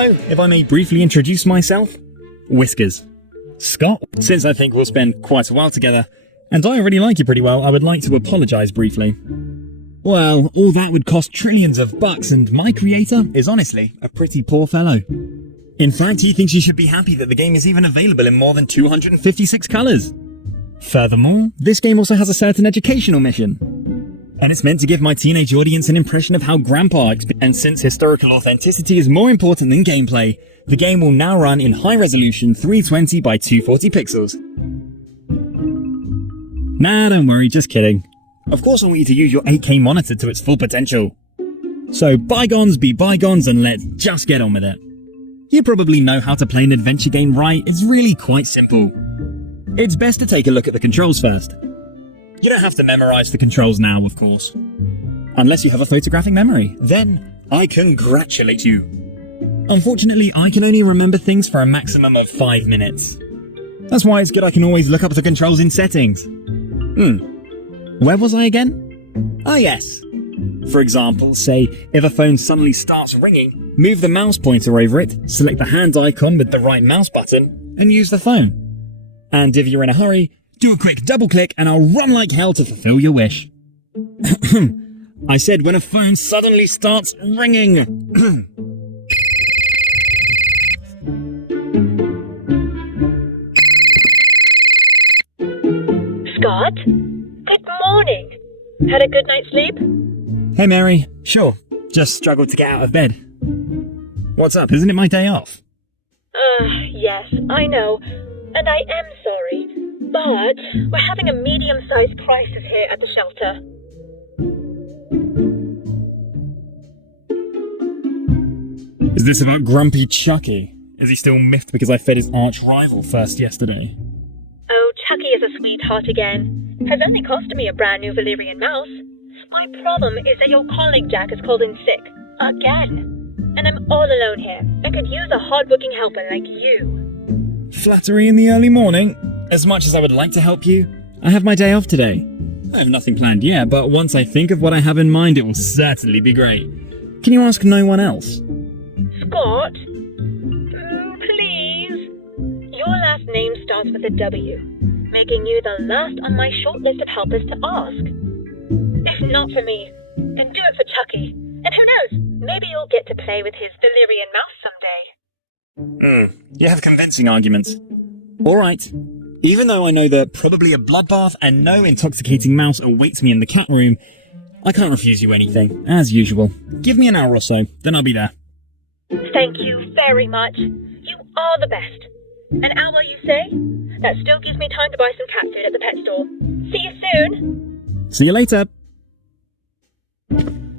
Hello, if I may briefly introduce myself, Whiskers. Scott, since I think we'll spend quite a while together, and I already like you pretty well, I would like to apologise briefly. Well, all that would cost trillions of bucks, and my creator is honestly a pretty poor fellow. In fact, he thinks you should be happy that the game is even available in more than 256 colours. Furthermore, this game also has a certain educational mission. And it's meant to give my teenage audience an impression of how Grandpa and since historical authenticity is more important than gameplay, the game will now run in high resolution 320 by 240 pixels. Nah, don't worry, just kidding. Of course I want you to use your 8K monitor to its full potential. So bygones be bygones and let's just get on with it. You probably know how to play an adventure game right, it's really quite simple. It's best to take a look at the controls first. You don't have to memorize the controls now, of course. Unless you have a photographic memory, then I congratulate you. Unfortunately, I can only remember things for a maximum of 5 minutes. That's why it's good I can always look up the controls in settings. Where was I again? Ah yes. For example, say, if a phone suddenly starts ringing, move the mouse pointer over it, select the hand icon with the right mouse button, and use the phone. And if you're in a hurry, do a quick double click and I'll run like hell to fulfill your wish. I said when a phone suddenly starts ringing. Scott? Good morning. Had a good night's sleep? Hey Mary, sure, just struggled to get out of bed. What's up, isn't it my day off? Yes, I know, and I am sorry, but we're having a medium-sized crisis here at the shelter. Is this about Grumpy Chucky? Is he still miffed because I fed his arch-rival first yesterday? Oh, Chucky is a sweetheart again. Has only cost me a brand new Valyrian mouse. My problem is that your colleague Jack has called in sick. Again. And I'm all alone here, and could use a hard-working helper like you. Flattery in the early morning. As much as I would like to help you, I have my day off today. I have nothing planned yet, but once I think of what I have in mind, it will certainly be great. Can you ask no one else? Scott? Please? Your last name starts with a W, making you the last on my short list of helpers to ask. If not for me, then do it for Chucky. And who knows, maybe you'll get to play with his Valyrian mouse someday. You have convincing arguments. Alright. Even though I know that probably a bloodbath and no intoxicating mouse awaits me in the cat room, I can't refuse you anything, as usual. Give me an hour or so, then I'll be there. Thank you very much. You are the best. An hour, you say? That still gives me time to buy some cat food at the pet store. See you soon. See you later.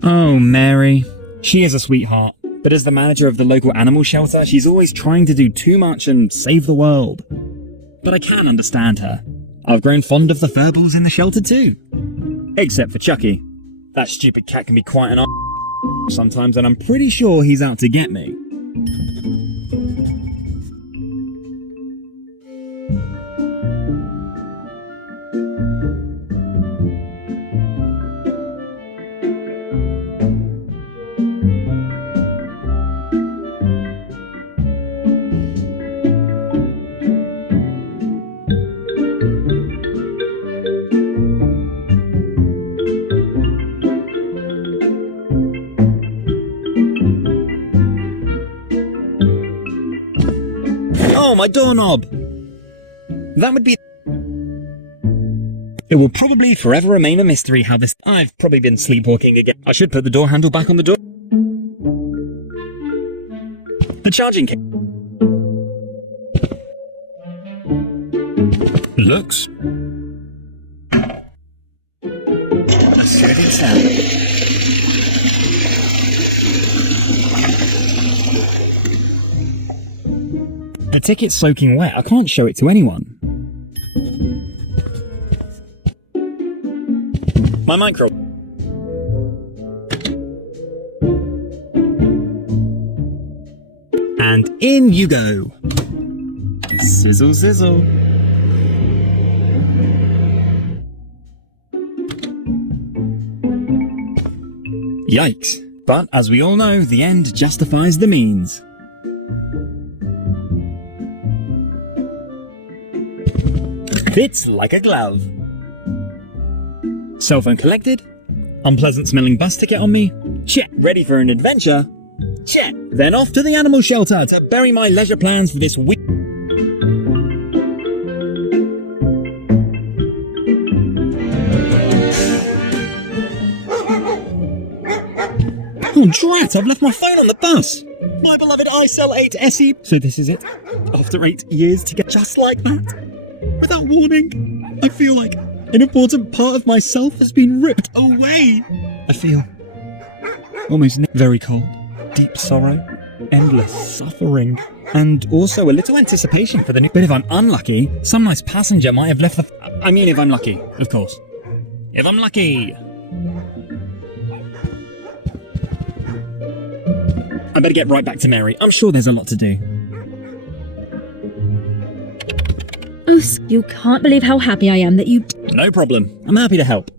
Oh, Mary. She is a sweetheart, but as the manager of the local animal shelter, she's always trying to do too much and save the world. But I can understand her. I've grown fond of the furballs in the shelter too. Except for Chucky. That stupid cat can be quite an sometimes, and I'm pretty sure he's out to get me. Oh, my doorknob! That would be... It will probably forever remain a mystery how this... I've probably been sleepwalking again. I should put the door handle back on the door. The charging cable. Looks. A soothing sound. The ticket's soaking wet. I can't show it to anyone. My micro. And in you go. Sizzle, sizzle. Yikes. But as we all know, the end justifies the means. Fits like a glove. Cell phone collected. Unpleasant smelling bus ticket on me. Check. Ready for an adventure? Check. Then off to the animal shelter to bury my leisure plans for this week. Oh drat, I've left my phone on the bus! My beloved iCell 8 SE. So this is it. After 8 years to get just like that. Without warning. I feel like an important part of myself has been ripped away. I feel almost very cold. Deep sorrow. Endless suffering. And also a little anticipation for the new. But if I'm unlucky, some nice passenger might have left the... I mean if I'm lucky, of course. If I'm lucky. I better get right back to Mary. I'm sure there's a lot to do. You can't believe how happy I am that you... No problem. I'm happy to help.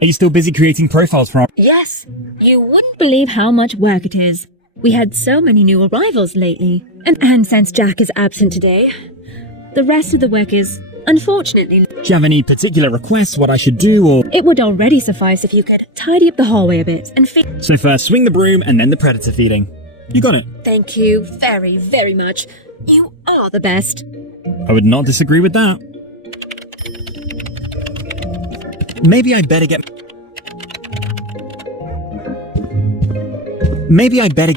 Are you still busy creating profiles for our... Yes. You wouldn't believe how much work it is. We had so many new arrivals lately. And since Jack is absent today, the rest of the work is, unfortunately... Do you have any particular requests what I should do, or... It would already suffice if you could tidy up the hallway a bit and feed... So first swing the broom and then the predator feeding. You got it. Thank you very, very much. You are the best. I would not disagree with that. Maybe I'd better get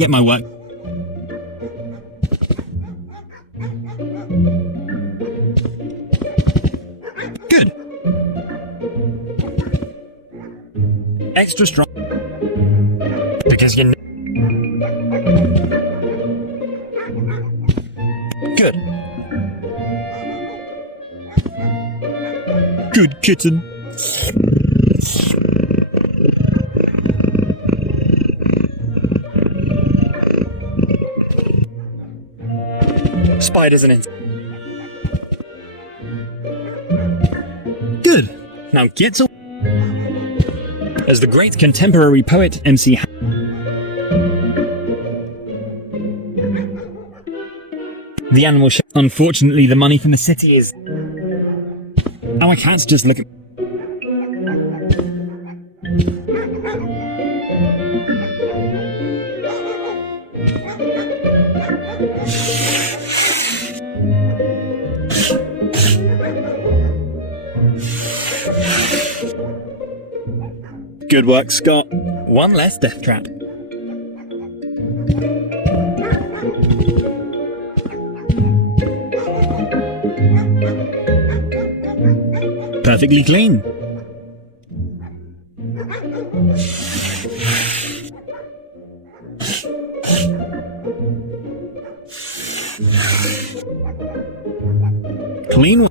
my work. Good. Extra strong. Because you... Good. Good kitten. Spiders and insects. Good. Now get to... As the great contemporary poet MC... The animal sh... Unfortunately, the money from the city is... Our cat's just looking... Good work, Scott. One less death trap. Perfectly clean. Clean.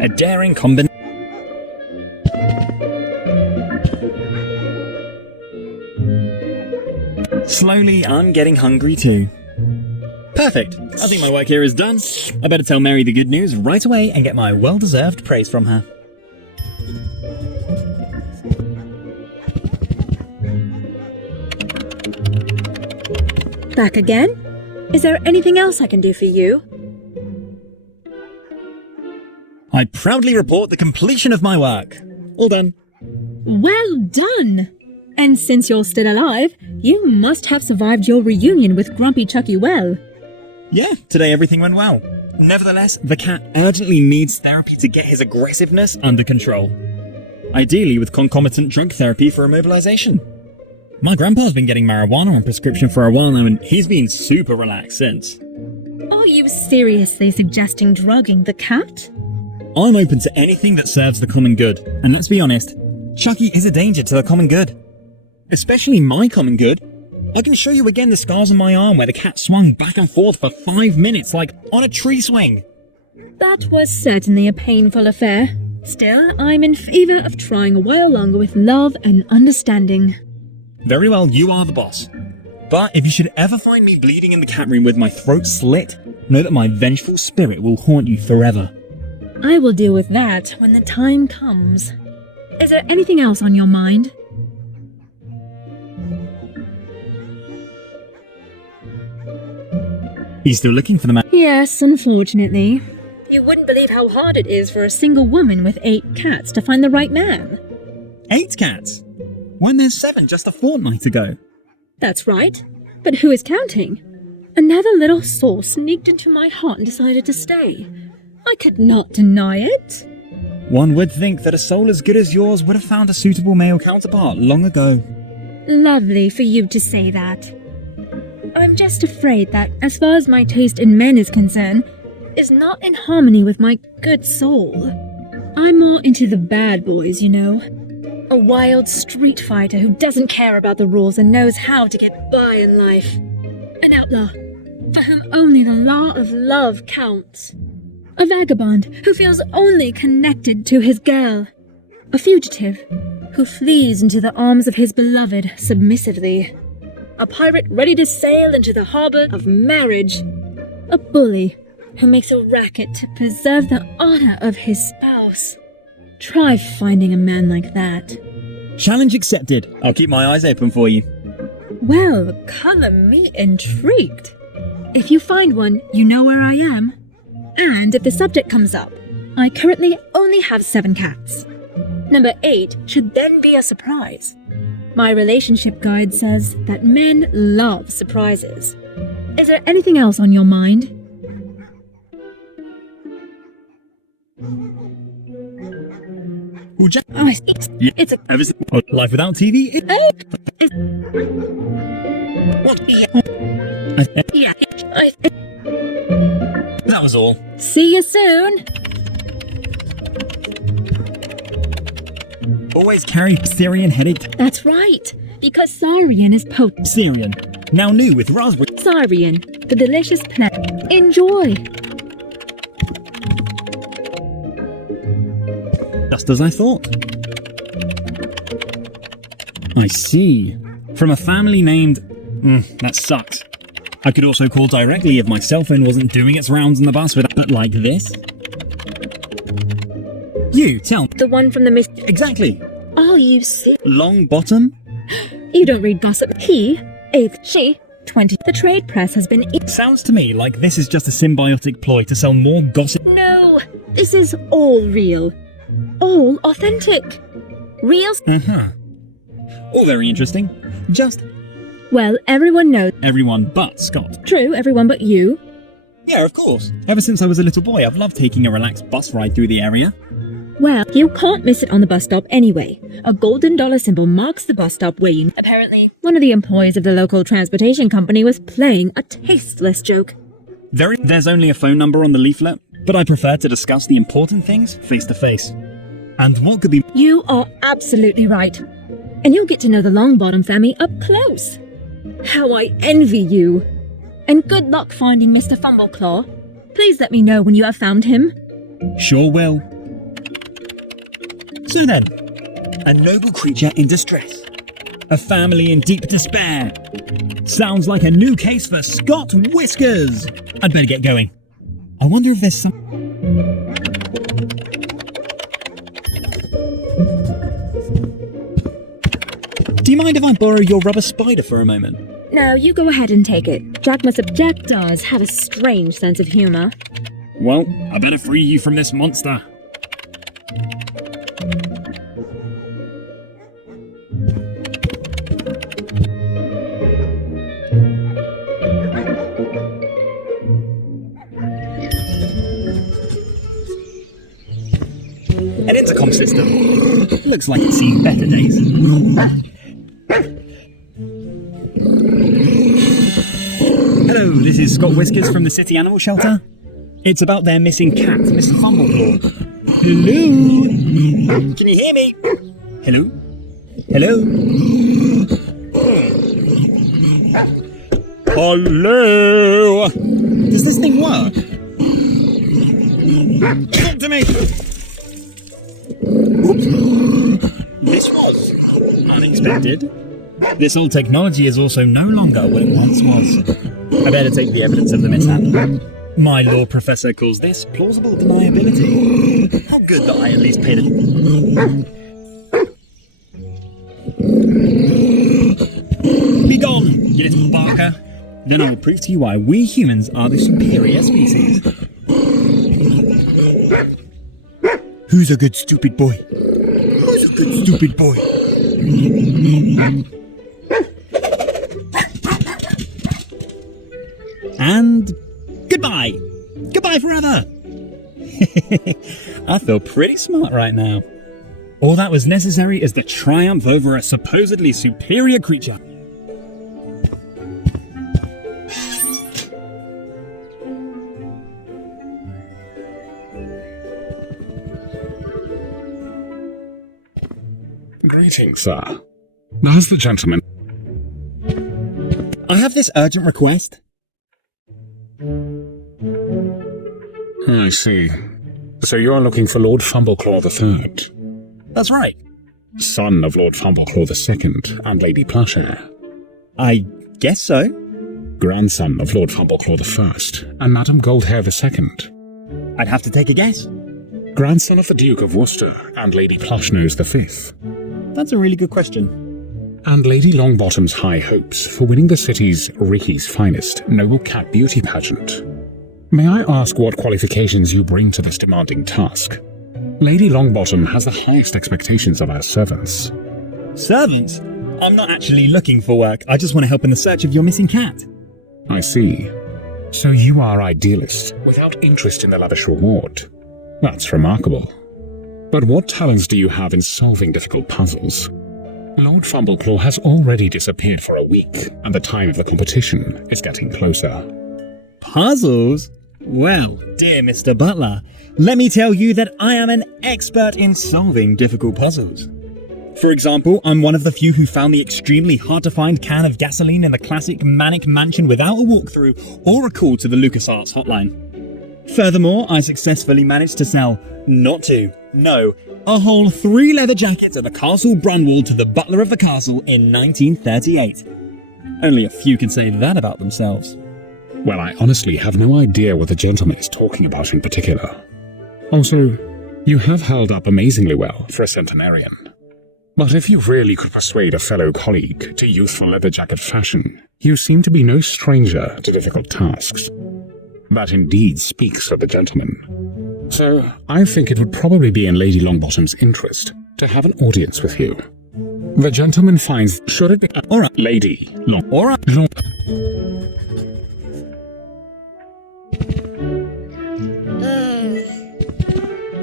A daring combination. Slowly, I'm getting hungry too. Perfect. I think my work here is done. I better tell Mary the good news right away and get my well-deserved praise from her. Back again? Is there anything else I can do for you? I proudly report the completion of my work. All done. Well done! And since you're still alive, you must have survived your reunion with Grumpy Chucky well. Yeah, today everything went well. Nevertheless, the cat urgently needs therapy to get his aggressiveness under control. Ideally with concomitant drug therapy for immobilization. My grandpa's been getting marijuana on prescription for a while now and he's been super relaxed since. Are you seriously suggesting drugging the cat? I'm open to anything that serves the common good. And let's be honest, Chucky is a danger to the common good. Especially my common good. I can show you again the scars on my arm where the cat swung back and forth for 5 minutes like on a tree swing. That was certainly a painful affair. Still, I'm in favor of trying a while longer with love and understanding. Very well, you are the boss. But if you should ever find me bleeding in the cat room with my throat slit, know that my vengeful spirit will haunt you forever. I will deal with that when the time comes. Is there anything else on your mind? You still looking for the man? Yes, unfortunately. You wouldn't believe how hard it is for a single woman with 8 cats to find the right man. 8 cats? When there's 7 just a fortnight ago. That's right. But who is counting? Another little soul sneaked into my heart and decided to stay. I could not deny it. One would think that a soul as good as yours would have found a suitable male counterpart long ago. Lovely for you to say that. I'm just afraid that, as far as my taste in men is concerned, is not in harmony with my good soul. I'm more into the bad boys, you know. A wild street fighter who doesn't care about the rules and knows how to get by in life. An outlaw, for whom only the law of love counts. A vagabond who feels only connected to his girl. A fugitive who flees into the arms of his beloved submissively. A pirate ready to sail into the harbor of marriage. A bully who makes a racket to preserve the honor of his spouse. Try finding a man like that. Challenge accepted. I'll keep my eyes open for you. Well, color me intrigued. If you find one, you know where I am. And if the subject comes up, I currently only have 7 cats. Number 8 should then be a surprise. My relationship guide says that men love surprises. Is there anything else on your mind? Well, Jack, It's a... life without TV? That was all. See you soon. Always carry Syrian headache. That's right, because Saurian is potent. Syrian. Now new with raspberry. Saurian, the delicious plant. Enjoy. Just as I thought. I see. From a family named... that sucks. I could also call directly if my cell phone wasn't doing its rounds in the bus without... But like this? You, tell me. The one from the mist. Exactly. Oh, you see. Long bottom? You don't read gossip. He, 8th, she, 20. The trade press has been... Sounds to me like this is just a symbiotic ploy to sell more gossip. No, this is all real. All authentic. Real... All very interesting. Just... Well, everyone knows. Everyone but Scott. True, everyone but you. Yeah, of course. Ever since I was a little boy, I've loved taking a relaxed bus ride through the area. Well, you can't miss it on the bus stop anyway. A golden dollar symbol marks the bus stop where you... Apparently, one of the employees of the local transportation company was playing a tasteless joke. There's only a phone number on the leaflet, but I prefer to discuss the important things face to face. And what could be... You are absolutely right. And you'll get to know the Longbottom family up close. How I envy you. And good luck finding Mr. Fumbleclaw. Please let me know when you have found him. Sure will. So then, a noble creature in distress. A family in deep despair. Sounds like a new case for Scott Whiskers. I'd better get going. I wonder if there's some... Do you mind if I borrow your rubber spider for a moment? No, you go ahead and take it. Jack does have a strange sense of humor. Well, I better free you from this monster. An intercom system. Looks like it's seen better days. Hello, this is Scott Whiskers from the City Animal Shelter. It's about their missing cat, Mr. Fumbleclaw. Hello? Can you hear me? Hello? Hello? Hello? Does this thing work? Talk to me! Oops. This was unexpected. This old technology is also no longer what it once was. I better take the evidence of the mishap. My law professor calls this plausible deniability. How good that I at least paid it. Be gone, you little barker. Then I will prove to you why we humans are the superior species. Who's a good stupid boy? Who's a good stupid boy? And goodbye! Goodbye forever! I feel pretty smart right now. All that was necessary is the triumph over a supposedly superior creature. Greetings, sir. How's the gentleman? I have this urgent request. I see. So you're looking for Lord Fumbleclaw III, That's right. son of Lord Fumbleclaw II and Lady Plushhair, I guess so. grandson of Lord Fumbleclaw I and Madame Goldhair II, I'd have to take a guess. grandson of the Duke of Worcester and Lady Plushnose V, That's a really good question. and Lady Longbottom's high hopes for winning the city's Ricky's finest noble cat beauty pageant. May I ask what qualifications you bring to this demanding task? Lady Longbottom has the highest expectations of our servants. Servants? I'm not actually looking for work. I just want to help in the search of your missing cat. I see. So you are idealist, without interest in the lavish reward. That's remarkable. But what talents do you have in solving difficult puzzles? Lord Fumbleclaw has already disappeared for a week, and the time of the competition is getting closer. Puzzles? Well, dear Mr. Butler, let me tell you that I am an expert in solving difficult puzzles. For example, I'm one of the few who found the extremely hard-to-find can of gasoline in the classic Manic Mansion without a walkthrough or a call to the LucasArts hotline. Furthermore, I successfully managed to sell, a whole 3 leather jackets at the Castle Brunwell to the butler of the castle in 1938. Only a few can say that about themselves. Well, I honestly have no idea what the gentleman is talking about in particular. Also, you have held up amazingly well for a centenarian. But if you really could persuade a fellow colleague to youthful leather jacket fashion, you seem to be no stranger to difficult tasks. That indeed speaks of the gentleman. So, I think it would probably be in Lady Longbottom's interest to have an audience with you. The gentleman finds... Should it be... Alright. Lady Long... Alright.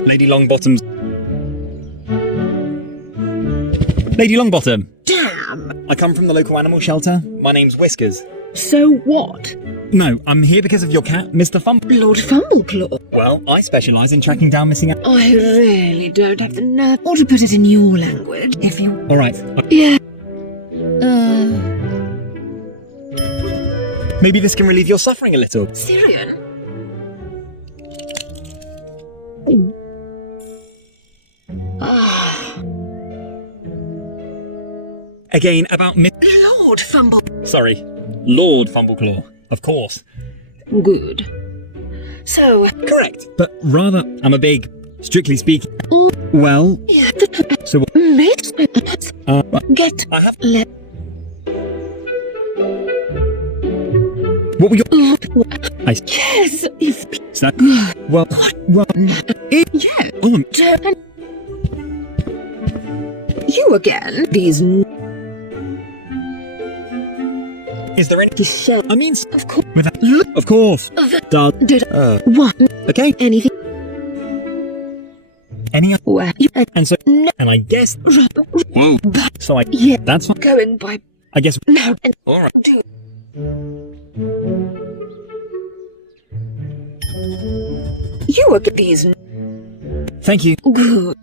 Lady Longbottom's... Lady Longbottom! Damn! I come from the local animal shelter. My name's Whiskers. So what? No, I'm here because of your cat, Mr. Lord Fumbleclaw? Well, I specialise in tracking down missing... I really don't have the nerve. Or to put it in your language, if you... Alright. Yeah. Maybe this can relieve your suffering a little. Syrian? Again, about Lord Fumble... Sorry. Lord Fumbleclaw. Of course. Good. So... Correct. But rather, I'm a big, strictly speaking... Well... Yeah, So... Get... I have... Let... What were your... Yes, if... Snack. Well... Yeah. Turn... You again? These... Is there any... Shell. I mean... Of course. Without... Of course. Did... What? Okay. Anything... Any... Where you... And so... And I guess... Whoa. So I... Yeah. That's fine. Going by... I guess... No. And... Alright. Do... You are these... Thank you. Good.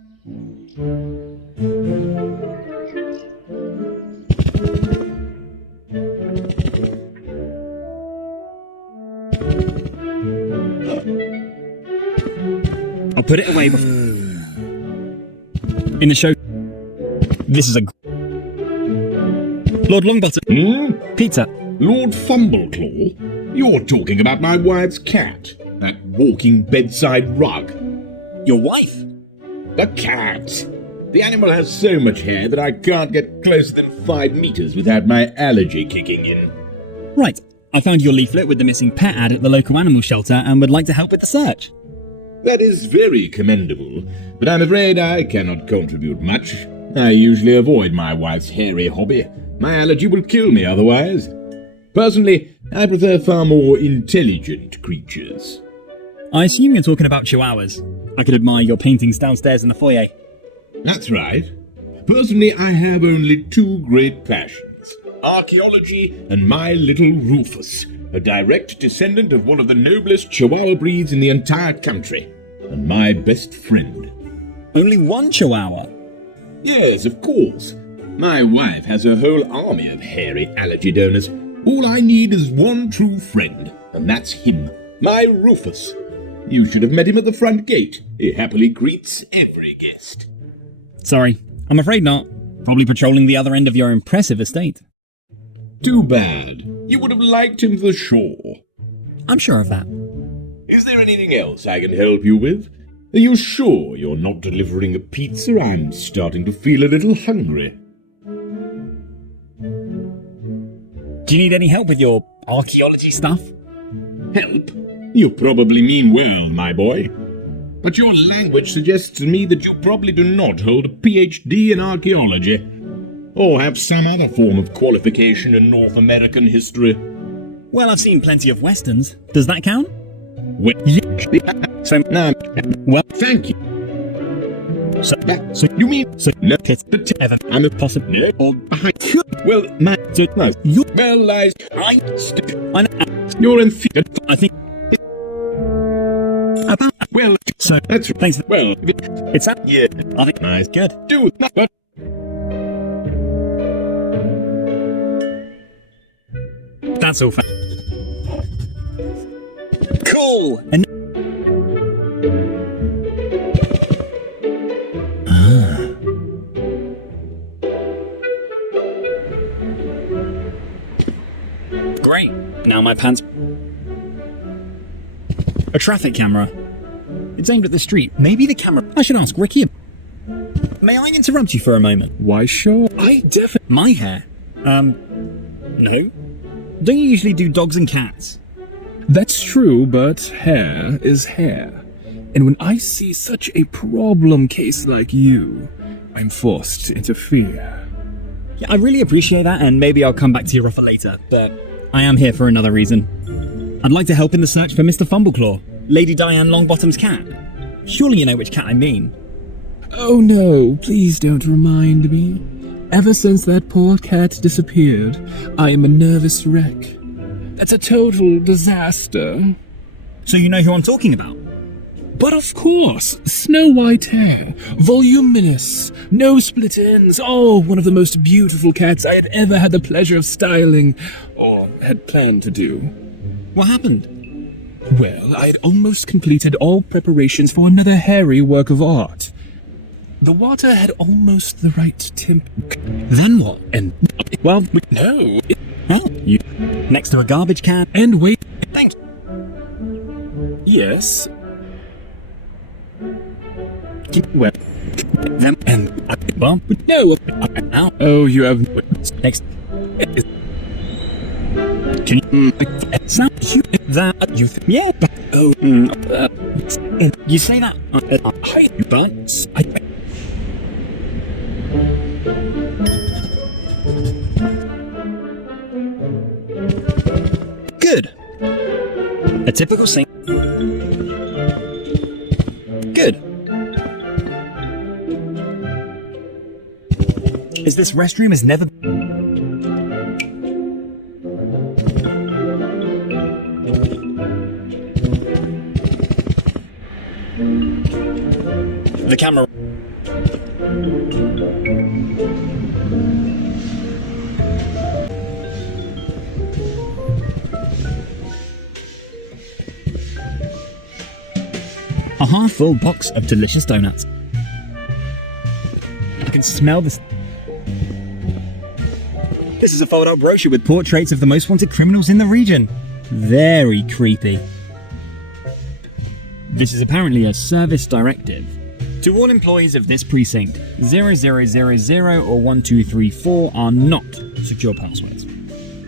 I'll put it away before... In the show... This is a... Lord Longbottom. Pizza. Lord Fumbleclaw? You're talking about my wife's cat. That walking bedside rug. Your wife? The cat! The animal has so much hair that I can't get closer than 5 meters without my allergy kicking in. Right. I found your leaflet with the missing pet ad at the local animal shelter and would like to help with the search. That is very commendable, but I'm afraid I cannot contribute much. I usually avoid my wife's hairy hobby. My allergy will kill me otherwise. Personally, I prefer far more intelligent creatures. I assume you're talking about chihuahuas. I could admire your paintings downstairs in the foyer. That's right. Personally, I have only two great passions: archaeology and my little Rufus, a direct descendant of one of the noblest Chihuahua breeds in the entire country, and my best friend. Only one chihuahua? Yes, of course. My wife has a whole army of hairy allergy donors. All I need is one true friend, and that's him, my Rufus. You should have met him at the front gate. He happily greets every guest. Sorry, I'm afraid not. Probably patrolling the other end of your impressive estate. Too bad. You would have liked him for sure. I'm sure of that. Is there anything else I can help you with? Are you sure you're not delivering a pizza? I'm starting to feel a little hungry. Do you need any help with your archaeology stuff? Help? You probably mean well, my boy. But your language suggests to me that you probably do not hold a PhD in archaeology, or have some other form of qualification in North American history. Well, I've seen plenty of westerns. Does that count? Well, So, no. well, Thank you. so You mean so no? ever I'm a possible no. or Well, my so no. you Well, I know, you're in theatre. I think about Well, so that's thanks for, well. it's that Yeah, I think nice. good. Do that, but That's all. Cool. And great. Now my pants. A traffic camera. It's aimed at the street. Maybe the camera. I should ask Ricky. May I interrupt you for a moment? Why, sure. I definitely. My hair. No. Don't you usually do dogs and cats? That's true, but hair is hair. And when I see such a problem case like you, I'm forced to interfere. Yeah, I really appreciate that, and maybe I'll come back to your offer later, but I am here for another reason. I'd like to help in the search for Mr. Fumbleclaw, Lady Diane Longbottom's cat. Surely you know which cat I mean. Oh no, please don't remind me. Ever since that poor cat disappeared, I am a nervous wreck. That's a total disaster. So you know who I'm talking about? But of course, snow white hair, voluminous, no split ends, oh, one of the most beautiful cats I had ever had the pleasure of styling, or had planned to do. What happened? Well, I had almost completed all preparations for another hairy work of art. The water had almost the right temp. Then what? And, Well, no. huh? You next to a garbage can? And wait. Thanks. Yes. Well, Then and well, no. now Oh, you have. next. Can you sound you that you yeah? But, Oh, you say that hi, but good. A typical scene. Good. Is this restroom has never. The camera. A half-full box of delicious donuts. I can smell this. This is a fold-out brochure with portraits of the most wanted criminals in the region. Very creepy. This is apparently a service directive. To all employees of this precinct, 0000 or 1234 are not secure passwords.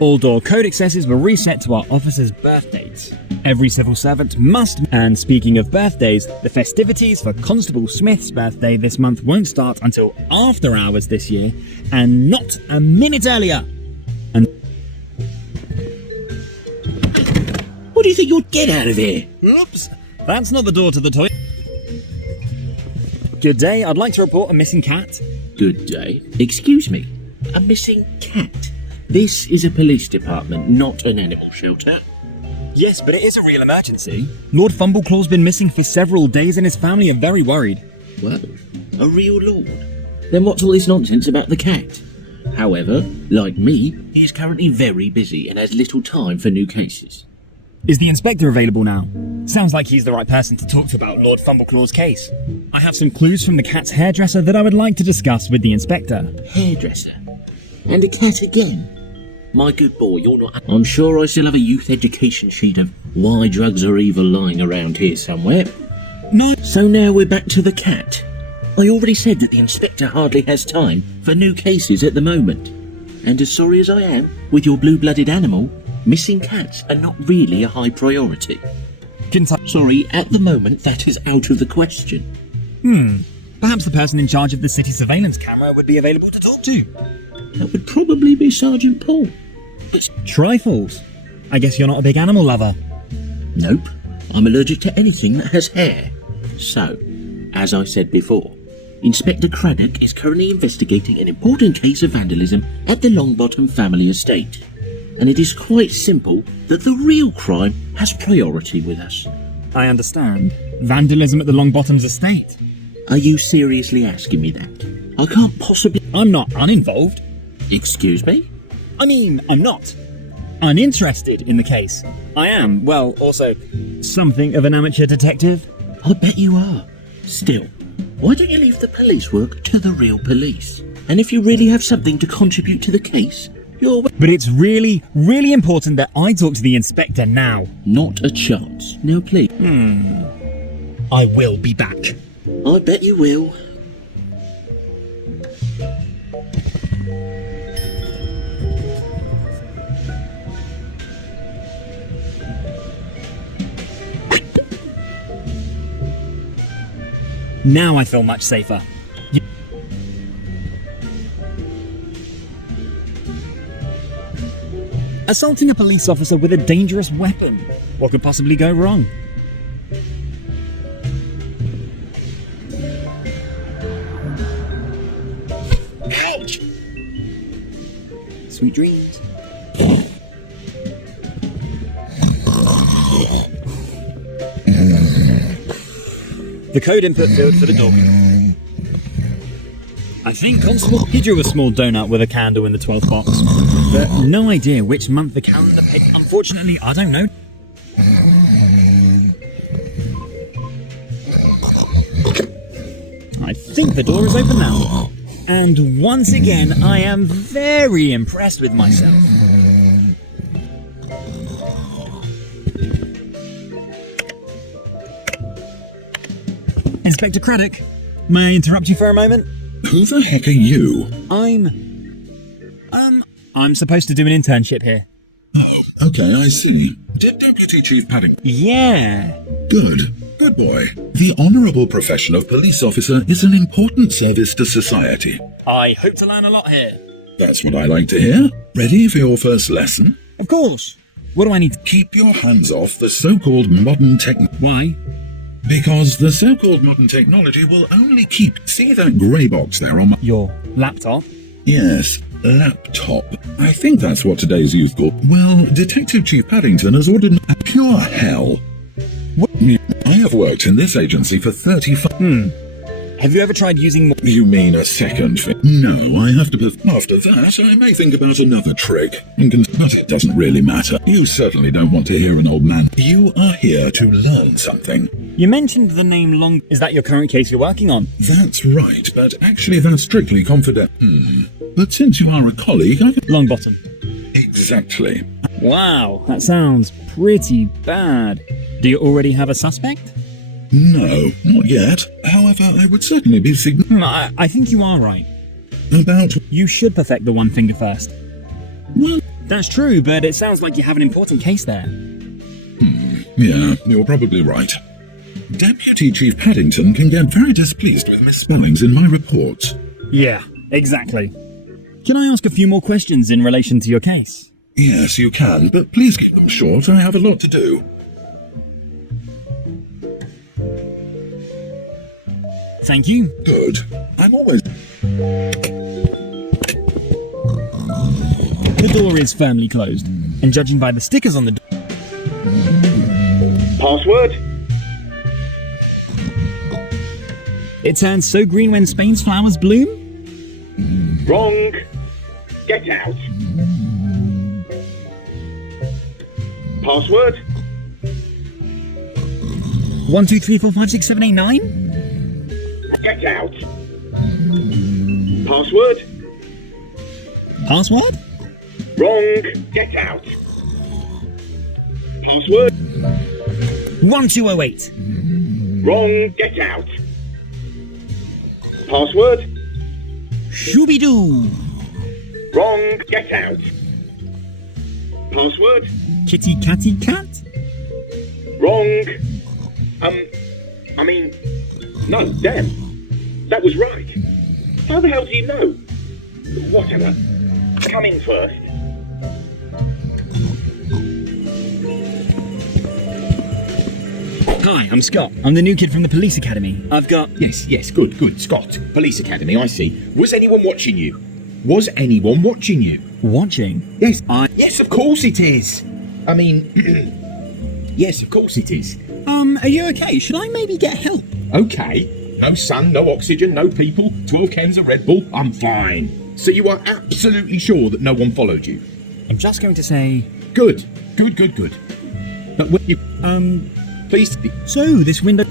All door code accesses were reset to our officers' birth dates. Every civil servant must, and speaking of birthdays, the festivities for Constable Smith's birthday this month won't start until after hours this year, and not a minute earlier. And What do you think you'll get out of here? oops, that's not the door to the toilet. Good day, I'd like to report a missing cat. Good day. Excuse me. A missing cat. This is a police department, not an animal shelter. Yes, but it is a real emergency. Lord Fumbleclaw's been missing for several days and his family are very worried. Well, a real lord. Then what's all this nonsense about the cat? However, like me, he is currently very busy and has little time for new cases. Is the inspector available now? Sounds like he's the right person to talk to about Lord Fumbleclaw's case. I have some clues from the cat's hairdresser that I would like to discuss with the inspector. Hairdresser? And a cat again? My good boy, you're not... I'm sure I still have a youth education sheet of why drugs are evil lying around here somewhere. No. So now we're back to the cat. I already said that the inspector hardly has time for new cases at the moment. And as sorry as I am, with your blue-blooded animal, missing cats are not really a high priority. Sorry, at the moment that is out of the question. Perhaps the person in charge of the city surveillance camera would be available to talk to. That would probably be Sergeant Paul. Trifles. I guess you're not a big animal lover. Nope, I'm allergic to anything that has hair. So, as I said before, Inspector Craddock is currently investigating an important case of vandalism at the Longbottom family estate. And it is quite simple that the real crime has priority with us. I understand. Vandalism at the Longbottom's estate. Are you seriously asking me that? I can't possibly... I'm not uninvolved. Excuse me? I mean, I'm not uninterested in the case. I am, well, also something of an amateur detective. I bet you are. Still, why don't you leave the police work to the real police? And if you really have something to contribute to the case, you're... But it's really, really important that I talk to the inspector now. Not a chance. No, please. I will be back. I bet you will. Now I feel much safer. Assaulting a police officer with a dangerous weapon. What could possibly go wrong? Ouch! Sweet dreams. The code input field for the door. I think Constable... He drew a small donut with a candle in the 12th box. But no idea which month the calendar picked. Unfortunately, I don't know. I think the door is open now. And once again, I am very impressed with myself. Inspector Craddock, may I interrupt you for a moment? Who the heck are you? I'm supposed to do an internship here. Oh, okay, I see. Deputy Chief Paddington. Yeah. Good. Good boy. The honourable profession of police officer is an important service to society. I hope to learn a lot here. That's what I like to hear. Ready for your first lesson? Of course. What do I need to... Keep your hands off the so-called modern Why? Because the so-called modern technology will only keep... See that grey box there on my... Your laptop? Yes, laptop. I think that's what today's youth call... Well, Detective Chief Paddington has ordered a pure hell. What? I have worked in this agency for 35... Have you ever tried using more... You mean a second thing? No, I have to... After that, I may think about another trick. But it doesn't really matter. You certainly don't want to hear an old man. You are here to learn something. You mentioned the name Long... Is that your current case you're working on? That's right, but actually that's strictly confidential. But since you are a colleague, I can... Longbottom. Exactly. Wow, that sounds pretty bad. Do you already have a suspect? No, not yet. However, I would certainly be I think you are right. about... You should perfect the one finger first. Well, That's true, but it sounds like you have an important case there. Yeah, you're probably right. Deputy Chief Paddington can get very displeased with misspellings in my reports. Yeah, exactly. Can I ask a few more questions in relation to your case? Yes, you can, but please keep them short. I have a lot to do. Thank you. Good. I'm always... The door is firmly closed, and judging by the stickers on the door... Password? It turns so green when Spain's flowers bloom? Wrong. Get out. Password? 1, 2, 3, 4, 5, 6, 7, 8, 9? Get out. Password? Password? Wrong. Get out. Password? 1208. Wrong. Get out. Password? Shooby-doo. Wrong. Get out. Password? Kitty catty cat? Wrong. No, damn. That was right. How the hell do you know? Whatever. Come in first. Hi, I'm Scott. I'm the new kid from the police academy. I've got... Yes, good. Scott. Police Academy, I see. Was anyone watching you? Was anyone watching you? Watching? Yes, Yes, of course it is. Yes, of course it is. Are you okay? Should I maybe get help? Okay. No sun, no oxygen, no people, 12 cans of Red Bull. I'm fine. So you are absolutely sure that no one followed you? I'm just going to say... Good. But when you... Please... So, this window...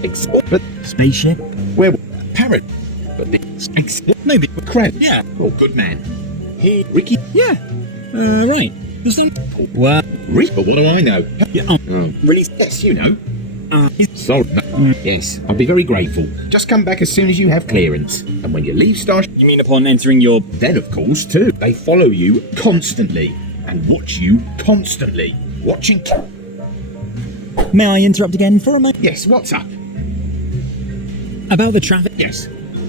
But... Spaceship? Where... Parrot... But... No, but... Crab... Yeah. Oh, good man. Here... Ricky... Yeah. Right. There's some... Well... Rick, but what do I know? Yeah, Really? Yes, you know. Sorry. Yes, I'll be very grateful. Just come back as soon as you have clearance. And when you leave Star... You mean upon entering your... Then, of course, too. They follow you constantly. And watch you constantly. Watching... May I interrupt again for a moment? Yes, what's up? About the traffic? Yes.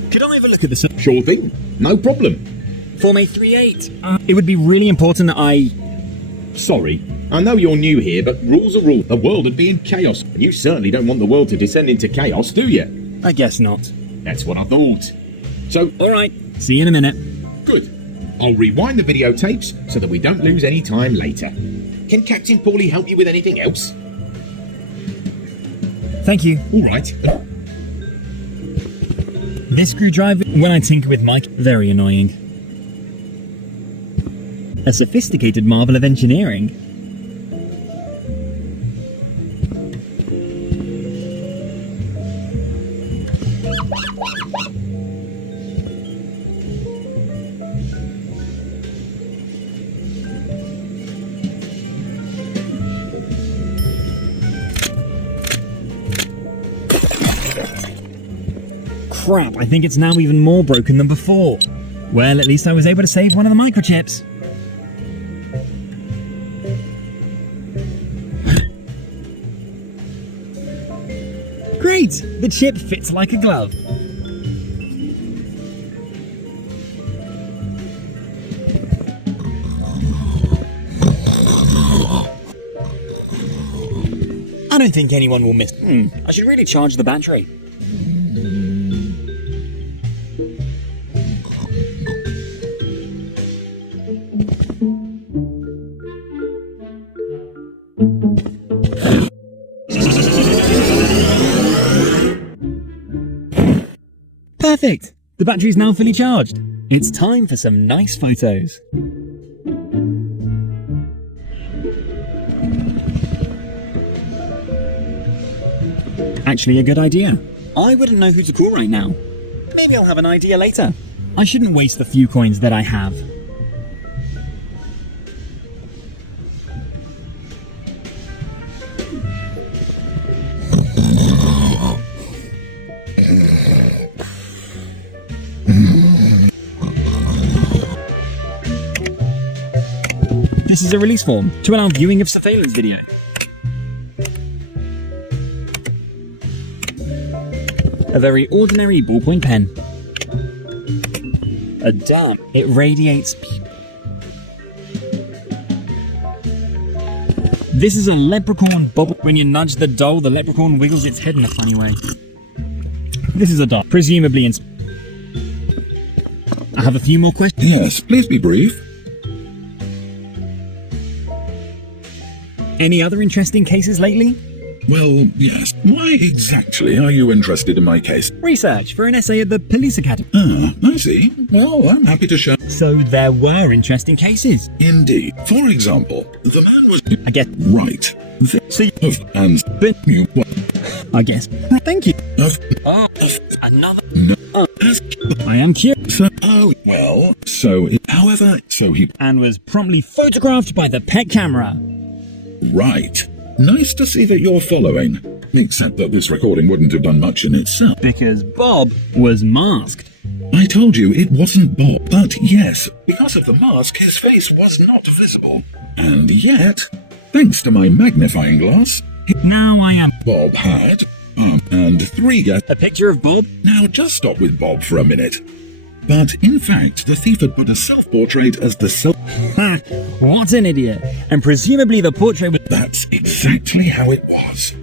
Could I have a look at the... Sure thing. No problem. Form A38. It would be really important that I... Sorry. I know you're new here, but rules are rules. The world would be in chaos. And you certainly don't want the world to descend into chaos, do you? I guess not. That's what I thought. So, Alright. See you in a minute. good. I'll rewind the videotapes so that we don't lose any time later. Can Captain Paulie help you with anything else? Thank you. All right. This screwdriver, when I tinker with Mike, very annoying. A sophisticated marvel of engineering. Crap, I think it's now even more broken than before. Well, at least I was able to save one of the microchips. Great! The chip fits like a glove. I don't think anyone will miss... I should really charge the battery. Perfect! The battery's now fully charged. It's time for some nice photos. Actually, a good idea. I wouldn't know who to call right now. Maybe I'll have an idea later. I shouldn't waste the few coins that I have. The This is a release form to allow viewing of surveillance video. A very ordinary ballpoint pen. Damn, it radiates people. This is a leprechaun bubble. When you nudge the doll, the leprechaun wiggles its head in a funny way. This is a doll, presumably in... I have a few more questions. Yes, please be brief. Any other interesting cases lately? Well, yes. Why exactly are you interested in my case? Research for an essay at the police academy. Ah, I see. Well, I'm happy to share. So there were interesting cases. Indeed. For example, the man was... I guess. Right. So you... And you... I guess. Thank you. Another... No. I am curious. Oh, well, so... However, so he... And was promptly photographed by the pet camera. Right. Nice to see that you're following. Except that this recording wouldn't have done much in itself. Because Bob was masked. I told you it wasn't Bob. But yes, because of the mask, his face was not visible. And yet, thanks to my magnifying glass, Now I am... Bob had, and 3 guests. A picture of Bob? Now just stop with Bob for a minute. But in fact, the thief had put a self-portrait as the self... Ha! What an idiot. And presumably the portrait was... That's exactly how it was.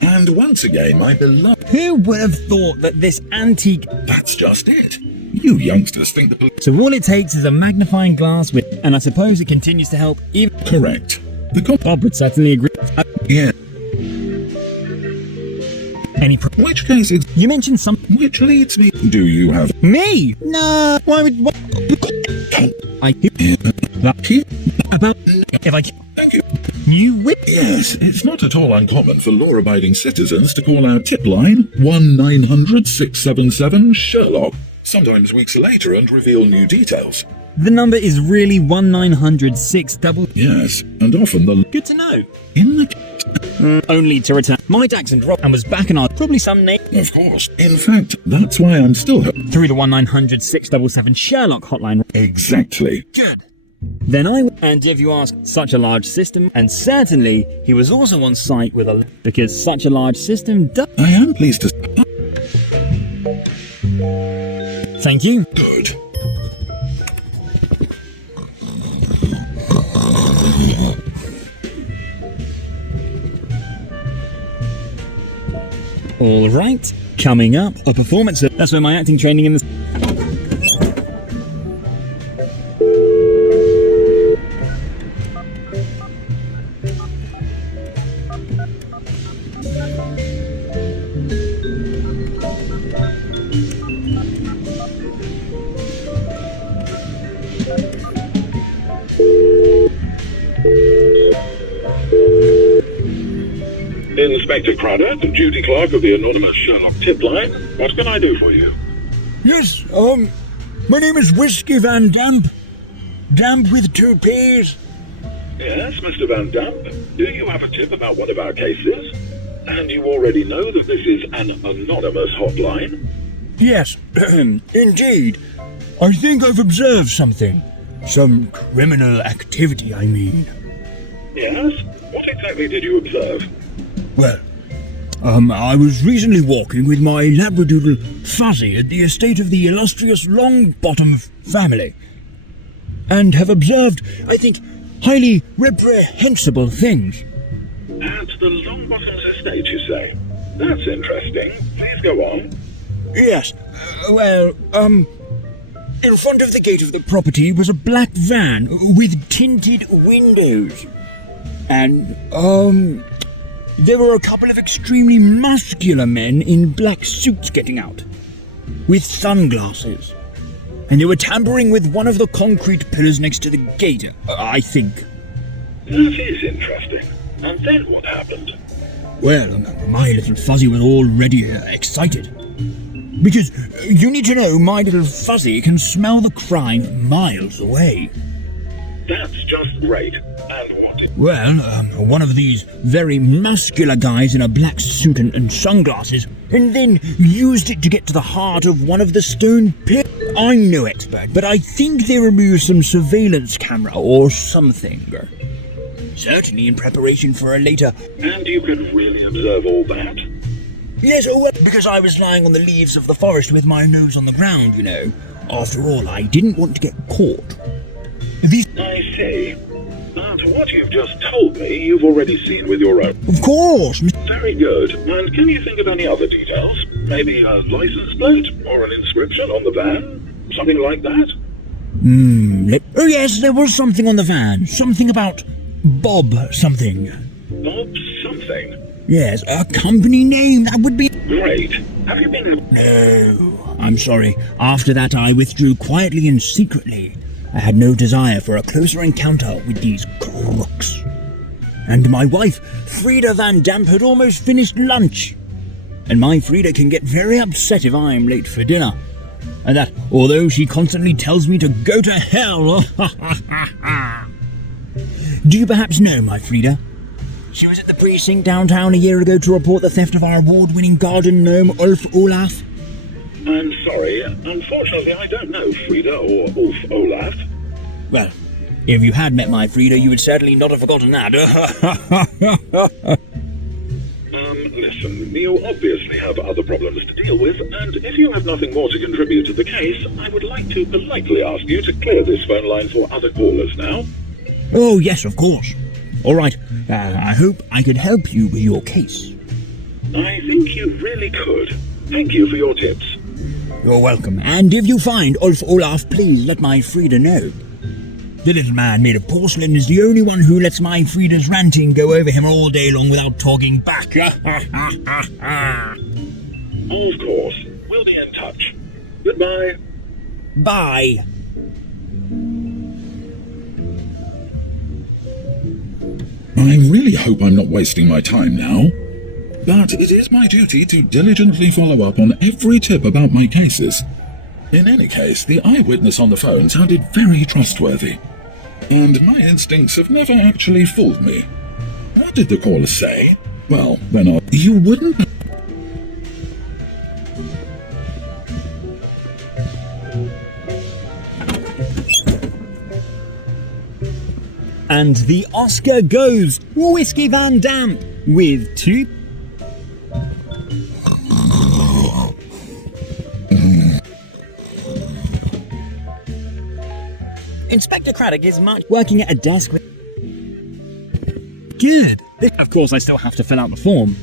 And once again, my beloved... Who would have thought that this antique... That's just it. You youngsters think the police... So all it takes is a magnifying glass with... And I suppose it continues to help even... Correct. Bob would certainly agree. Yeah. Any Which case is... You mentioned something... Which leads me... Do you have... Me? No. Why would... What? About... If I... Thank you. You will... Yes, it's not at all uncommon for law-abiding citizens to call our tip line 1-900-677 Sherlock, sometimes weeks later, and reveal new details. The number is really 1-900-6 double... Yes, and often the... Good to know. In the... Only to return. My accent dropped and was back in our... Probably some name... Of course. In fact, that's why I'm still... Through the 1-900-677 Sherlock hotline. Exactly. Good. Then I... And if you ask, such a large system, and certainly he was also on site with a... Because such a large system does... I am pleased to... Thank you. Good. All right. Coming up, a performance of... That's where my acting training in the... Inspector Craddock, duty clerk of the anonymous Sherlock tip line. What can I do for you? Yes, my name is Whiskey Van Damp. Damp with 2 P's. Yes, Mr. Van Damp. Do you have a tip about one of our cases? And you already know that this is an anonymous hotline? Yes, indeed. I think I've observed something. Some criminal activity, I mean. Yes? What exactly did you observe? Well, I was recently walking with my labradoodle Fuzzy at the estate of the illustrious Longbottom family, and have observed, I think, highly reprehensible things. At the Longbottom's estate, you say? That's interesting. Please go on. Yes, in front of the gate of the property was a black van with tinted windows, and, there were a couple of extremely muscular men in black suits getting out, with sunglasses, and they were tampering with one of the concrete pillars next to the gate, I think. That is interesting. And then what happened? Well, my little Fuzzy was already excited. Because, you need to know, my little Fuzzy can smell the crime miles away. That's just great. And what? Well, one of these very muscular guys in a black suit and sunglasses, and then used it to get to the heart of one of the stone pillars. I knew it, but I think they removed some surveillance camera or something. Certainly in preparation for a later... And you could really observe all that? Yes, well, because I was lying on the leaves of the forest with my nose on the ground, you know. After all, I didn't want to get caught. I see. But what you've just told me, you've already seen with your own. Of course! Very good. And can you think of any other details? Maybe a license plate? Or an inscription on the van? Something like that? Oh yes, there was something on the van. Something about Bob something. Bob something? Yes, a company name, that would be... Great. Have you been... No, I'm sorry. After that I withdrew quietly and secretly. I had no desire for a closer encounter with these crooks. And my wife, Frida Van Damp, had almost finished lunch. And my Frida can get very upset if I'm late for dinner. And that, although she constantly tells me to go to hell... Do you perhaps know my Frida? She was at the precinct downtown a year ago to report the theft of our award-winning garden gnome, Ulf Olaf. I'm sorry. Unfortunately, I don't know Frida or Ulf Olaf. Well, if you had met my Frida, you would certainly not have forgotten that. Listen, you obviously have other problems to deal with, and if you have nothing more to contribute to the case, I would like to politely ask you to clear this phone line for other callers now. Oh, yes, of course. All right, I hope I could help you with your case. I think you really could. Thank you for your tips. You're welcome. And if you find Ulf Olaf, please let my Frida know. The little man made of porcelain is the only one who lets my Frida's ranting go over him all day long without talking back. Of course. We'll be in touch. Goodbye. Bye. I really hope I'm not wasting my time now. But it is my duty to diligently follow up on every tip about my cases. In any case, the eyewitness on the phone sounded very trustworthy. And my instincts have never actually fooled me. What did the caller say? Well, then you wouldn't... And the Oscar goes Whiskey Van Damp with 2... Inspector Craddock is working at a desk with... Good. Of course, I still have to fill out the form.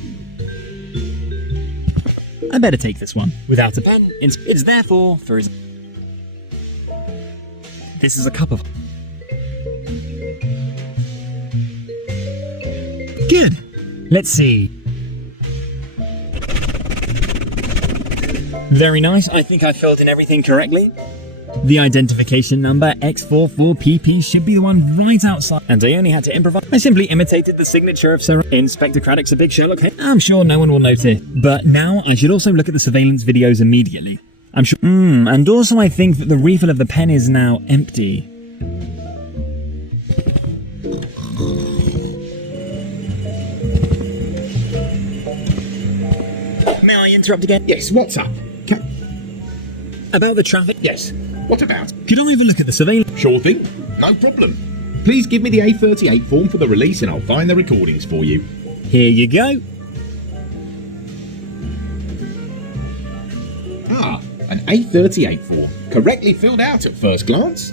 I better take this one. Without a pen, it's therefore for his... This is a cup of... Good. Let's see. Very nice. I think I filled in everything correctly. The identification number X44PP should be the one right outside. And I only had to improvise. I simply imitated the signature of Sir Inspector Craddock's a big Sherlock Holmes. I'm sure no one will notice. But now I should also look at the surveillance videos immediately. I'm sure... and also I think that the refill of the pen is now empty. May I interrupt again? Yes, what's up? About the traffic? Yes, what about? Could I have a look at the surveillance? Sure thing, no problem. Please give me the A38 form for the release and I'll find the recordings for you. Here you go. Ah, an A38 form, correctly filled out at first glance.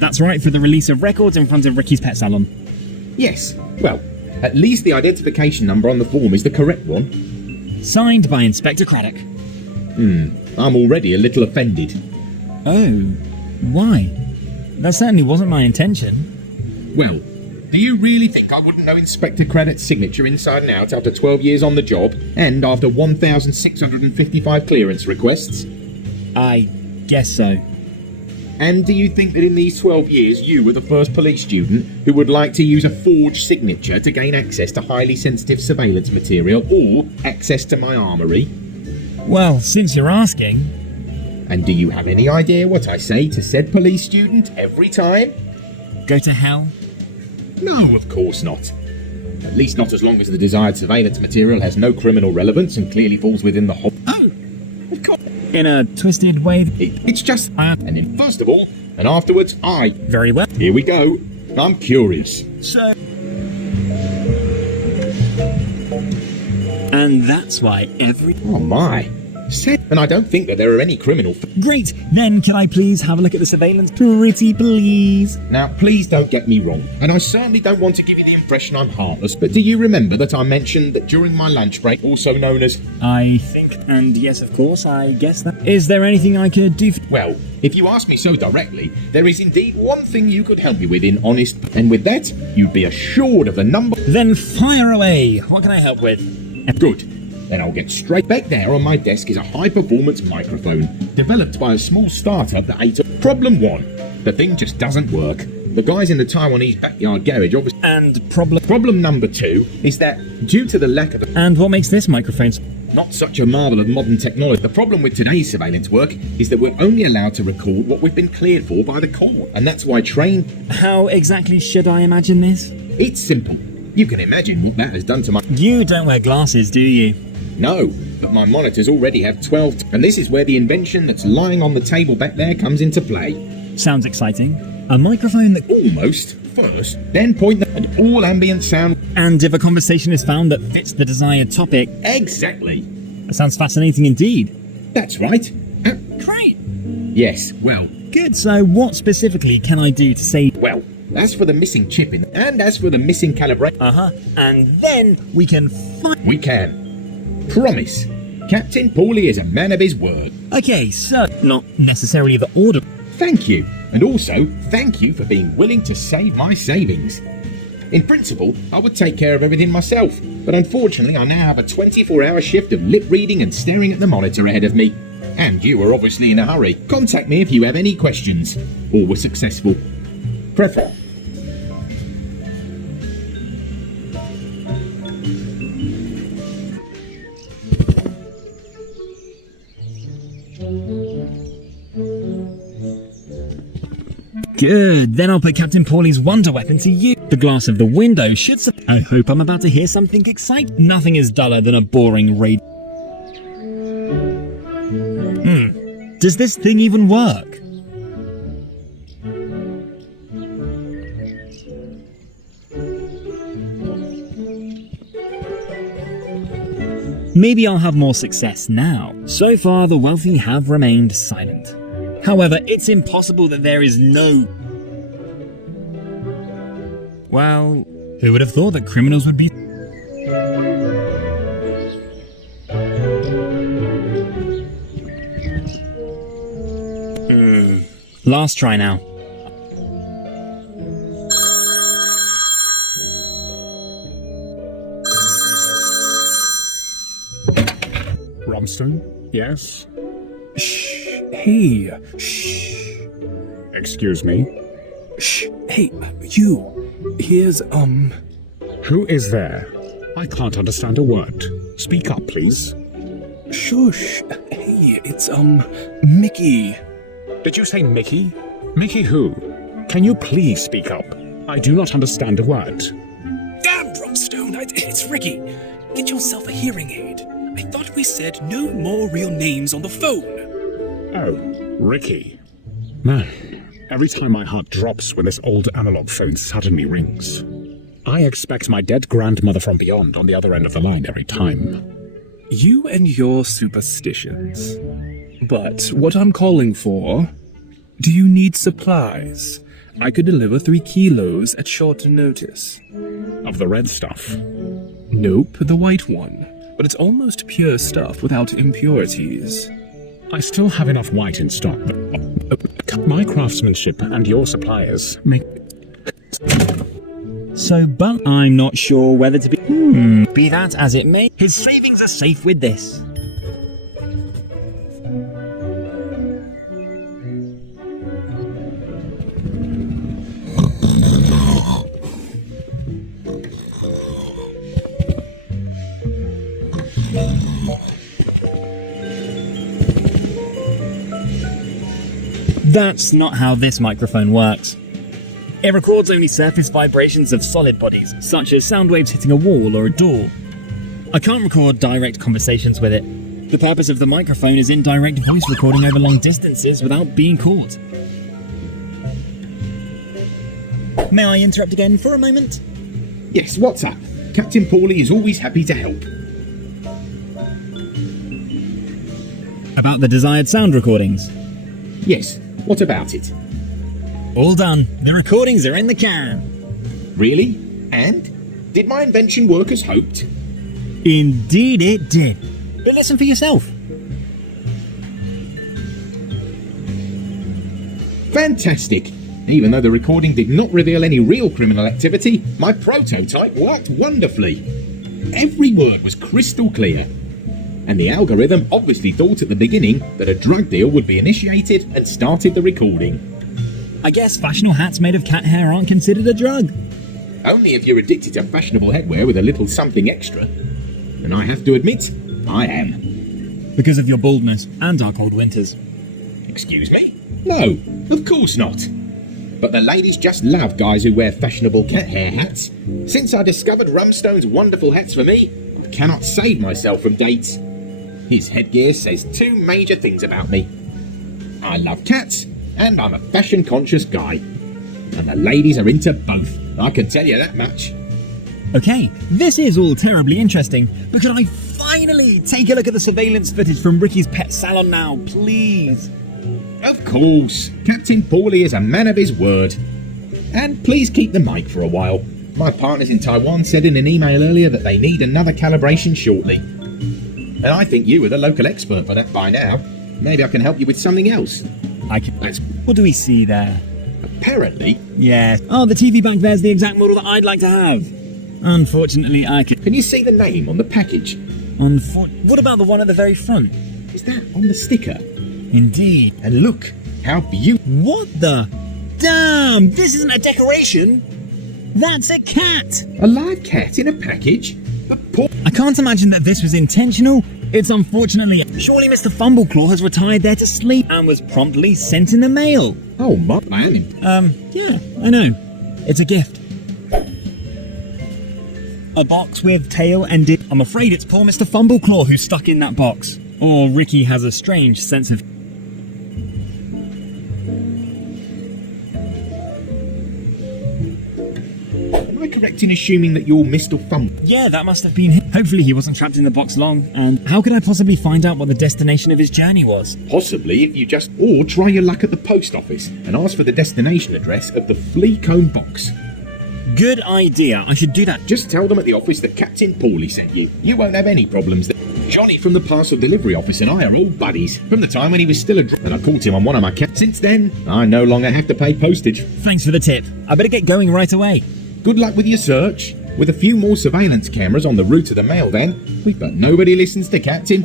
That's right, for the release of records in front of Ricky's pet salon. Yes, well, at least the identification number on the form is the correct one. Signed by Inspector Craddock. I'm already a little offended. Oh, why? That certainly wasn't my intention. Well, do you really think I wouldn't know Inspector Craddock's signature inside and out after 12 years on the job and after 1,655 clearance requests? I guess so. And do you think that in these 12 years you were the first police student who would like to use a forged signature to gain access to highly sensitive surveillance material or access to my armoury? Well, since you're asking... And do you have any idea what I say to said police student every time? Go to hell? No, of course not. At least not as long as the desired surveillance material has no criminal relevance and clearly falls within the whole... Oh, of course. In a twisted way? It's just and then first of all, and afterwards I. Very well. Here we go. I'm curious. So... And that's why every... Oh my. And I don't think that there are any criminal... Great! Then can I please have a look at the surveillance? Pretty please. Now, please don't get me wrong, and I certainly don't want to give you the impression I'm heartless, but do you remember that I mentioned that during my lunch break, also known as... I think, and yes, of course, I guess that... Is there anything I could do for... Well, if you ask me so directly, there is indeed one thing you could help me with in honest... And with that, you'd be assured of the number... Then fire away! What can I help with? Good. Then I'll get straight back there. On my desk is a high-performance microphone, developed by a small startup that ate up. Problem 1. The thing just doesn't work. The guys in the Taiwanese backyard garage obviously... And problem... Problem number 2 is that, due to the lack of... And what makes this microphone... Not such a marvel of modern technology. The problem with today's surveillance work is that we're only allowed to record what we've been cleared for by the court. And that's why How exactly should I imagine this? It's simple. You can imagine what that has done to my... You don't wear glasses, do you? No, but my monitors already have 12... And this is where the invention that's lying on the table back there comes into play. Sounds exciting. A microphone that... Almost first, then point and all ambient sound... And if a conversation is found that fits the desired topic... Exactly. That sounds fascinating indeed. That's right. Great. Yes, well... Good, so what specifically can I do to save... Well, as for the missing chip in... And as for the missing calibration... And then we can find... We can. Promise. Captain Paulie is a man of his word. Okay, so... Not necessarily the order... Thank you. And also, thank you for being willing to save my savings. In principle, I would take care of everything myself, but unfortunately I now have a 24-hour shift of lip reading and staring at the monitor ahead of me. And you were obviously in a hurry. Contact me if you have any questions, or were successful. Prefer. Good, then I'll put Captain Paulie's wonder weapon to use. The glass of the window should... I hope I'm about to hear something exciting. Nothing is duller than a boring raid. Does this thing even work? Maybe I'll have more success now. So far, the wealthy have remained silent. However, it's impossible that there is no... Well, who would have thought that criminals would be... Last try now. Romstone? Yes? Shh. Hey. Shh. Excuse me? Shh. Hey, you. Here's, Who is there? I can't understand a word. Speak up, please. Shush. Hey, it's, Mickey. Did you say Mickey? Mickey who? Can you please speak up? I do not understand a word. Damn, Bromstone, it's Ricky. Get yourself a hearing aid. I thought we said no more real names on the phone. Oh, Ricky. Man, every time my heart drops when this old analog phone suddenly rings. I expect my dead grandmother from beyond on the other end of the line every time. You and your superstitions. But what I'm calling for... Do you need supplies? I could deliver 3 kilos at short notice. Of the red stuff? Nope, the white one. But it's almost pure stuff without impurities. I still have enough white in stock. My craftsmanship and your suppliers make... So, but I'm not sure whether to be... Be that as it may, his savings are safe with this. That's not how this microphone works. It records only surface vibrations of solid bodies, such as sound waves hitting a wall or a door. I can't record direct conversations with it. The purpose of the microphone is indirect voice recording over long distances without being caught. May I interrupt again for a moment? Yes, what's up? Captain Paulie is always happy to help. About the desired sound recordings. Yes, what about it? All done. The recordings are in the can. Really? And? Did my invention work as hoped? Indeed it did. But listen for yourself. Fantastic! Even though the recording did not reveal any real criminal activity, my prototype worked wonderfully. Every word was crystal clear. And the algorithm obviously thought at the beginning that a drug deal would be initiated and started the recording. I guess fashionable hats made of cat hair aren't considered a drug. Only if you're addicted to fashionable headwear with a little something extra. And I have to admit, I am. Because of your baldness and our cold winters. Excuse me? No, of course not. But the ladies just love guys who wear fashionable cat hair hats. Since I discovered Rumstone's wonderful hats for me, I cannot save myself from dates. His headgear says two major things about me. I love cats, and I'm a fashion-conscious guy. And the ladies are into both, I can tell you that much. Okay, this is all terribly interesting, but could I finally take a look at the surveillance footage from Ricky's pet salon now, please? Of course, Captain Paulie is a man of his word. And please keep the mic for a while. My partners in Taiwan said in an email earlier that they need another calibration shortly. And I think you are the local expert for that by now. Maybe I can help you with something else. What do we see there? Apparently. Yeah. Oh, the TV back there's the exact model that I'd like to have. Unfortunately, I can... Can you see the name on the package? What about the one at the very front? Is that on the sticker? Indeed. And look, how beautiful. What the? Damn, this isn't a decoration. That's a cat. A live cat in a package? I can't imagine that this was intentional. It's unfortunately... Surely Mr. Fumbleclaw has retired there to sleep and was promptly sent in the mail. Oh, man. Yeah, I know. It's a gift. A box with tail and dip. I'm afraid it's poor Mr. Fumbleclaw who's stuck in that box. Or Ricky has a strange sense of... Am I correct in assuming that you're Mr. Fumble? Yeah, that must have been him. Hopefully he wasn't trapped in the box long. And how could I possibly find out what the destination of his journey was? Possibly if you just... Or try your luck at the post office and ask for the destination address of the flea comb box. Good idea. I should do that. Just tell them at the office that Captain Paulie sent you. You won't have any problems there. Johnny from the parcel delivery office and I are all buddies from the time when he was still a and I caught him on one of my cats. Since then, I no longer have to pay postage. Thanks for the tip. I better get going right away. Good luck with your search. With a few more surveillance cameras on the route of the mail then, but nobody listens to Captain.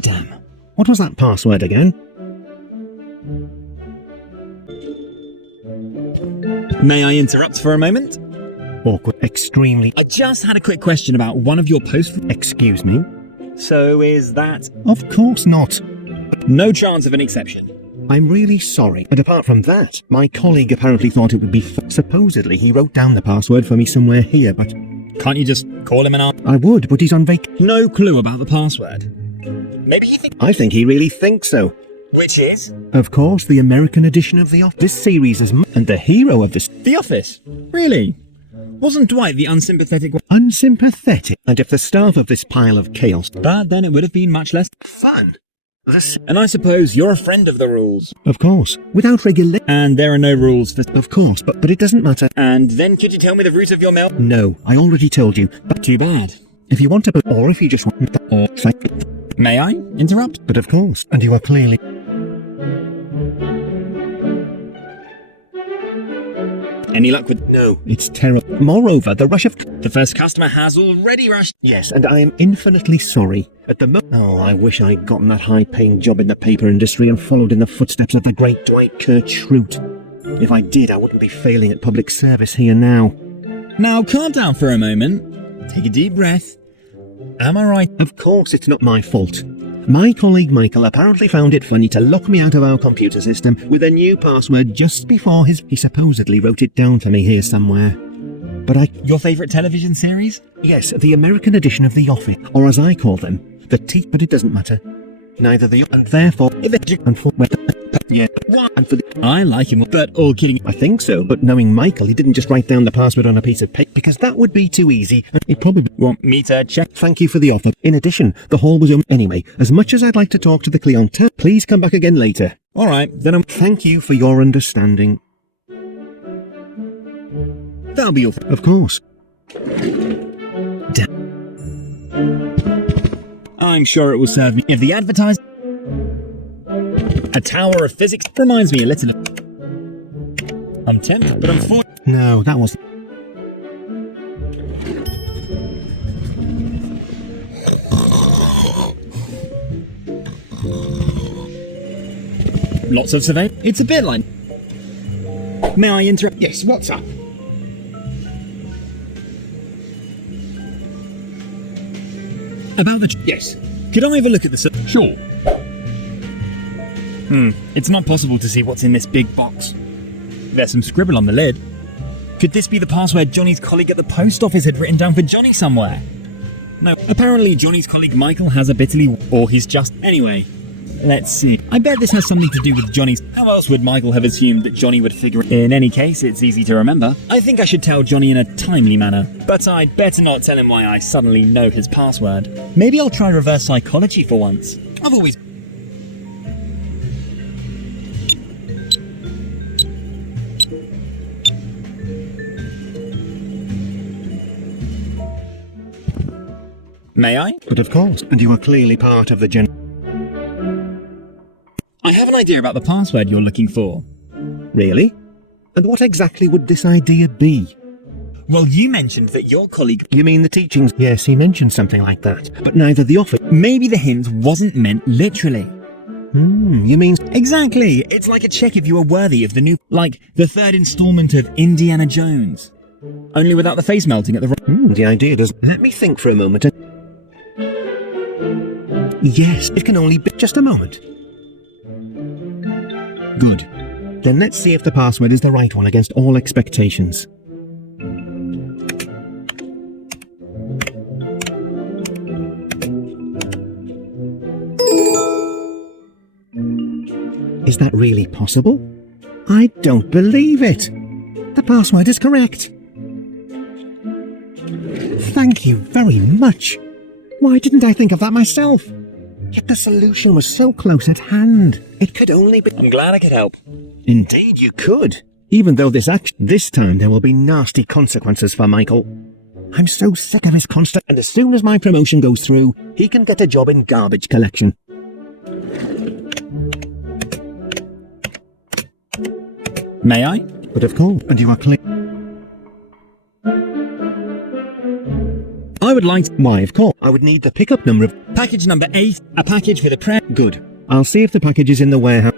Damn. What was that password again? May I interrupt for a moment? Awkward. Extremely. I just had a quick question about one of your posts. Excuse me? So is that... Of course not. No chance of an exception. I'm really sorry. And apart from that, my colleague apparently thought it would be supposedly he wrote down the password for me somewhere here, but... Can't you just call him and ask? I would, but he's on No clue about the password. Maybe he thinks... I think he really thinks so. Which is? Of course, the American edition of The Office. This series is... And the hero of this... The Office? Really? Wasn't Dwight the unsympathetic one? Unsympathetic? And if the staff of this pile of chaos... But then it would have been much less... Fun. And I suppose you're a friend of the rules. Of course. Without regulation. And there are no rules for... Of course, but it doesn't matter. And then could you tell me the route of your mail? No, I already told you. But too bad. If you want to... Or if you just want... Or... May I interrupt? But of course. And you are clearly... Any luck with... No, it's terrible. Moreover, the rush of... The first customer has already rushed... Yes, and I am infinitely sorry. At the moment... Oh, I wish I'd gotten that high-paying job in the paper industry and followed in the footsteps of the great Dwight Schrute. If I did, I wouldn't be failing at public service here now. Now, calm down for a moment. Take a deep breath. Am I right? Of course it's not my fault. My colleague Michael apparently found it funny to lock me out of our computer system with a new password just before he supposedly wrote it down for me here somewhere. but Your favourite television series? Yes, the American edition of The Office, or as I call them, the but it doesn't matter. Neither the and therefore if it and for yeah and for the I like him, but all kidding. I think so, but knowing Michael, he didn't just write down the password on a piece of paper because that would be too easy. And he probably Want me to check? Thank you for the offer. In addition, the hall was anyway. As much as I'd like to talk to the clientele, please come back again later. All right, then Thank you for your understanding. that'll be all. Of course. I'm sure it will serve me. If the advertising... A tower of physics reminds me a little of... I'm tempted, but unfortunately... No, that was... Lots of survey. It's a bit like... May I interrupt? Yes, what's up? About the... Yes. Could I have a look at the... Sure. It's not possible to see what's in this big box. There's some scribble on the lid. Could this be the password Johnny's colleague at the post office had written down for Johnny somewhere? No, apparently Johnny's colleague Michael has a bitterly... Or he's just... Anyway, let's see. I bet this has something to do with Johnny's... How else would Michael have assumed that Johnny would figure it? In any case, it's easy to remember. I think I should tell Johnny in a timely manner, but I'd better not tell him why I suddenly know his password. Maybe I'll try reverse psychology for once. I've always... May I? But of course, and you are clearly part of the I have an idea about the password you're looking for. Really? And what exactly would this idea be? Well, you mentioned that your colleague... You mean the teachings? Yes, he mentioned something like that. But neither the office... Maybe the hint wasn't meant literally. You mean... Exactly! It's like a check if you are worthy of the new... Like the third installment of Indiana Jones. Only without the face melting at the... The idea does... Let me think for a moment. Yes, it can only be... Just a moment. Good. Then let's see if the password is the right one against all expectations. Is that really possible? I don't believe it. The password is correct. Thank you very much. Why didn't I think of that myself? Yet the solution was so close at hand. It could only be... I'm glad I could help. Indeed you could. Even though this time there will be nasty consequences for Michael. I'm so sick of his constant... And as soon as my promotion goes through, he can get a job in garbage collection. May I? But of course, and you are clear... I would like to... Why, of course. I would need the pickup number of... Package number 8, a package with a prayer... Good. I'll see if the package is in the warehouse.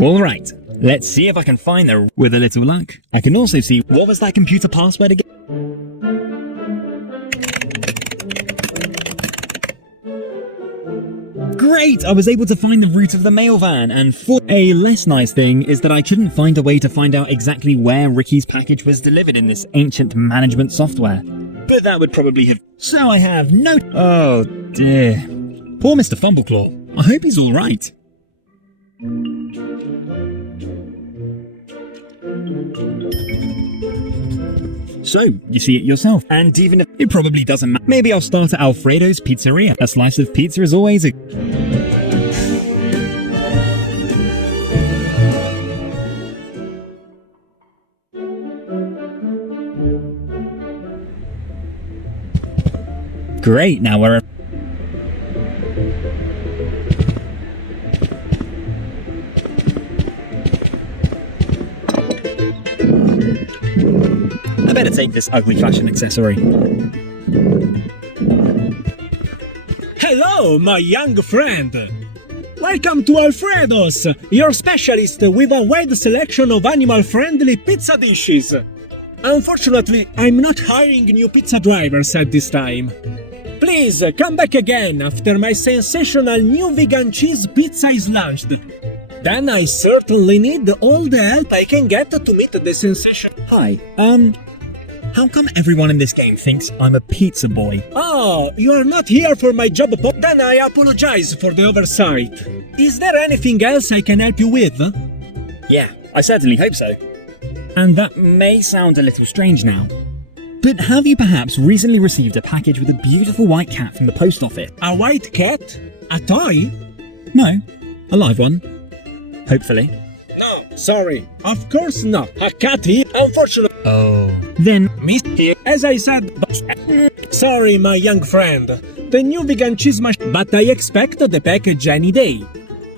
All right. Let's see if I can find the... With a little luck. I can also see... What was that computer password again? Great! I was able to find the route of the mail van, and for a less nice thing is that I couldn't find a way to find out exactly where Ricky's package was delivered in this ancient management software. But that would probably have... So I have no... Oh dear. Poor Mr. Fumbleclaw. I hope he's alright. So, you see it yourself. And even if it probably doesn't matter, maybe I'll start at Alfredo's Pizzeria. A slice of pizza is always a... Great, now we're... I better take this ugly fashion accessory. Hello, my young friend! Welcome to Alfredo's, your specialist with a wide selection of animal-friendly pizza dishes. Unfortunately, I'm not hiring new pizza drivers at this time. Please, come back again after my sensational new vegan cheese pizza is launched. Then I certainly need all the help I can get to meet the sensation. Hi, how come everyone in this game thinks I'm a pizza boy? Oh, you are not here for my job. Then I apologize for the oversight. Is there anything else I can help you with? Yeah, I certainly hope so. And that may sound a little strange now, but have you perhaps recently received a package with a beautiful white cat from the post office? A white cat? A toy? No, a live one. Hopefully. No, sorry. Of course not. A cat here, unfortunately. Oh. Then, Miss here, as I said, sorry, my young friend. The new vegan cheese machine, but I expect the package any day.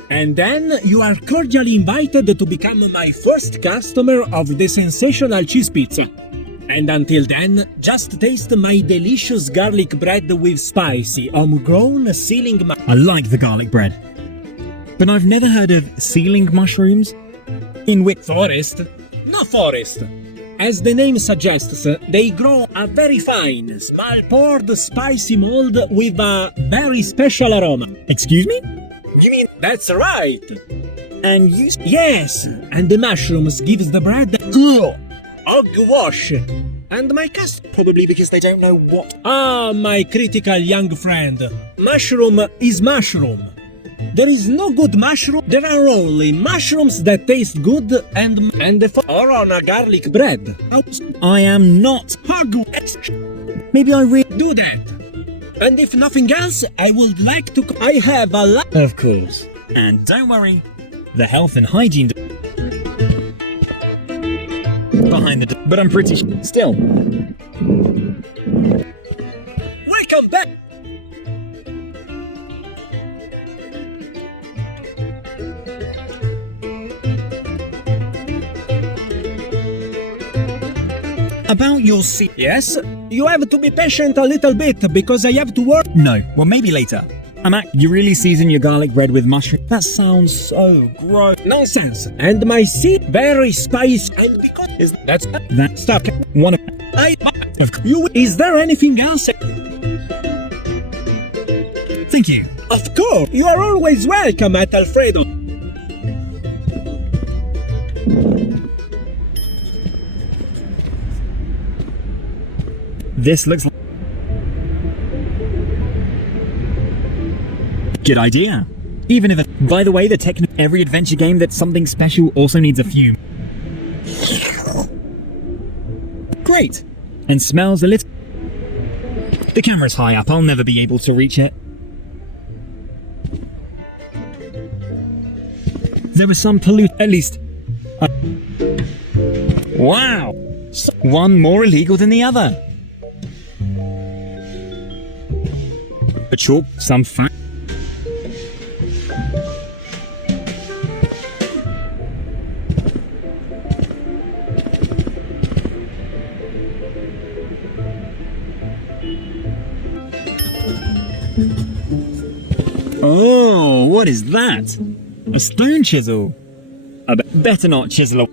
And then you are cordially invited to become my first customer of the sensational cheese pizza. And until then, just taste my delicious garlic bread with spicy, homegrown ceiling I like the garlic bread. But I've never heard of ceiling mushrooms. In which forest? No forest. As the name suggests, they grow a very fine, small poured spicy mold with a very special aroma. Excuse me? You mean that's right? And you... Yes, and the mushrooms gives the bread hogwash. And my custom... Probably because they don't know what... Ah, my critical young friend. Mushroom is mushroom. There is no good mushroom. There are only mushrooms that taste good and or on a garlic bread. I am not... Maybe I really... Do that. And if nothing else, I would like to... I have a lot... Of course. And don't worry, the health and hygiene... behind the... But I'm pretty... Still. Welcome back! About your Yes? You have to be patient a little bit, because I have to work... No, well maybe later. You really season your garlic bread with mushroom? That sounds so gross. Nonsense. And my seed very spicy, and because... That... Stop. One of... You... Is there anything else? Thank you. Of course. You are always welcome at Alfredo. This looks like... Good idea. Even if by the way, every adventure game that's something special also needs a fume. Great. And smells a little... The camera's high up, I'll never be able to reach it. There was some at least... Wow! One more illegal than the other. A chalk, some fat. Oh, what is that? A stone chisel. I better not chisel.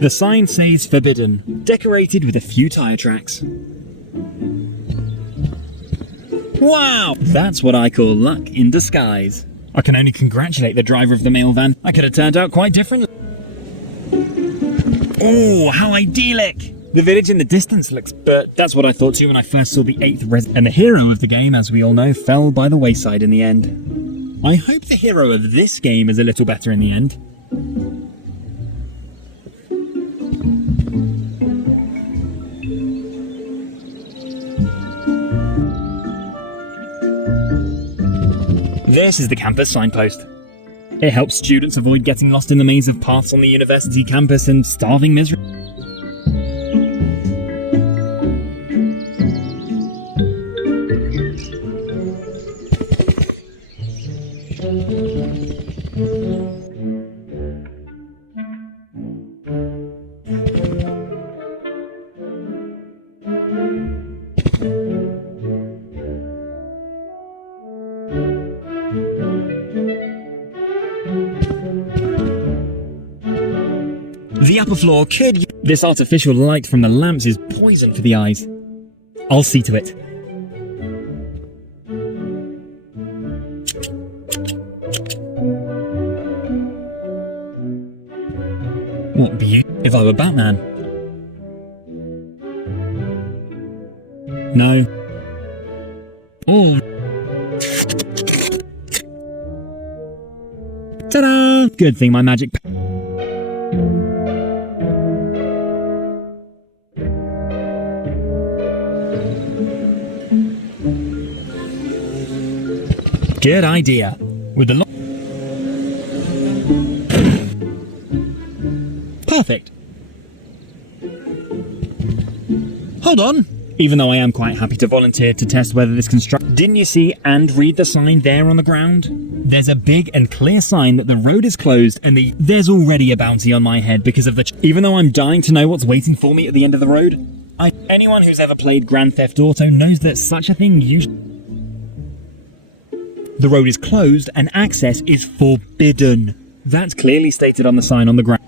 The sign says forbidden, decorated with a few tire tracks. Wow! That's what I call luck in disguise. I can only congratulate the driver of the mail van. I could have turned out quite differently. Oh, how idyllic! The village in the distance looks... But that's what I thought too when I first saw the 8th And the hero of the game, as we all know, fell by the wayside in the end. I hope the hero of this game is a little better in the end. This is the campus signpost. It helps students avoid getting lost in the maze of paths on the university campus and starving misery. The upper floor could... This artificial light from the lamps is poison for the eyes. I'll see to it. If I were Batman. No. Oh. Ta-da! Good thing my magic... Good idea. With the Perfect. Hold on. Even though I am quite happy to volunteer to test whether this construct... Didn't you see and read the sign there on the ground? There's a big and clear sign that the road is closed and there's already a bounty on my head because of the... Even though I'm dying to know what's waiting for me at the end of the road, anyone who's ever played Grand Theft Auto knows that such a thing usually... The road is closed and access is forbidden. That's clearly stated on the sign on the ground.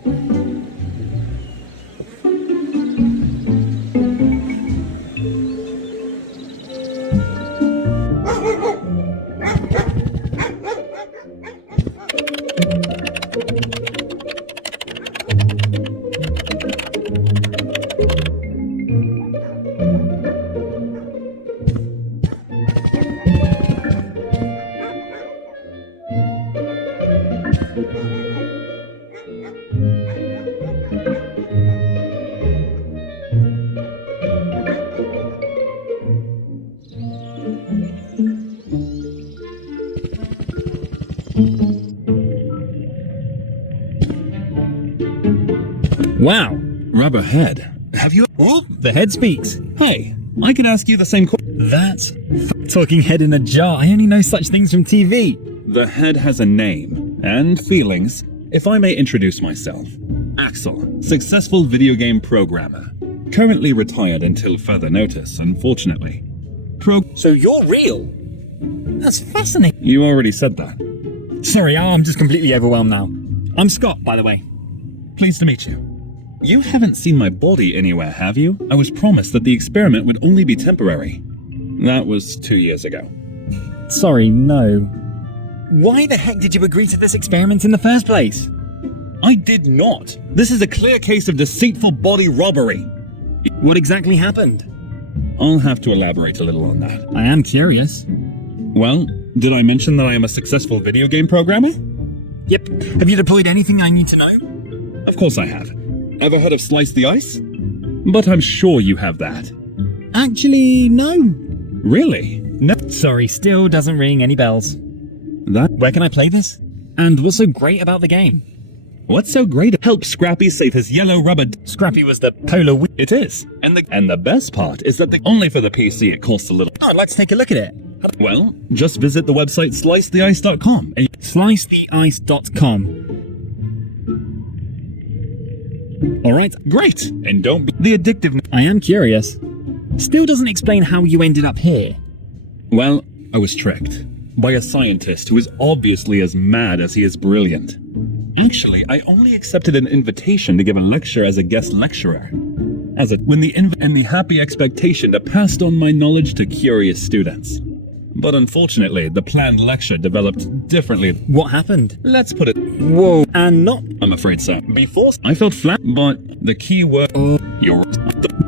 Wow. Rubber head. Have you... Oh, the head speaks. Hey, I can ask you the same question. That's... Talking head in a jar. I only know such things from TV. The head has a name and feelings. If I may introduce myself. Axel, successful video game programmer. Currently retired until further notice, unfortunately. So you're real? That's fascinating. You already said that. Sorry, I'm just completely overwhelmed now. I'm Scott, by the way. Pleased to meet you. You haven't seen my body anywhere, have you? I was promised that the experiment would only be temporary. That was 2 years ago. Sorry, no. Why the heck did you agree to this experiment in the first place? I did not. This is a clear case of deceitful body robbery. What exactly happened? I'll have to elaborate a little on that. I am curious. Well, did I mention that I am a successful video game programmer? Yep. Have you deployed anything I need to know? Of course I have. Ever heard of Slice the Ice? But I'm sure you have that. Actually, no. Really? No. Sorry, still doesn't ring any bells. That? Where can I play this? And what's so great about the game? What's so great? Help Scrappy save his yellow rubber... Scrappy was the polar... It is. And the best part is that only for the PC it costs a little... Oh, I'd like to take a look at it. Well, just visit the website slicetheice.com. Slicetheice.com. Alright, great! And don't be the addictive... I am curious. Still doesn't explain how you ended up here. Well, I was tricked. By a scientist who is obviously as mad as he is brilliant. Actually, I only accepted an invitation to give a lecture as a guest lecturer. And the happy expectation to pass on my knowledge to curious students. But unfortunately, the planned lecture developed differently. What happened? Let's put it... Whoa, and not... I'm afraid so. Before, I felt flat, but the key word...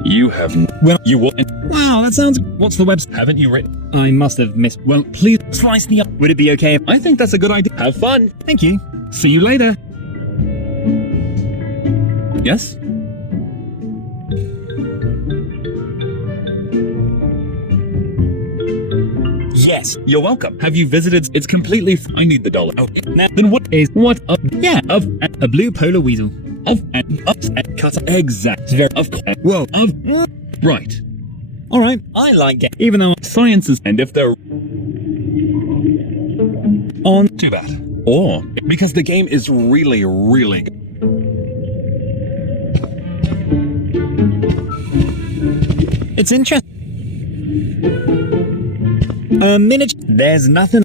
You have... Well, you will... Wow, that sounds... What's the website? Haven't you written... I must have missed... Well, please... Slice the... Would it be okay if... I think that's a good idea. Have fun. Thank you. See you later. Yes? Yes. You're welcome. Have you visited? It's completely... I need the dollar. Oh, now, then what is... What of... Yeah, of... A blue polar weasel. Of... And... Cutter. Exact. Of... Whoa. Of... Right. Alright, I like it. Even though... Science is... And if they're... On... Too bad. Or... Because the game is really, really good. It's interesting. A minute. There's nothing.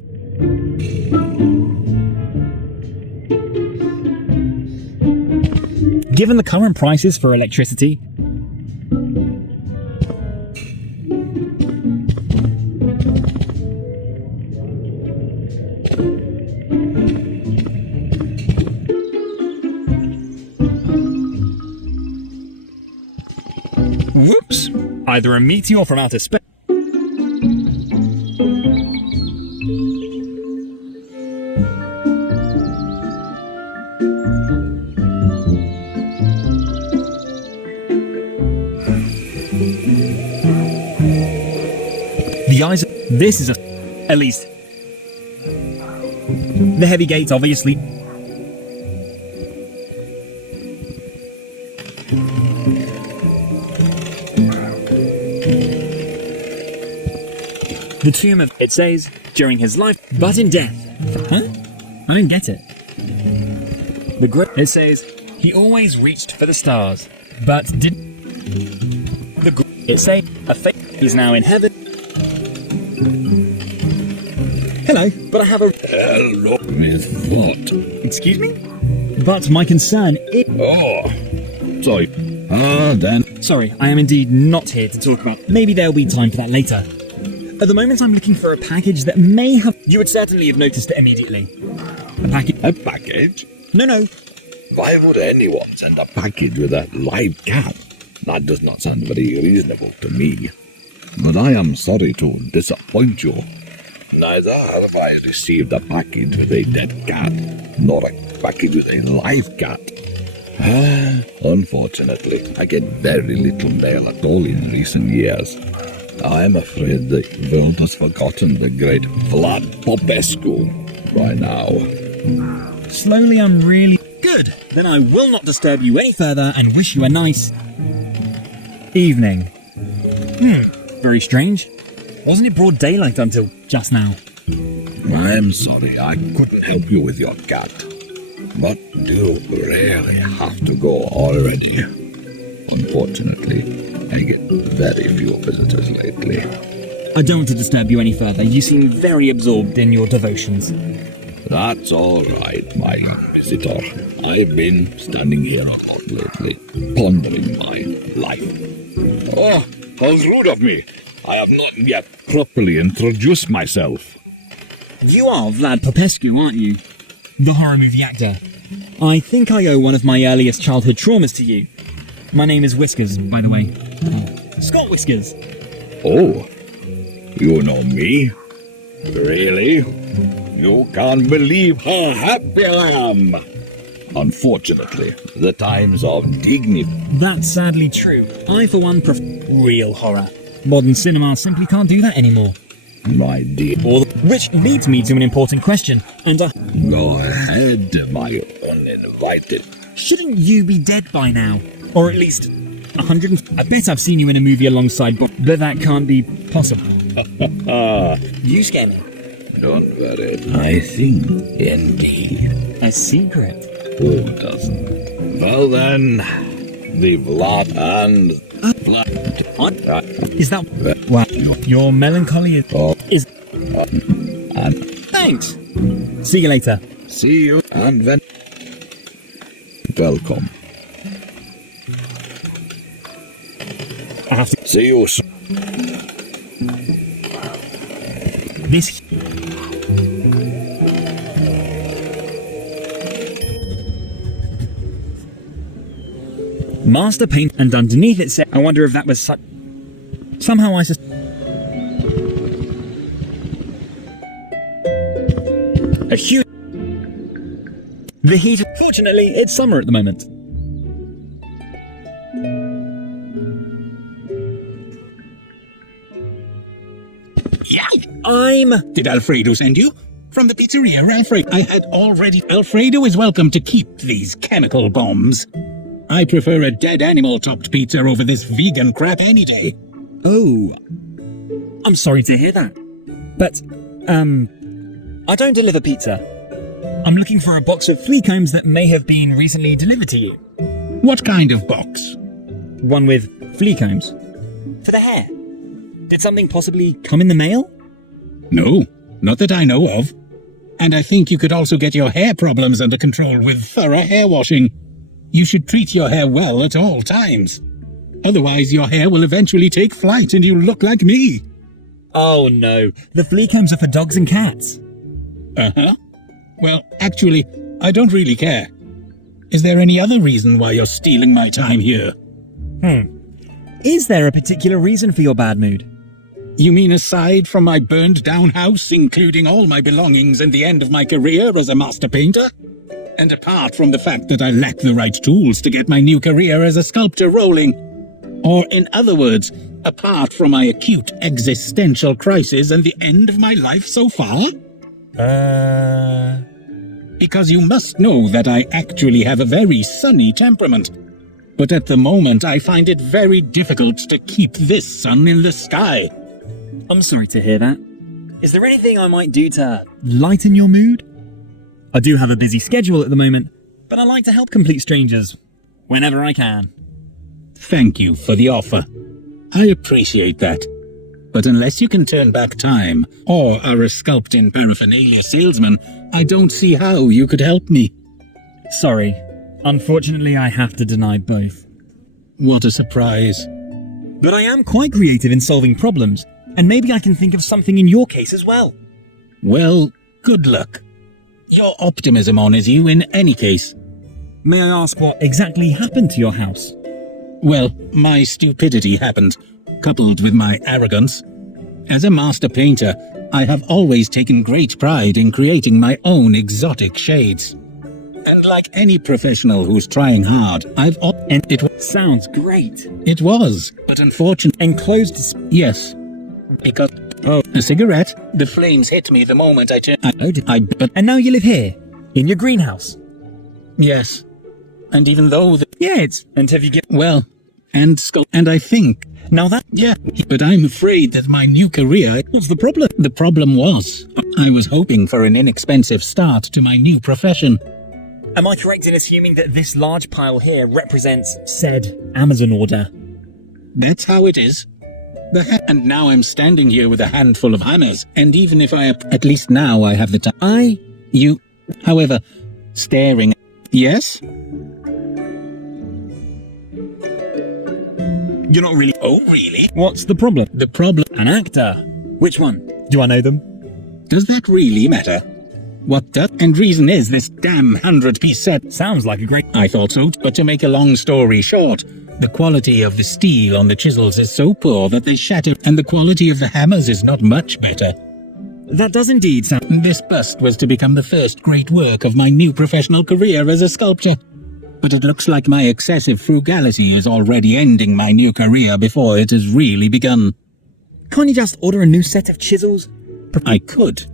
Given the current prices for electricity, Whoops! Either a meteor from outer space. The eyes. This is a. At least. The heavy gates, obviously. The tomb of. It says, during his life, but in death. Huh? I didn't get it. The great. It says, he always reached for the stars, but didn't. It says, a fate is now in heaven. Hello, but I have a. Hello, with what? Excuse me? But my concern is. Oh, sorry. Then. Sorry, I am indeed not here to talk about. Maybe there'll be time for that later. At the moment, I'm looking for a package that may have. You would certainly have noticed it immediately. A package. A package? No. Why would anyone send a package with a live cat? That does not sound very reasonable to me. But I am sorry to disappoint you. Neither have I received a package with a dead cat, nor a package with a live cat. Unfortunately, I get very little mail at all in recent years. I am afraid the world has forgotten the great Vlad Popescu by now. Slowly, I'm really. Good! Then I will not disturb you any further and wish you a nice. Evening. Very strange. Wasn't it broad daylight until just now? I'm sorry I couldn't help you with your cat. But do you really have to go already? Unfortunately, I get very few visitors lately. I don't want to disturb you any further. You seem very absorbed in your devotions. That's all right, my visitor. I've been standing here a lot lately, pondering my life. Oh, how rude of me! I have not yet properly introduced myself. You are Vlad Popescu, aren't you? The horror movie actor. I think I owe one of my earliest childhood traumas to you. My name is Whiskers, by the way. Scott Whiskers. Oh, you know me? Really? You can't believe how happy I am. Unfortunately, the times of dignity. That's sadly true. I, for one, prefer real horror. Modern cinema simply can't do that anymore. My dear. Which leads me to an important question, and Go ahead, my uninvited. Shouldn't you be dead by now? Or at least 100. I bet I've seen you in a movie alongside Bob, but that can't be possible. You scare me. Don't worry. I think, indeed. A secret? Who doesn't? Well then, the Vlad and Vlad. What? Is that... Wow. Your melancholy is... And Thanks. See you later. see you and then... Welcome. I have to... See you soon. This... Master paint, and underneath it said, I wonder if that was such... Somehow I a huge... The heat... Fortunately, it's summer at the moment. Yeah. Did Alfredo send you? From the pizzeria, Alfredo. I had already... Alfredo is welcome to keep these chemical bombs. I prefer a dead animal-topped pizza over this vegan crap any day. Oh. I'm sorry to hear that. But, I don't deliver pizza. I'm looking for a box of flea combs that may have been recently delivered to you. What kind of box? One with flea combs. For the hair. Did something possibly come in the mail? No, not that I know of. And I think you could also get your hair problems under control with thorough hair washing. You should treat your hair well at all times. Otherwise, your hair will eventually take flight and you'll look like me. Oh no, the flea combs are for dogs and cats. Uh-huh. Well, actually, I don't really care. Is there any other reason why you're stealing my time here? Is there a particular reason for your bad mood? You mean aside from my burned-down house, including all my belongings and the end of my career as a master painter? And apart from the fact that I lack the right tools to get my new career as a sculptor rolling? Or, in other words, apart from my acute existential crisis and the end of my life so far? Because you must know that I actually have a very sunny temperament. But at the moment, I find it very difficult to keep this sun in the sky. I'm sorry to hear that. Is there anything I might do to lighten your mood? I do have a busy schedule at the moment, but I like to help complete strangers whenever I can. Thank you for the offer. I appreciate that. But unless you can turn back time, or are a sculpting paraphernalia salesman, I don't see how you could help me. Sorry. Unfortunately, I have to deny both. What a surprise. But I am quite creative in solving problems, and maybe I can think of something in your case as well. Well, good luck. Your optimism honours you in any case. May I ask what exactly happened to your house? Well, my stupidity happened, coupled with my arrogance. As a master painter, I have always taken great pride in creating my own exotic shades. And like any professional who's trying hard, Sounds great. It was, but unfortunately... Enclosed... Yes. Because... a cigarette. The flames hit me the moment I turned... And now you live here? In your greenhouse? Yes. And even though And have you given... Well, and I think... Now that... Yeah, but I'm afraid that my new career... What's the problem? The problem was, I was hoping for an inexpensive start to my new profession. Am I correct in assuming that this large pile here represents said Amazon order? That's how it is. And now I'm standing here with a handful of hammers, and even if at least now I have the time... However, staring... Yes? You're not really... Oh, really? What's the problem? The problem... An actor. Which one? Do I know them? Does that really matter? What does? And reason is this damn 100-piece set. Sounds like a great... I thought so, but to make a long story short, the quality of the steel on the chisels is so poor that they shatter, and the quality of the hammers is not much better. That does indeed sound... This bust was to become the first great work of my new professional career as a sculptor. But it looks like my excessive frugality is already ending my new career before it has really begun. Can't you just order a new set of chisels? I could.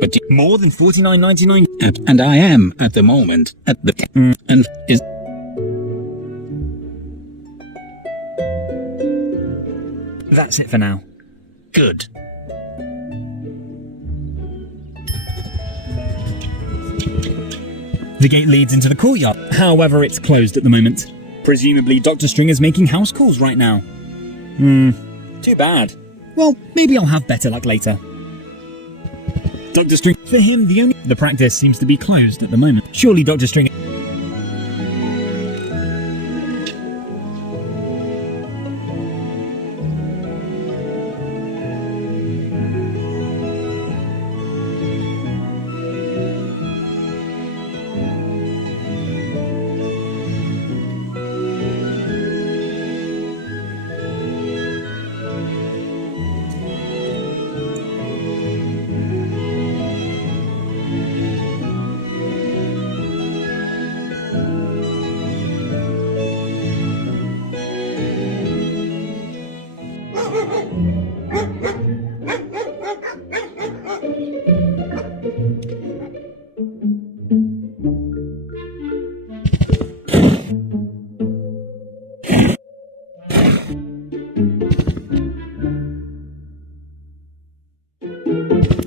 But more than $49.99? And I am, at the moment, at the... And is... That's it for now. Good. The gate leads into the courtyard. However, it's closed at the moment. Presumably, Dr. Stringer's making house calls right now. Too bad. Well, maybe I'll have better luck later. Dr. Stringer... For him, the practice seems to be closed at the moment. Surely Dr. Stringer...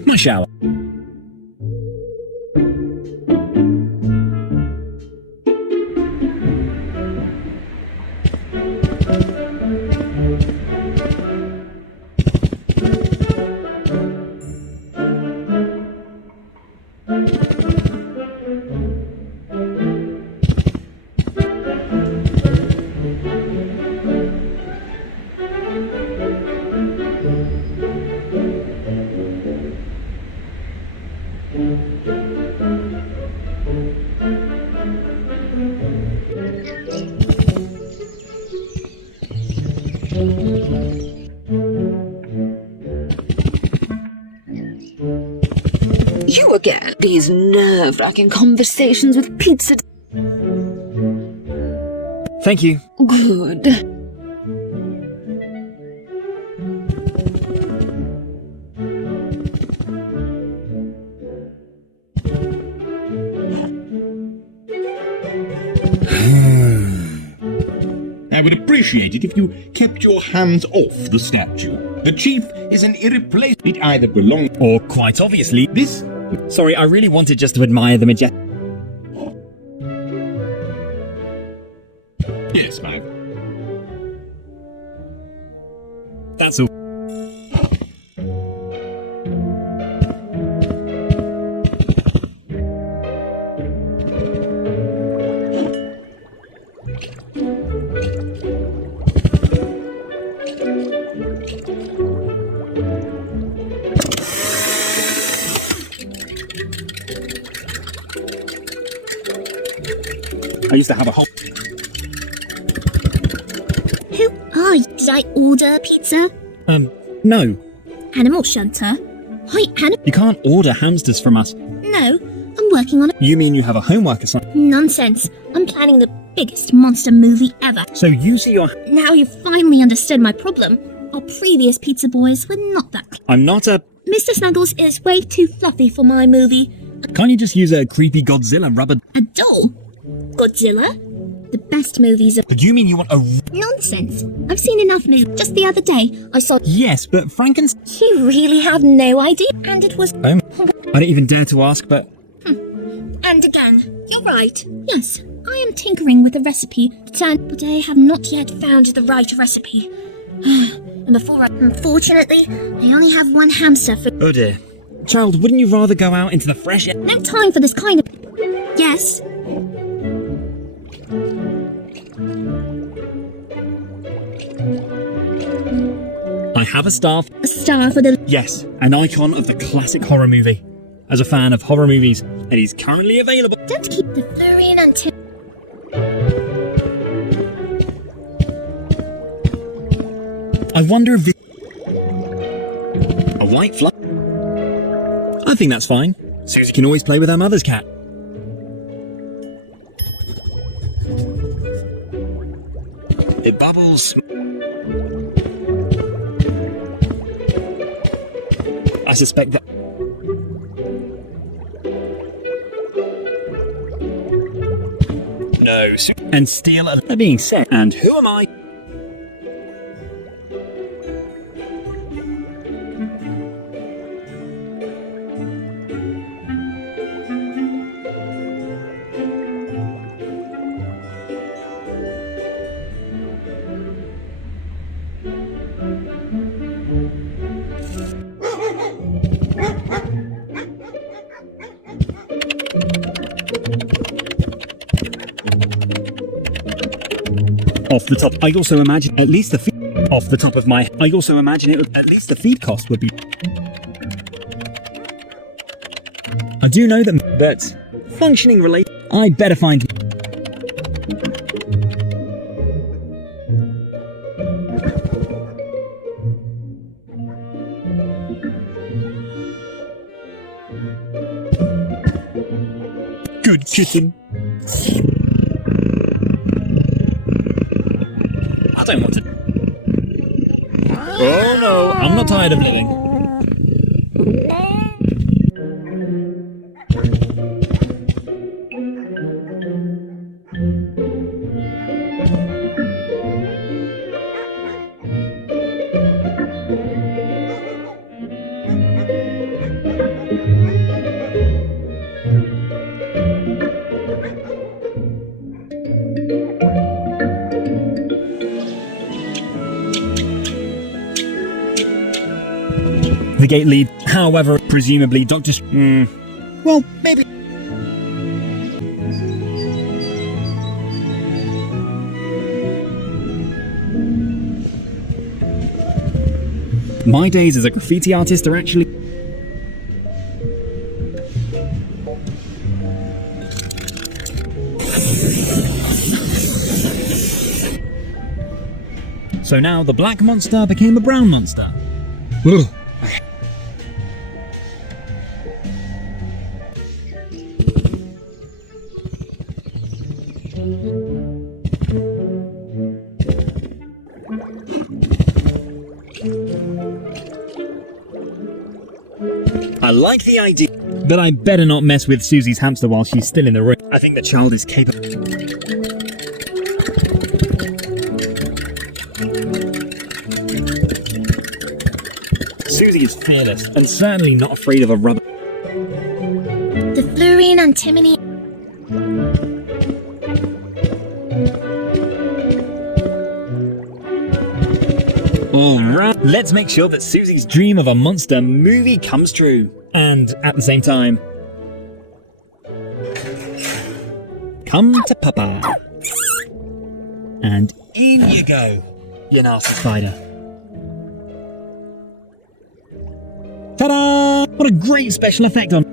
My shower. You again. These nerve-wracking conversations with pizza. Thank you. Good. I would appreciate it if you kept your hands off the statue. The chief is an irreplaceable. It either belongs Or, quite obviously, this. sorry, I really wanted just to admire the majestic. Yes, Mike. That's all. I used to have a whole. Who are you? Did I order pizza? No. Animal shelter? Hi, You can't order hamsters from us. No, I'm working on it. You mean you have a homework assignment? Nonsense. I'm planning the biggest monster movie ever. So you see your. Now you've finally understood my problem. Our previous pizza boys were not that I'm not a. Mr. Snuggles is way too fluffy for my movie. Can't you just use a creepy Godzilla rubber? A doll? Godzilla? The best movies of. Do you mean you want a. Nonsense. I've seen enough movies. Just the other day, I saw. Yes, but Frankenstein. You really have no idea. And it was. I don't even dare to ask, but. And again, you're right. Yes, I am tinkering with a recipe to turn, but I have not yet found the right recipe. And before unfortunately, I only have one hamster for. Oh dear. Child, wouldn't you rather go out into the fresh air? No time for this kind of. Yes. I have a star. A star for the. Yes, an icon of the classic horror movie. As a fan of horror movies, and he's currently available. Don't keep the furry until. I wonder if this. A white fly. I think that's fine. Susie can always play with her mother's cat. It bubbles. I suspect that. No, and steal a. Being said, and who am I? Off the top, I also imagine at least the feed. Off the top of my, I also imagine it would, at least the feed cost would be. I do know that, but functioning relate. I better find. Good kitten. I don't want to. Oh no, I'm not tired of living. The gate lead, however, presumably Dr. Well, maybe. My days as a graffiti artist are actually. So now the black monster became a brown monster. Ugh. I like the idea, but I better not mess with Susie's hamster while she's still in the room. I think the child is capable. Susie is fearless and certainly not afraid of a rubber. The fluorine antimony. Alright, let's make sure that Susie's dream of a monster movie comes true. And at the same time, come to Papa. And in you go, you nasty spider. Ta-da! What a great special effect on...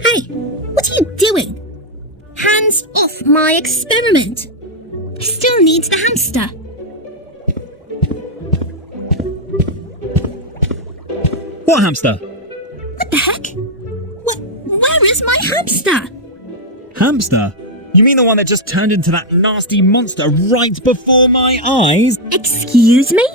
Hey, what are you doing? Hands off my experiment. I still need the hamster. What hamster? What the heck? Where is my hamster? Hamster? You mean the one that just turned into that nasty monster right before my eyes? Excuse me?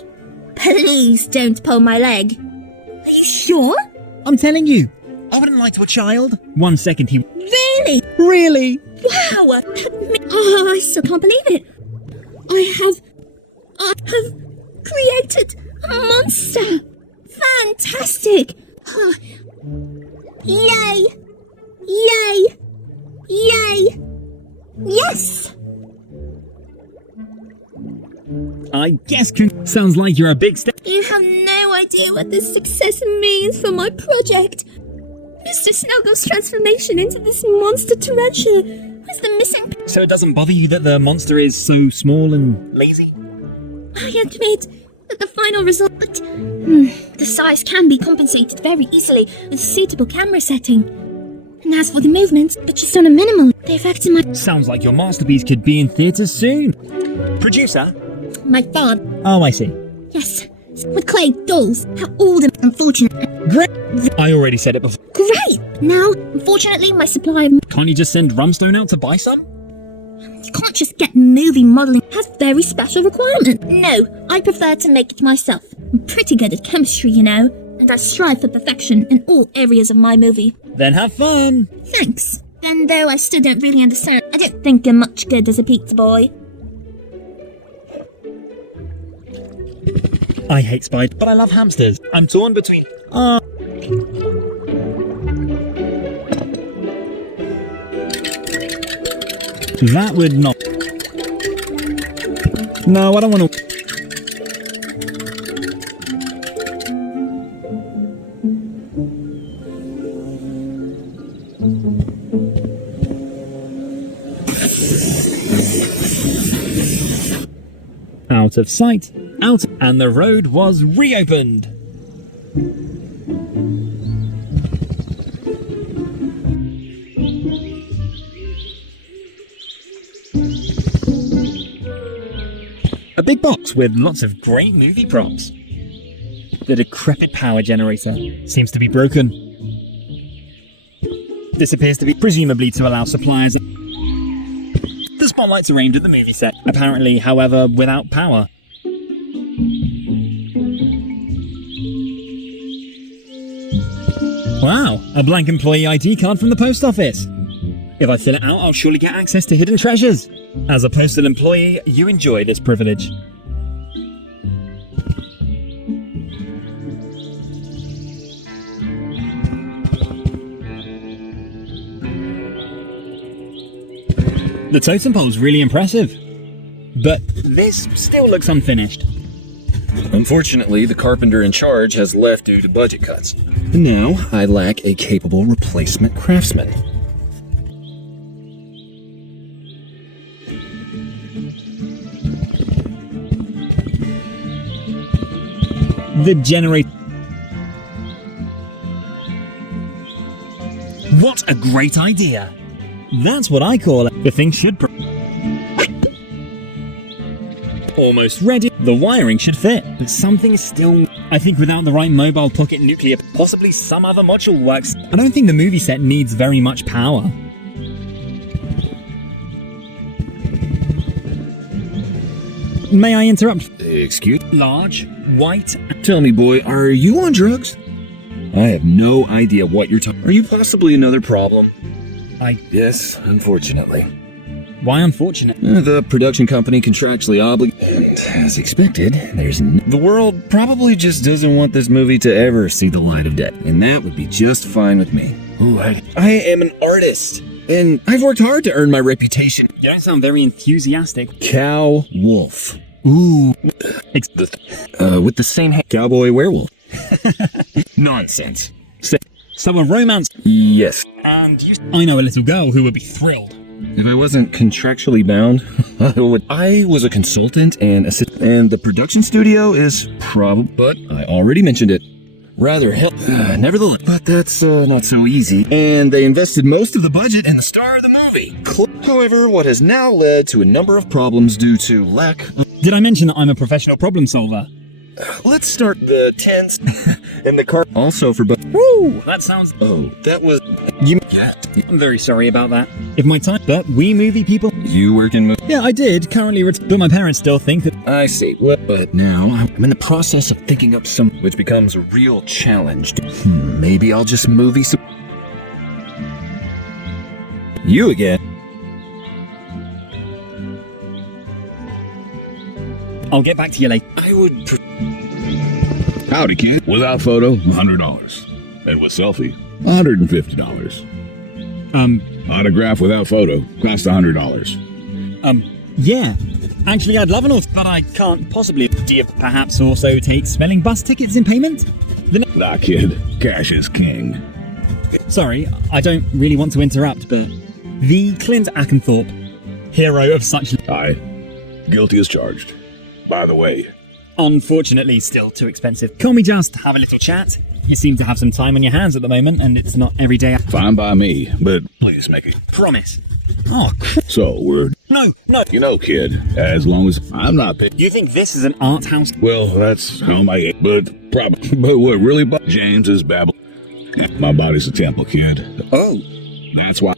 Please don't pull my leg. Are you sure? I'm telling you, I wouldn't lie to a child. 1 second he... Really? Really? Wow! Oh, I still can't believe it. I have created a monster. Fantastic! Yay! Yay! Yay! Yes! I guess sounds like you're a big step. You have no idea what this success means for my project. Mr. Snuggles' transformation into this monster tarantula was the missing... So it doesn't bother you that the monster is so small and lazy? I admit that the final result... But the size can be compensated very easily with suitable camera setting. And as for the movements, but just on a minimal, the effects in my... Sounds like your masterpiece could be in theatres soon. Producer? My father. Oh, I see. Yes. With clay dolls. How old and unfortunate. Great. I already said it before. Great! Now, unfortunately, my supply of... Can't you just send Rumstone out to buy some? You can't just get movie modelling. It has very special requirements. No, I prefer to make it myself. I'm pretty good at chemistry, you know, and I strive for perfection in all areas of my movie. Then have fun. Thanks. And though I still don't really understand, I don't think I'm much good as a pizza boy. I hate spiders, but I love hamsters. I'm torn between... That would not... No, I don't want to... Out of sight, out, and the road was reopened. A big box with lots of great movie props. The decrepit power generator seems to be broken. This appears to be presumably to allow suppliers... The spotlights are aimed at the movie set, apparently, however, without power. Wow, a blank employee ID card from the post office. If I fill it out, I'll surely get access to hidden treasures. As a postal employee, you enjoy this privilege. The totem pole's really impressive, but this still looks unfinished. Unfortunately, the carpenter in charge has left due to budget cuts. And now, I lack a capable replacement craftsman. The generator... What a great idea! That's what I call it. The thing should... almost ready. The wiring should fit, but something is still... I think without the right mobile pocket nuclear, possibly some other module works. I don't think the movie set needs very much power. May I interrupt? Excuse? Large, white... Tell me, boy, are you on drugs? I have no idea what you're talking... Are you possibly another problem? Yes, unfortunately. Why unfortunate? The production company contractually obligated. As expected, there's the world probably just doesn't want this movie to ever see the light of day, and that would be just fine with me. Ooh, I am an artist, and I've worked hard to earn my reputation. You don't sound very enthusiastic. Cow wolf. Ooh. With the same cowboy werewolf. Nonsense. So a romance. Yes. And I know a little girl who would be thrilled. If I wasn't contractually bound, I was a consultant and assistant, and the production studio is probably, but I already mentioned it. Rather nevertheless, but that's not so easy. And they invested most of the budget in the star of the movie. However, what has now led to a number of problems due to lack of... Did I mention that I'm a professional problem solver? Let's start the tents and the car. Also for Woo! That sounds... Oh, that was... Yeah. I'm very sorry about that. If my time... But we movie people... You work in... Yeah, I did. Currently... But my parents still think that... I see. Well, but now I'm in the process of thinking up some... Which becomes a real challenge. Maybe I'll just movie some... You again. I'll get back to you later. I would... Howdy, kid. Without photo, $100. And with selfie, $150. Autograph without photo, costs $100. Yeah. Actually, I'd love an auto, but I can't possibly. Do you perhaps also take spelling bus tickets in payment? Nah, kid. Cash is king. Sorry, I don't really want to interrupt, but the Clint Ackenthorpe, hero of such... Aye. Guilty as charged. By the way... Unfortunately, still too expensive. Can we just have a little chat? You seem to have some time on your hands at the moment, and it's not every day... Fine by me, but please make it. Promise. Oh, So, we're... No. You know, kid, as long as I'm not... You think this is an art house? Well, that's how my... But probably... But what really... James is babble. My body's a temple, kid. Oh. That's why...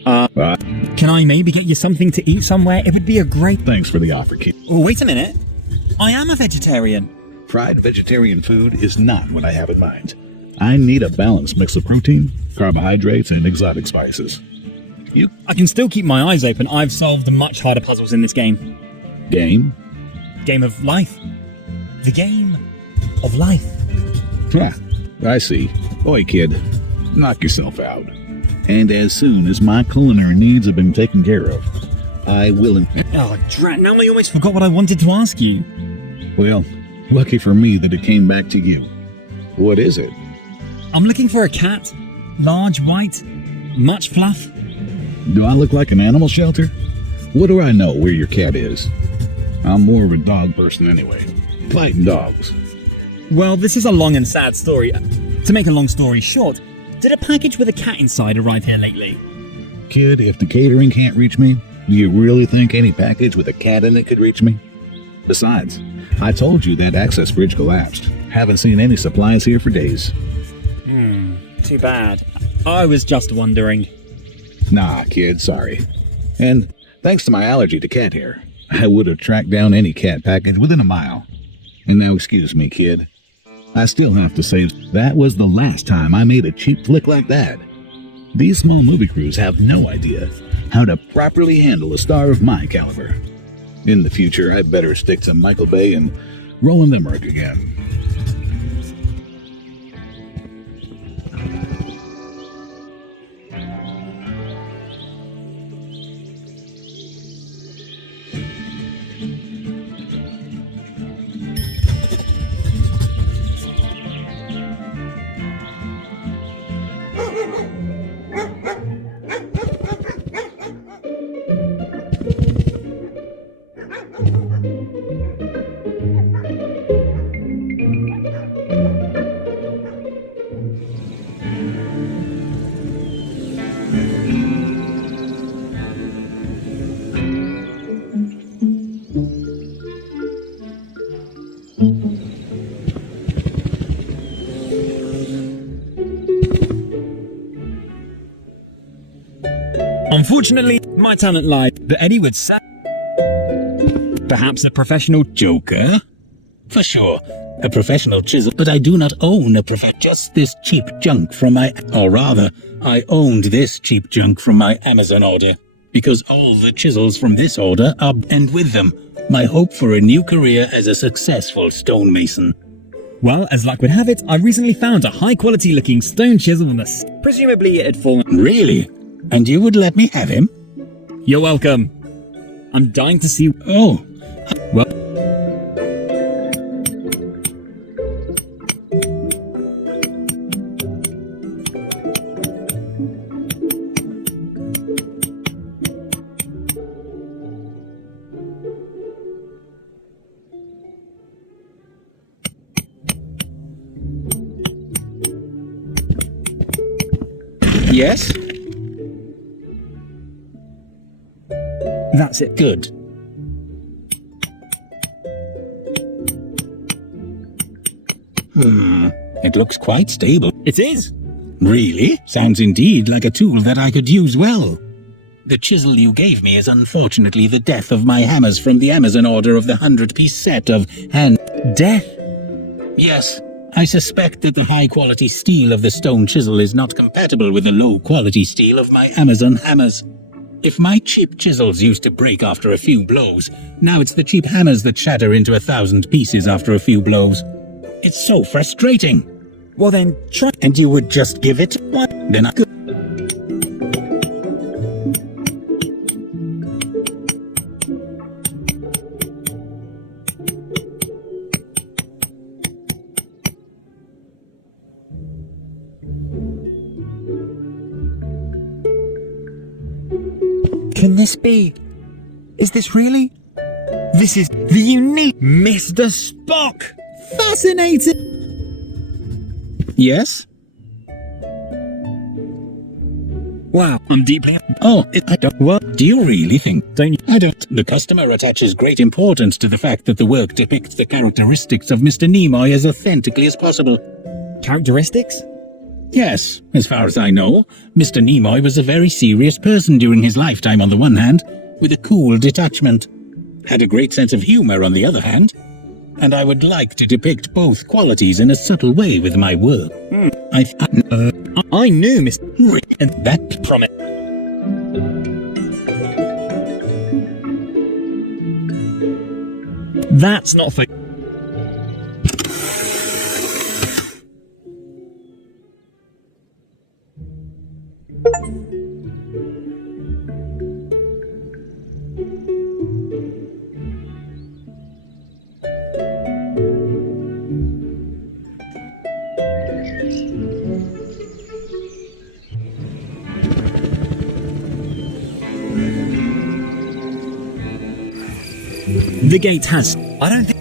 Can I maybe get you something to eat somewhere? It would be a great... Thanks for the offer, kid. Oh, wait a minute. I am a vegetarian. Fried vegetarian food is not what I have in mind. I need a balanced mix of protein, carbohydrates, and exotic spices. I can still keep my eyes open. I've solved much harder puzzles in this game. Game? Game of life. The game of life. I see. Boy, kid, knock yourself out. And as soon as my culinary needs have been taken care of, I will... Oh, drat, now I almost forgot what I wanted to ask you. Well, lucky for me that it came back to you. What is it? I'm looking for a cat. Large, white, much fluff. Do I look like an animal shelter? What do I know where your cat is? I'm more of a dog person anyway. Fighting dogs. Well, this is a long and sad story. To make a long story short, did a package with a cat inside arrive here lately? Kid, if the catering can't reach me, do you really think any package with a cat in it could reach me? Besides, I told you that access bridge collapsed. Haven't seen any supplies here for days. Too bad. I was just wondering. Nah, kid, sorry. And thanks to my allergy to cat hair, I would have tracked down any cat package within a mile. And now excuse me, kid. I still have to say, that was the last time I made a cheap flick like that. These small movie crews have no idea how to properly handle a star of my caliber. In the future, I'd better stick to Michael Bay and Roland Emmerich again. Unfortunately, my talent lies, but Eddie would say perhaps a professional Joker? For sure, a professional chisel, but I do not own a just this cheap junk from my... Or rather, I owned this cheap junk from my Amazon order, because all the chisels from this order are... And with them, my hope for a new career as a successful stonemason. Well, as luck would have it, I recently found a high-quality looking stone chisel in this. Presumably it had fallen... Really? And you would let me have him? You're welcome. I'm dying to see... Oh. Well... Yes? That's it. Good. It looks quite stable. It is. Really? Sounds indeed like a tool that I could use well. The chisel you gave me is unfortunately the death of my hammers from the Amazon order of the 100-piece set of hand... Death? Yes. I suspect that the high-quality steel of the stone chisel is not compatible with the low-quality steel of my Amazon hammers. If my cheap chisels used to break after a few blows, now it's the cheap hammers that shatter into 1,000 pieces after a few blows. It's so frustrating. Well then, try... And you would just give it one? Then I could... Can this be? Is this really? This is the unique Mr. Spock! Fascinating! Yes? Wow, I'm deeply... Oh, I don't... What? Do you really think? Don't you? I don't. The customer attaches great importance to the fact that the work depicts the characteristics of Mr. Nimoy as authentically as possible. Characteristics? Yes, as far as I know, Mr. Nimoy was a very serious person during his lifetime on the one hand, with a cool detachment. Had a great sense of humor on the other hand. And I would like to depict both qualities in a subtle way with my work. I knew Mr. Rick, and that promise. That's not for... The gate has... I don't think...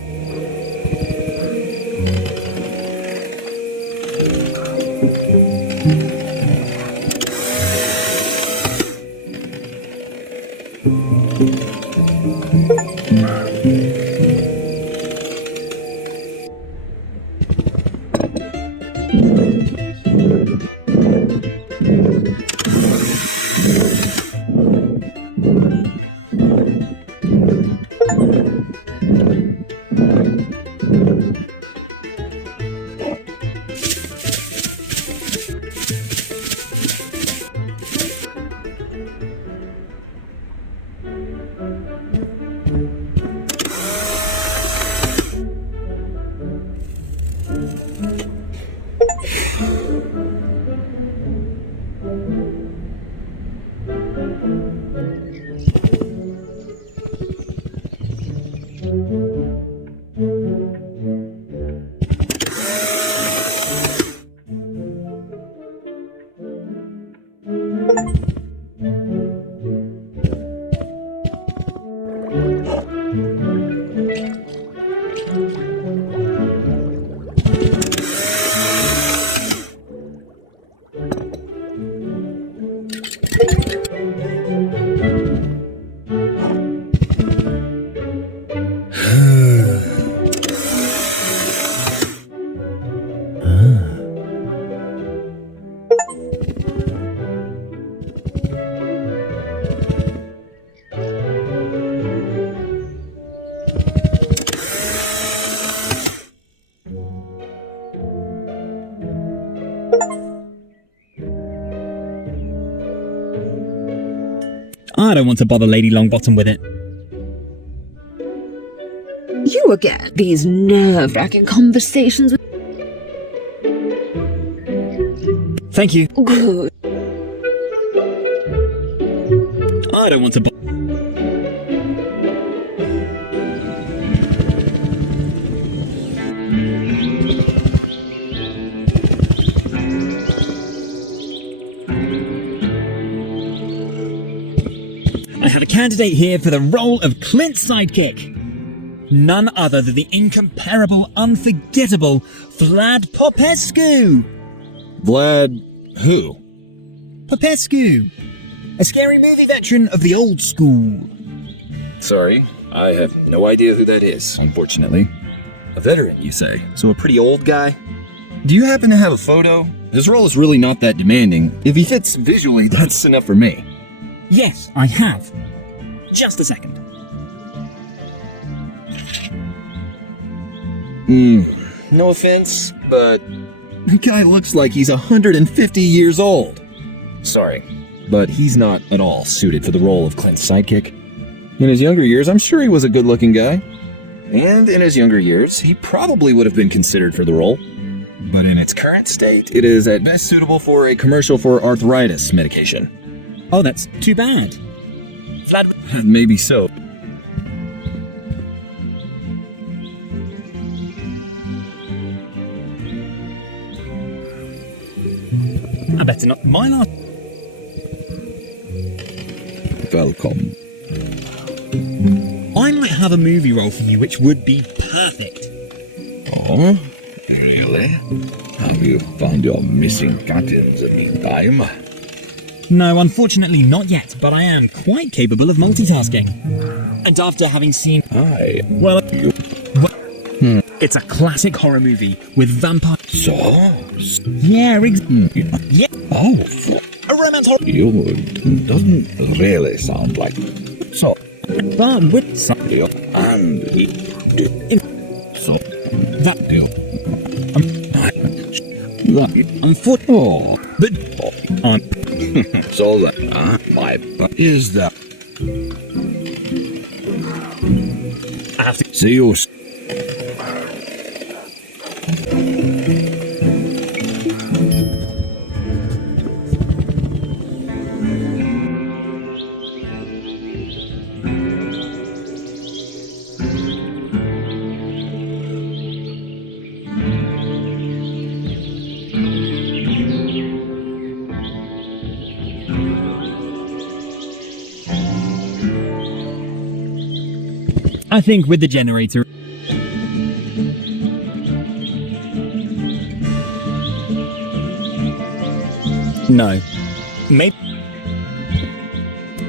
I don't want to bother Lady Longbottom with it. You again. These nerve-wracking conversations with... Thank you. Good. I don't want to I have a candidate here for the role of Clint's sidekick. None other than the incomparable, unforgettable Vlad Popescu. Vlad who? Popescu, a scary movie veteran of the old school. Sorry, I have no idea who that is, unfortunately. A veteran, you say? So a pretty old guy? Do you happen to have a photo? His role is really not that demanding. If he fits visually, that's enough for me. Yes, I have. Just a second. No offense, but the guy looks like he's 150 years old. Sorry, but he's not at all suited for the role of Clint's sidekick. In his younger years, I'm sure he was a good-looking guy. And in his younger years, he probably would have been considered for the role. But in its current state, it is at best suitable for a commercial for arthritis medication. Oh, that's too bad. Vlad... Maybe so. I better not. My last... Welcome. I might have a movie role for you which would be perfect. Oh, really? Have you found your missing cat in the meantime? No, unfortunately not yet, but I am quite capable of multitasking. And after having seen... Well, it's a classic horror movie with vampire... So? Yeah, yeah. Oh. A romance horror... You doesn't really sound like... So. But with some... And... So. That... Oh. But... So that... my... Is that... I have to... See you... I think with the generator... No. Maybe...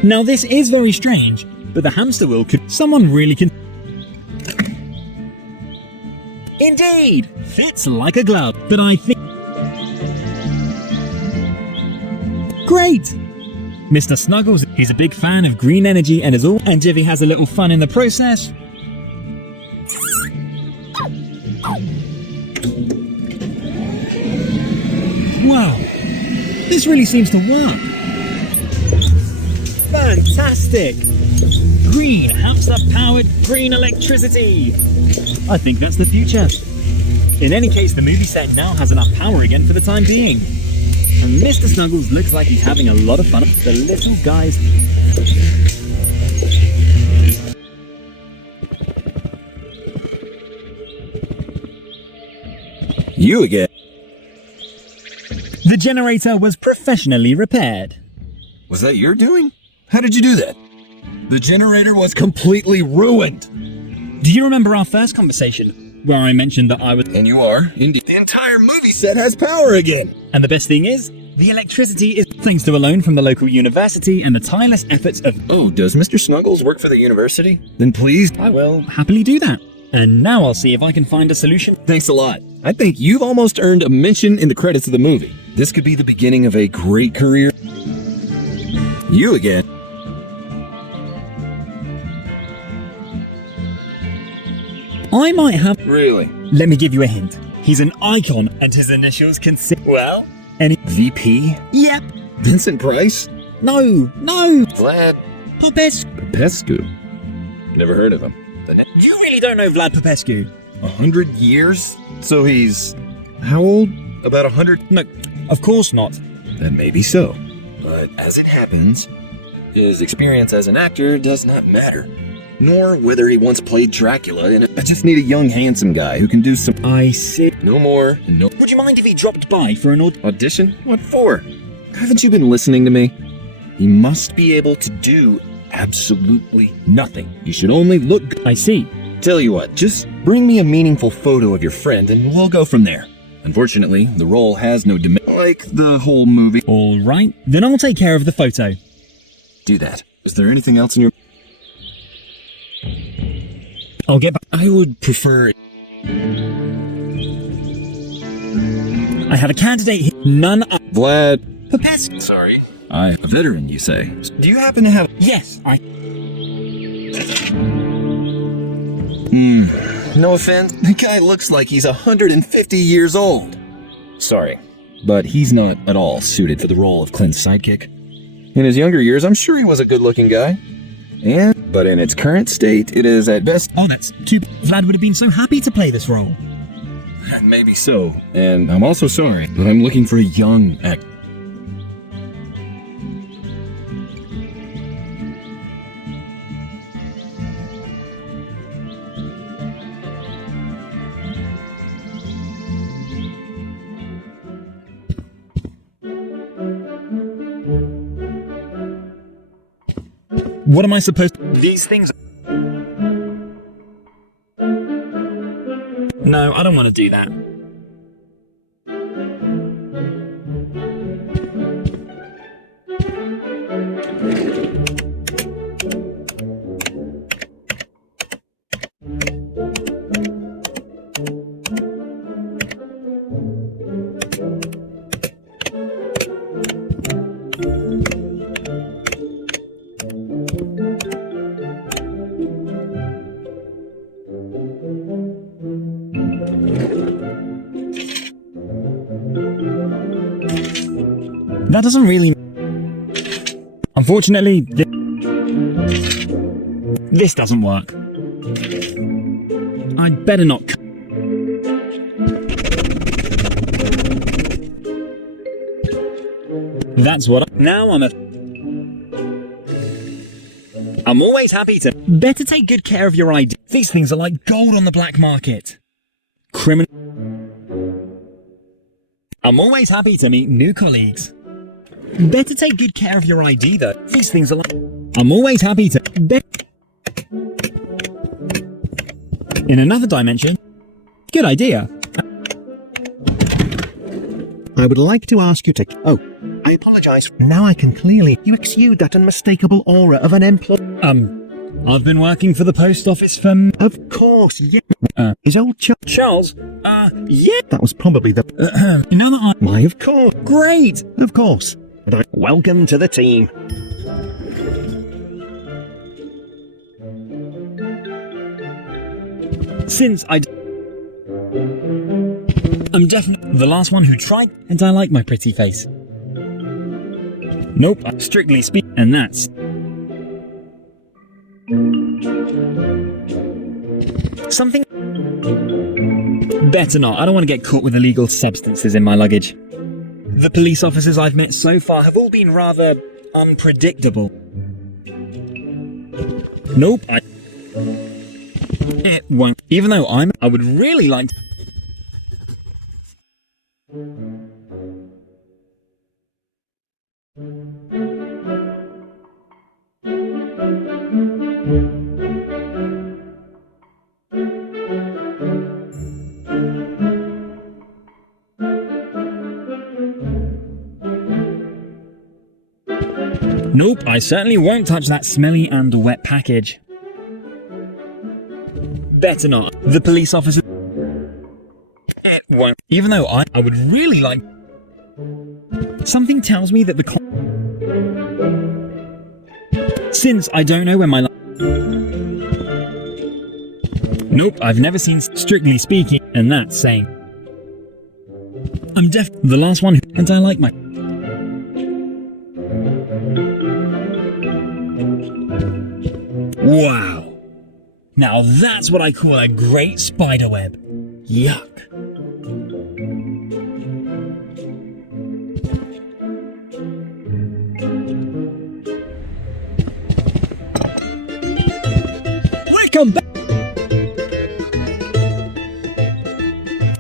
Now this is very strange, but the hamster wheel could... Someone really can... Indeed! Fits like a glove, but I think... Great! Mr. Snuggles, he's a big fan of green energy and is all... And if he has a little fun in the process... Wow! This really seems to work! Fantastic! Green hamster-powered green electricity! I think that's the future. In any case, the movie set now has enough power again for the time being. And Mr. Snuggles looks like he's having a lot of fun. The little guys... You again. The generator was professionally repaired. Was that your doing? How did you do that? The generator was completely ruined. Do you remember our first conversation, where I mentioned that I was... And you are, indeed. The entire movie set has power again. And the best thing is, the electricity is thanks to a loan from the local university and the tireless efforts of... Oh, does Mr. Snuggles work for the university? Then please... I will happily do that. And now I'll see if I can find a solution. Thanks a lot. I think you've almost earned a mention in the credits of the movie. This could be the beginning of a great career. You again. I might have... Really? Let me give you a hint. He's an icon and his initials can sit... Well, any... VP? Yep. Vincent Price? No. Vlad Popescu? Never heard of him. You really don't know Vlad Popescu? 100 years? So he's... how old? About 100? No, of course not. That may be so. But as it happens, his experience as an actor does not matter. Nor whether he once played Dracula in it. I just need a young, handsome guy who can do some... I see. No more, and no... Would you mind if he dropped by for an audition? What for? Haven't you been listening to me? He must be able to do absolutely nothing. You should only look... I see. Tell you what, just bring me a meaningful photo of your friend and we'll go from there. Unfortunately, the role has no like the whole movie. All right, then I'll take care of the photo. Do that. Is there anything else in your... I'll get back. I would prefer... I have a candidate here. None of... Vlad... Popescu. Sorry. A veteran, you say? Do you happen to have... Yes, No offense, the guy looks like he's 150 years old. Sorry, but he's not at all suited for the role of Clint's sidekick. In his younger years, I'm sure he was a good-looking guy. But in its current state, it is at best... Oh, that's too... Vlad would have been so happy to play this role. Maybe so. And I'm also sorry, but I'm looking for a young actor. What am I supposed to... These things... No, I don't want to do that. That doesn't really... Unfortunately, this doesn't work. I'd better not... That's what Now I'm always happy to... Better take good care of your ID. These things are like gold on the black market. Criminal... I'm always happy to meet new colleagues. Better take good care of your ID, though. These things are like... I'm always happy to... In another dimension... Good idea. I would like to ask you to... Oh, I apologize. Now I can clearly... You exude that unmistakable aura of an employee. I've been working for the post office for... Of course, yeah. Is old Charles? Yeah. That was probably the... You know that I... Why, of course. Great. Of course. Welcome to the team. Since I'm definitely the last one who tried, and I like my pretty face. Nope, strictly speaking, and that's... Something... Better not, I don't want to get caught with illegal substances in my luggage. The police officers I've met so far have all been rather unpredictable. Nope, It won't. Even though I would really like to... Nope, I certainly won't touch that smelly and wet package. Better not. The police officer... It won't. Even though I would really like... Something tells me that the... Since I don't know where my... Nope, I've never seen Strictly Speaking, and that's saying... I'm the last one who... And I like my... Wow. Now that's what I call a great spiderweb. Yuck. Welcome back.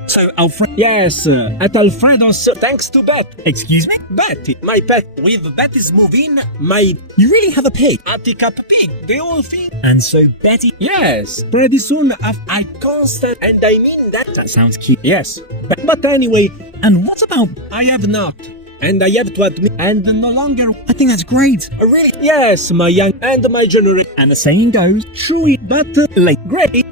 So, Alfred. Yes, at Alfredo's, thanks to Bet. Excuse me? Betty, my pet. With Betty's move-in, my You really have a pig? Attica pig, the whole thing. And so Betty. Yes, pretty soon I constant, and I mean that. That sounds cute. Yes, but anyway, And what about. I have not. And I have to admit, and no longer. I think that's great. Really? Yes, my young and my generation. And the saying goes. True, but Late. great.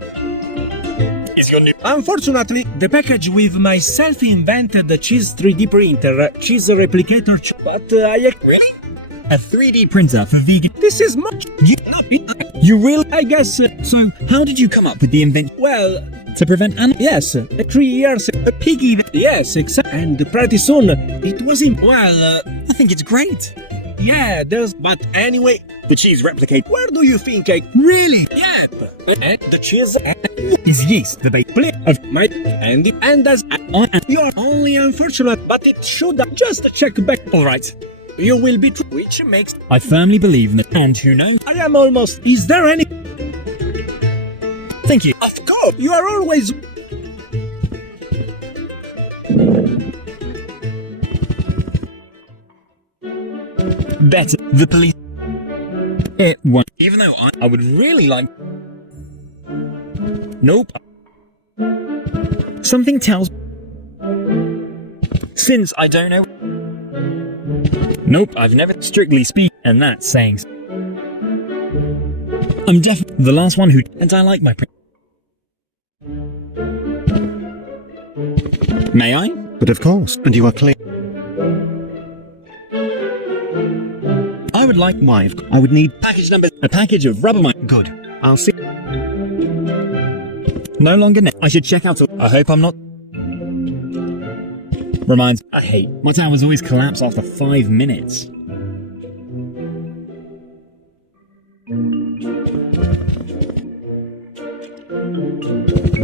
Is your new. Unfortunately, the package with my self-invented cheese 3D printer, cheese replicator, but I... Really? A 3D printer for vegan. This is much... You really. I guess... So, how did you come up with the invention? well... To prevent animals? Yes, 3 years... A piggy. Yes, exactly. And pretty soon, it was in... Well, I think it's great. yeah, there's... But anyway, The cheese replicate. where do you think I... Really? Yep. And the cheese... Is yeast the bait? of my... And as... You're only unfortunate, but it should have... Just check back. Alright. You will be true, which makes... I firmly believe in it. And who knows? I am almost... Is there any... Thank you. Of course, you are always... Better. The police. It won't. Even though I would really like. Nope. Something tells. Since I don't know. Nope, I've never strictly speak, and that's saying. I'm definitely the last one who. And I like my. May I? But of course, and you are clear. I would like. Why? I would need... Package number. A package of rubber mine. Good. I'll see... No longer I should check out. I hope I'm not. Reminds. I hate. My towers always collapse after 5 minutes.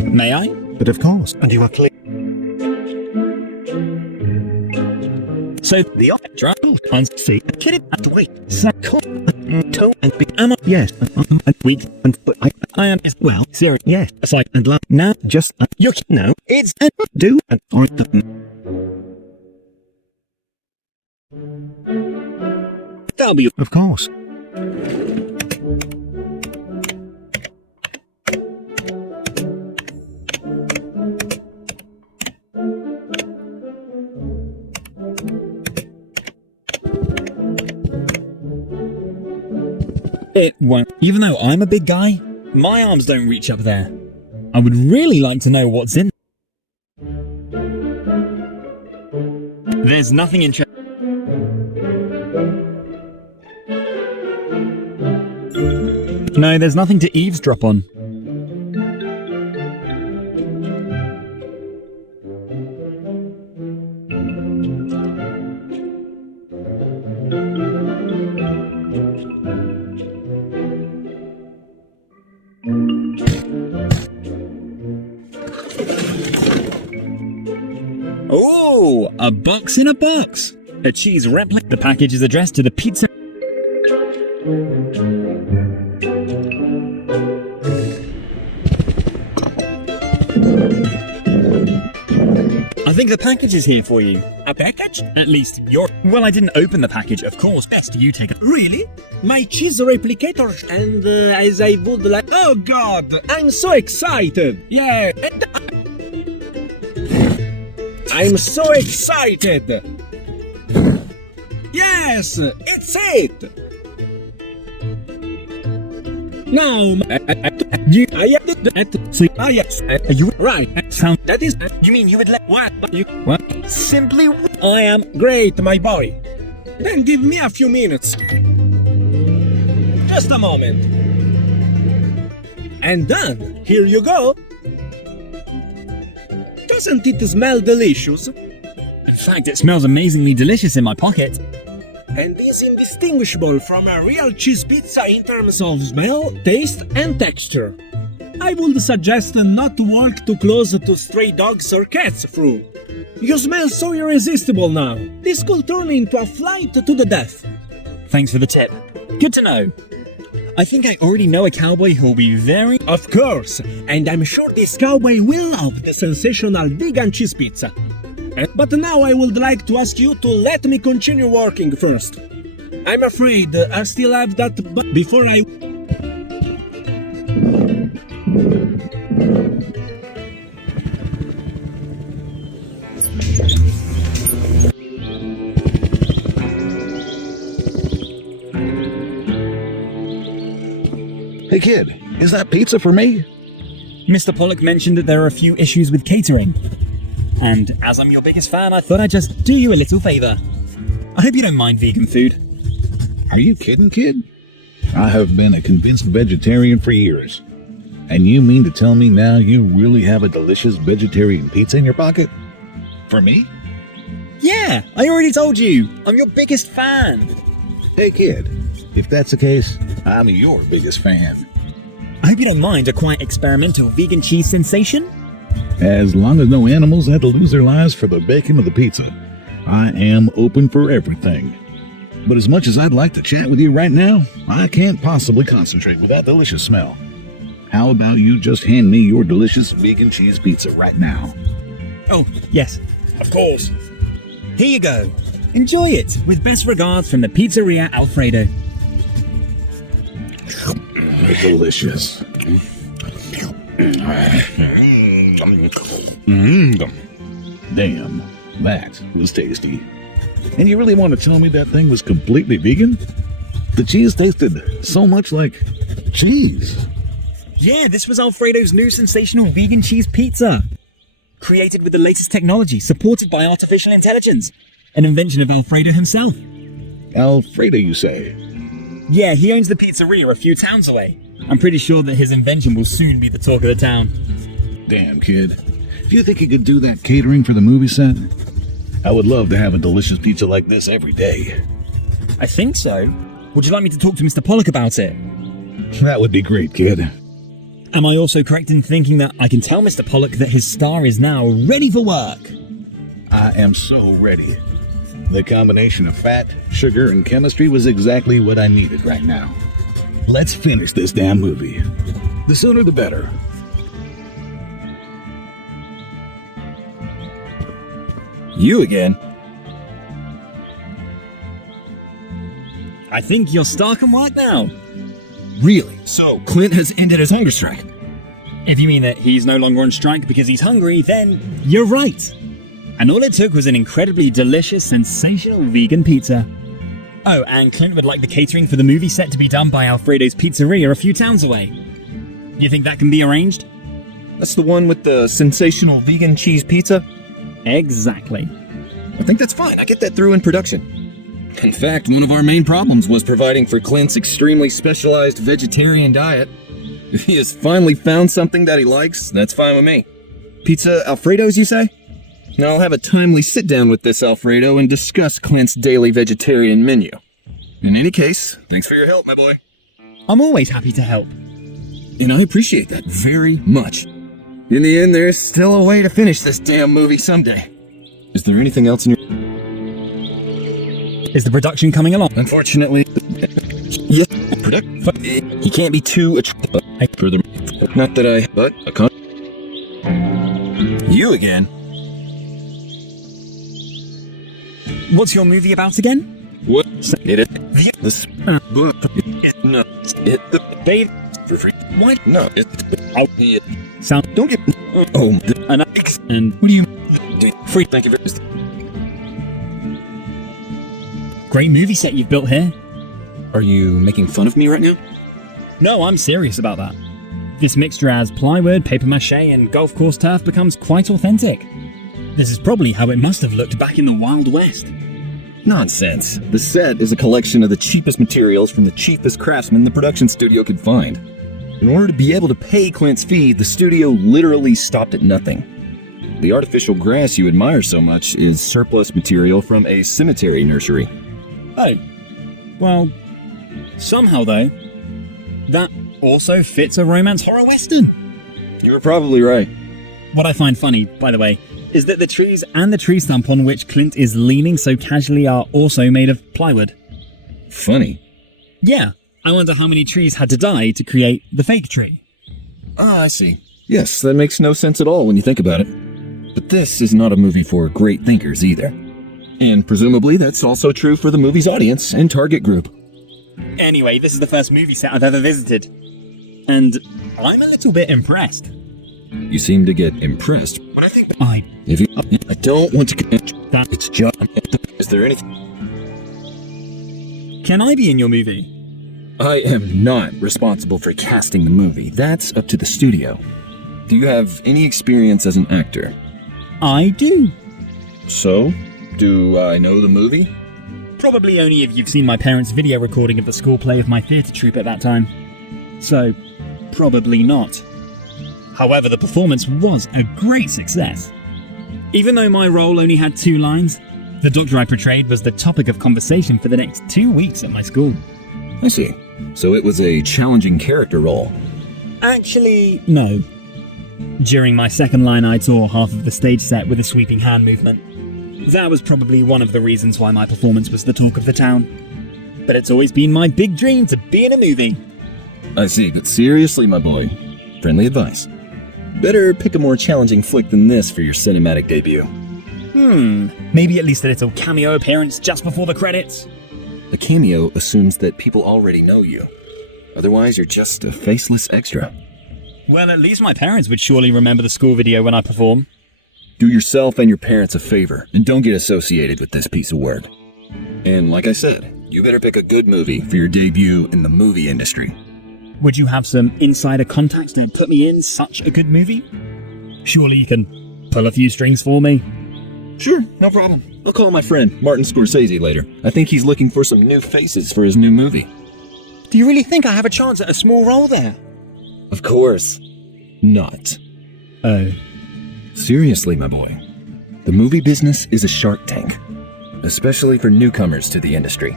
May I? But of course, and you are clear. So the drop and see kid it at the weight. Toe and big am yes and weak and I am as well serious yes aside and love now just you know it's do and or that'll be of course. It won't. Even though I'm a big guy, my arms don't reach up there. I would really like to know what's in. There's nothing in. No, there's nothing to eavesdrop on. Oh, a box in a box. A cheese replica. The package is addressed to the pizza. I think the package is here for you. A package? At least you're. Well, I didn't open the package, of course. Best you take it. Really? My cheese replicator, and as I would like. Oh God! I'm so excited! Yeah! I'm so excited! Yes! It's it! No! Are you right? Sound. That is. You mean you would let What? you what? Simply. I am great, my boy. Then give me a few minutes. Just a moment. And done. Here you go. Doesn't it smell delicious? In fact, it smells amazingly delicious in my pocket. and is indistinguishable from a real cheese pizza in terms of smell, taste, and texture. I would suggest not to walk too close to stray dogs or cats through. You smell so irresistible now. This could turn into a flight to the death. Thanks for the tip. Good to know. I think I already know a cowboy who'll be very... Of course, and I'm sure this cowboy will love the sensational vegan cheese pizza. But now I would like to ask you to let me continue working first. I'm afraid I still have that before I... Hey kid, is that pizza for me? Mr. Pollock mentioned that there are a few issues with catering. And as I'm your biggest fan, I thought I'd just do you a little favor. I hope you don't mind vegan food. Are you kidding, kid? I have been a convinced vegetarian for years. And you mean to tell me now you really have a delicious vegetarian pizza in your pocket? For me? Yeah, I already told you. I'm your biggest fan. Hey kid, if that's the case, I'm your biggest fan. I hope you don't mind a quite experimental vegan cheese sensation. As long as no animals had to lose their lives for the bacon of the pizza, I am open for everything. But as much as I'd like to chat with you right now, I can't possibly concentrate with that delicious smell. How about you just hand me your delicious vegan cheese pizza right now? Oh, yes, of course. Here you go. Enjoy it, with best regards from the Pizzeria Alfredo. Delicious. Damn, that was tasty. And you really want to tell me that thing was completely vegan? The cheese tasted so much like cheese. Yeah, this was Alfredo's new sensational vegan cheese pizza. Created with the latest technology, supported by artificial intelligence. An invention of Alfredo himself. Alfredo, you say? Yeah, he owns the pizzeria a few towns away. I'm pretty sure that his invention will soon be the talk of the town. Damn, kid. Do you think you could do that catering for the movie set? I would love to have a delicious pizza like this every day. I think so. Would you like me to talk to Mr. Pollock about it? That would be great, kid. Am I also correct in thinking that I can tell Mr. Pollock that his star is now ready for work? I am so ready. The combination of fat, sugar, and chemistry was exactly what I needed right now. Let's finish this damn movie. The sooner the better. You again? I think your star can work now. Really? So, Clint has ended his hunger strike? If you mean that he's no longer on strike because he's hungry, then you're right. And all it took was an incredibly delicious, sensational vegan pizza. Oh, and Clint would like the catering for the movie set to be done by Alfredo's Pizzeria a few towns away. You think that can be arranged? That's the one with the sensational vegan cheese pizza? Exactly. I think that's fine. I get that through in production. In fact, one of our main problems was providing for Clint's extremely specialized vegetarian diet. If he has finally found something that he likes, that's fine with me. Pizza Alfredo's, you say? Now I'll have a timely sit-down with this Alfredo and discuss Clint's daily vegetarian menu. In any case, thanks for your help, my boy. I'm always happy to help. And I appreciate that very much. In the end, there's still a way to finish this damn movie someday. Is there anything else in your... Is the production coming along? Unfortunately, yes. He can't be too further. Not that I, but I can't. You again? What's your movie about again? What? It is this. No, it the babe for free. What? No, it. Sound. Don't get. Oh, and what do you do? Free. Thank you very much. Great movie set you've built here. Are you making fun of me right now? No, I'm serious about that. This mixture as plywood, paper mache, and golf course turf becomes quite authentic. This is probably how it must have looked back in the Wild West. Nonsense. The set is a collection of the cheapest materials from the cheapest craftsmen the production studio could find. In order to be able to pay Clint's fee, the studio literally stopped at nothing. The artificial grass you admire so much is surplus material from a cemetery nursery. Oh. Well, somehow though, that also fits a romance horror western. You were probably right. What I find funny, by the way, is that the trees and the tree stump on which Clint is leaning so casually are also made of plywood. Funny. Yeah, I wonder how many trees had to die to create the fake tree. Ah, I see. Yes, that makes no sense at all when you think about it. But this is not a movie for great thinkers either. And presumably that's also true for the movie's audience and target group. Anyway, this is the first movie set I've ever visited. And I'm a little bit impressed. You seem to get impressed. But I think I don't want to that it's just. Is there anything? Can I be in your movie? I am not responsible for casting the movie. That's up to the studio. Do you have any experience as an actor? I do. So, do I know the movie? Probably only if you've seen my parents' video recording of the school play of my theatre troupe at that time. So, probably not. However, the performance was a great success. Even though my role only had 2 lines, the doctor I portrayed was the topic of conversation for the next 2 weeks at my school. I see. So it was a challenging character role. Actually, no. During my second line, I tore half of the stage set with a sweeping hand movement. That was probably one of the reasons why my performance was the talk of the town. But it's always been my big dream to be in a movie. I see, but seriously, my boy, friendly advice. Better pick a more challenging flick than this for your cinematic debut. Maybe at least a little cameo appearance just before the credits. A cameo assumes that people already know you. Otherwise, you're just a faceless extra. Well, at least my parents would surely remember the school video when I perform. Do yourself and your parents a favor, and don't get associated with this piece of work. And like I said, you better pick a good movie for your debut in the movie industry. Would you have some insider contacts to put me in such a good movie? Surely you can pull a few strings for me. Sure, no problem. I'll call my friend, Martin Scorsese, later. I think he's looking for some new faces for his new movie. Do you really think I have a chance at a small role there? Of course not. Oh. Seriously, my boy. The movie business is a shark tank. Especially for newcomers to the industry.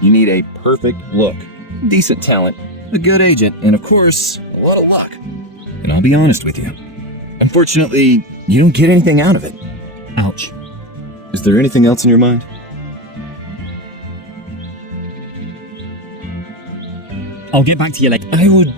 You need a perfect look, decent talent, a good agent, and of course, a lot of luck. And I'll be honest with you. Unfortunately, you don't get anything out of it. Ouch. Is there anything else in your mind? I'll get back to you later. I would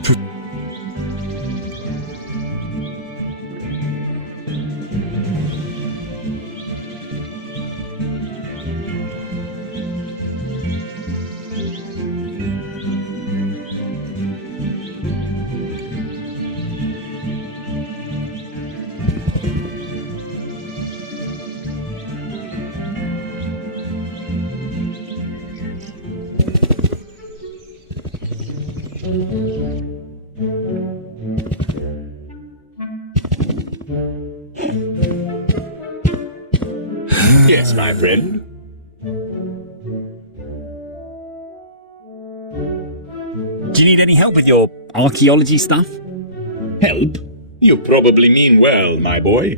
Yes, my friend. Do you need any help with your archaeology stuff? Help? You probably mean well, my boy.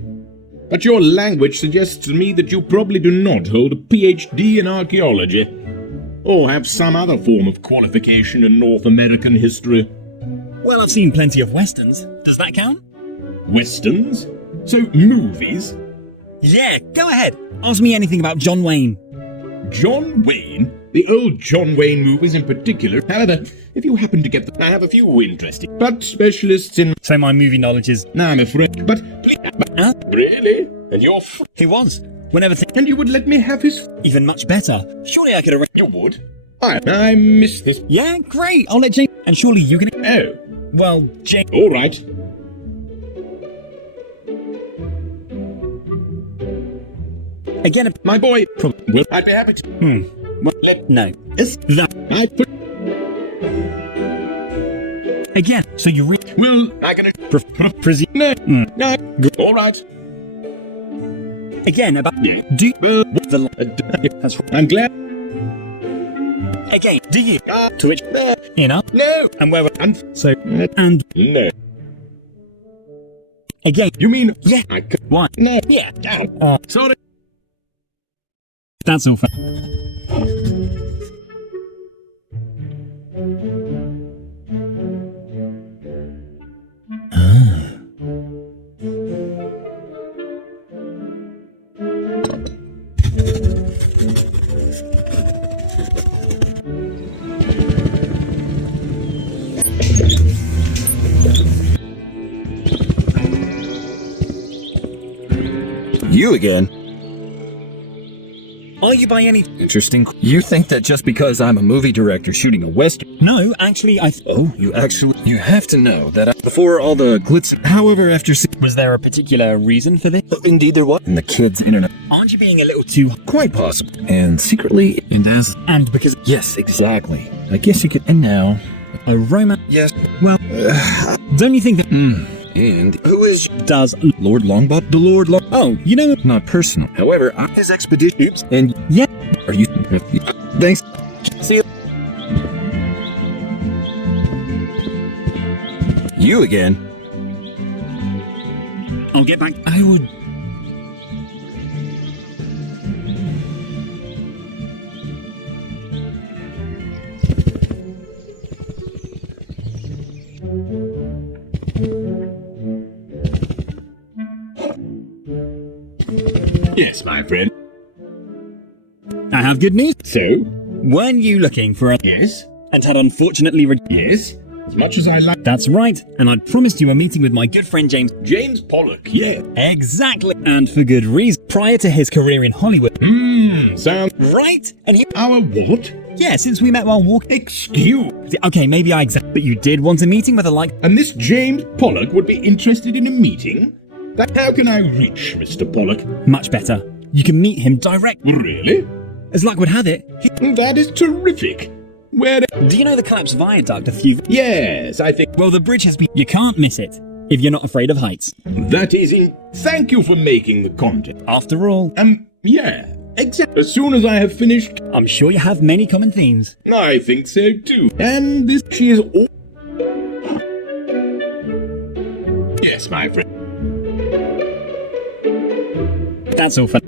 But your language suggests to me that you probably do not hold a PhD in archaeology, or have some other form of qualification in North American history. Well, I've seen plenty of westerns. Does that count? Westerns? So, movies? Yeah, go ahead. Ask me anything about John Wayne. John Wayne? The old John Wayne movies in particular. However, if you happen to get them, I have a few interesting, but specialists in... So my movie knowledge is... No, I'm afraid, but... Huh? Really? And you're... He was. Whenever... And you would let me have his... Even much better. Surely I could arrange... You would? I missed this. Yeah, great. I'll let Jane... And surely you can... Oh. Well, Jane... All right. Again, my boy... Well, I'd be happy to... Well, no. Yes, that... I put... Again, so you Well, I can... Presume... No. All right. Again, about... Yeah. Do you... That's right. I'm glad... Again, do you... To which... No. And where... So... And... No. Again... You mean... Yeah. Why? No. Yeah. Sorry. That's all. You again? Are you by any... Interesting. You think that just because I'm a movie director shooting a western... No, actually, Oh, you actually... You have to know that before all the glitz... However, after... Was there a particular reason for this? Indeed there was. And the kids' internet... Aren't you being a little too... Quite possible. And secretly... And because... Yes, exactly. I guess you could... And now... A romance... Yes. Well... don't you think that... And who is... Does... Lord Longbot? The Lord Long... Oh, you know... Not personal. However, his expedition... Oops. And... Yeah. Are you... Thanks. See you. You again. I'll get back... I would... Yes, my friend. I have good news. So? Weren't you looking for a... Yes? And had unfortunately... Yes? As much as I like... That's right, and I'd promised you a meeting with my good friend James... James Pollock, yeah. Exactly, and for good reason. Prior to his career in Hollywood... Sounds... Right? And he... Our what? Yeah, since we met while walking... Excuse... Okay, maybe I but you did want a meeting with a like... And this James Pollock would be interested in a meeting? How can I reach Mr. Pollock? Much better. You can meet him direct... Really? As luck would have it... That is terrific. Where... Do you know the collapsed viaduct a few... Yes, I think... Well, the bridge has been... You can't miss it, if you're not afraid of heights. That is in... Thank you for making the content. After all... Yeah, exactly. As soon as I have finished... I'm sure you have many common themes. I think so too. And this... She is all... Yes, my friend. That's all for...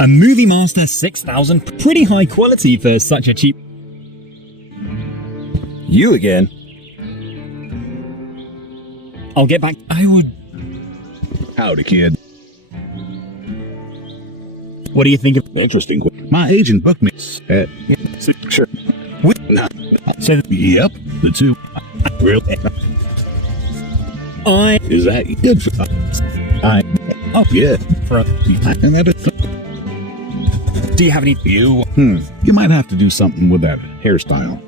A Movie Master 6000, pretty high quality for such a cheap... You again. I'll get back... I would... Howdy, kid. What do you think of... Interesting. My agent booked me at... Sure. No. So... Yep, the two... Really? Is that good for... Oh, yeah. For a... And that is... Do you have any... You might have to do something with that hairstyle.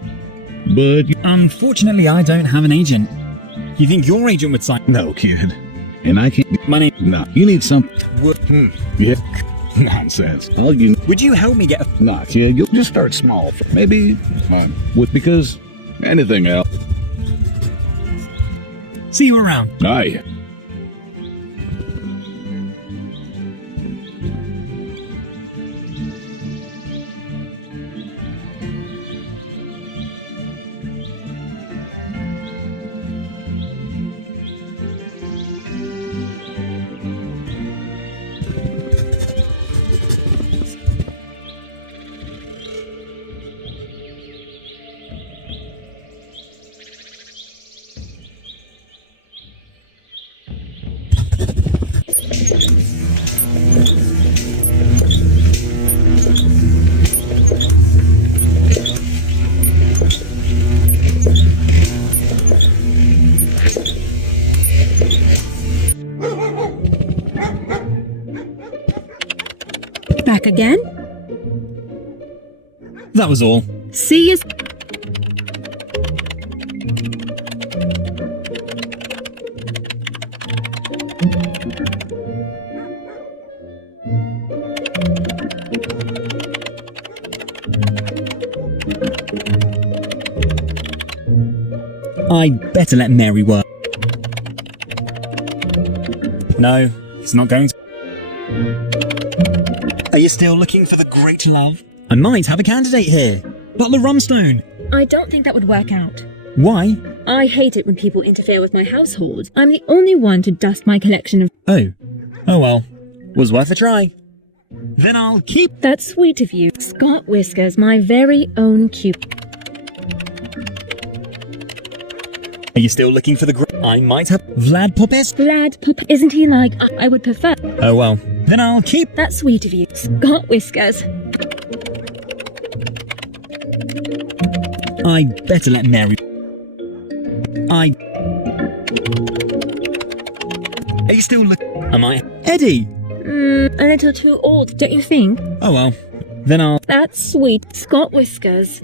But... Unfortunately, I don't have an agent. You think your agent would sign... No, kid. And I can't... My name... No, you need some... What? Yeah. Nonsense. All you... Would you help me get a... Nah, kid, you'll just start small. Maybe... because... Anything else. See you around. Aye. Back again? That was all. See you. I'd better let Mary work. No, it's not going to. Are you still looking for the great love? I might have a candidate here. Butler Rumstone. I don't think that would work out. Why? I hate it when people interfere with my household. I'm the only one to dust my collection of... Oh. Oh well. Was worth a try. Then I'll keep... That's sweet of you. Scott Whiskers, my very own cute... Are you still looking for the I might have Vlad Popes? Isn't he like I would prefer? Oh well, then I'll keep. That's sweet of you, Scott Whiskers. I better let Mary. Are you still Am I? Eddie! A little too old, don't you think? Oh well, then I'll. That's sweet, Scott Whiskers.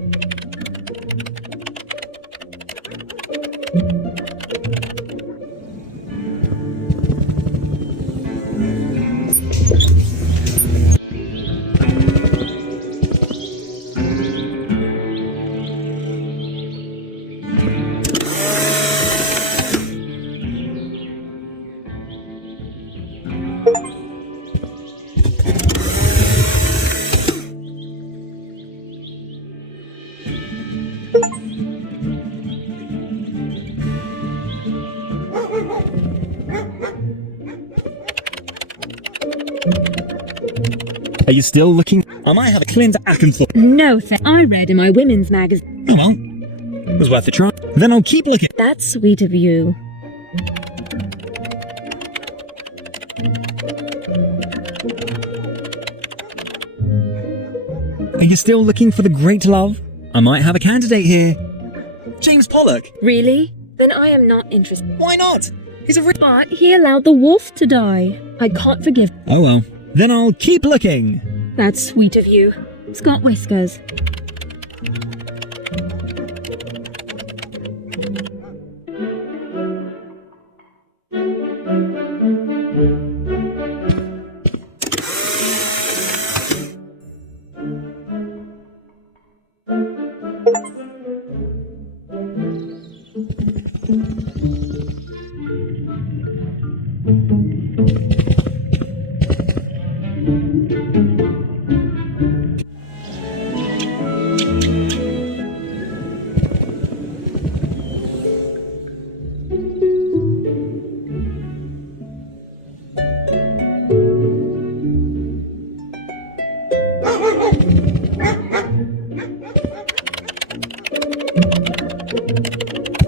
Are you still looking? I might have a Clint Akenthorpe. No, I read in my women's magazine. Oh well, it was worth a try. Then I'll keep looking. That's sweet of you. Are you still looking for the great love? I might have a candidate here. James Pollock. Really? Then I am not interested. Why not? He's a But he allowed the wolf to die. I can't forgive. Oh well. Then I'll keep looking. That's sweet of you. Scott Whiskers.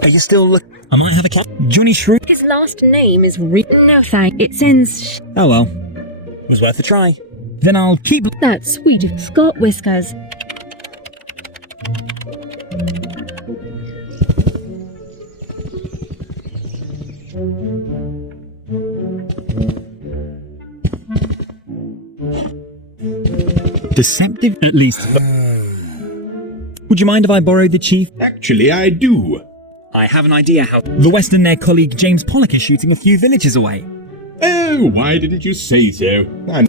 Are you still look? I might have a cat. Johnny Shrew. His last name is No thank. It sends. Oh well. It was worth a try. Then I'll keep. That's sweet of Scott Whiskers. Deceptive, at least. Would you mind if I borrowed the chief? Actually, I do. I have an idea how. The Western their colleague James Pollock is shooting a few villages away. Oh, why didn't you say so?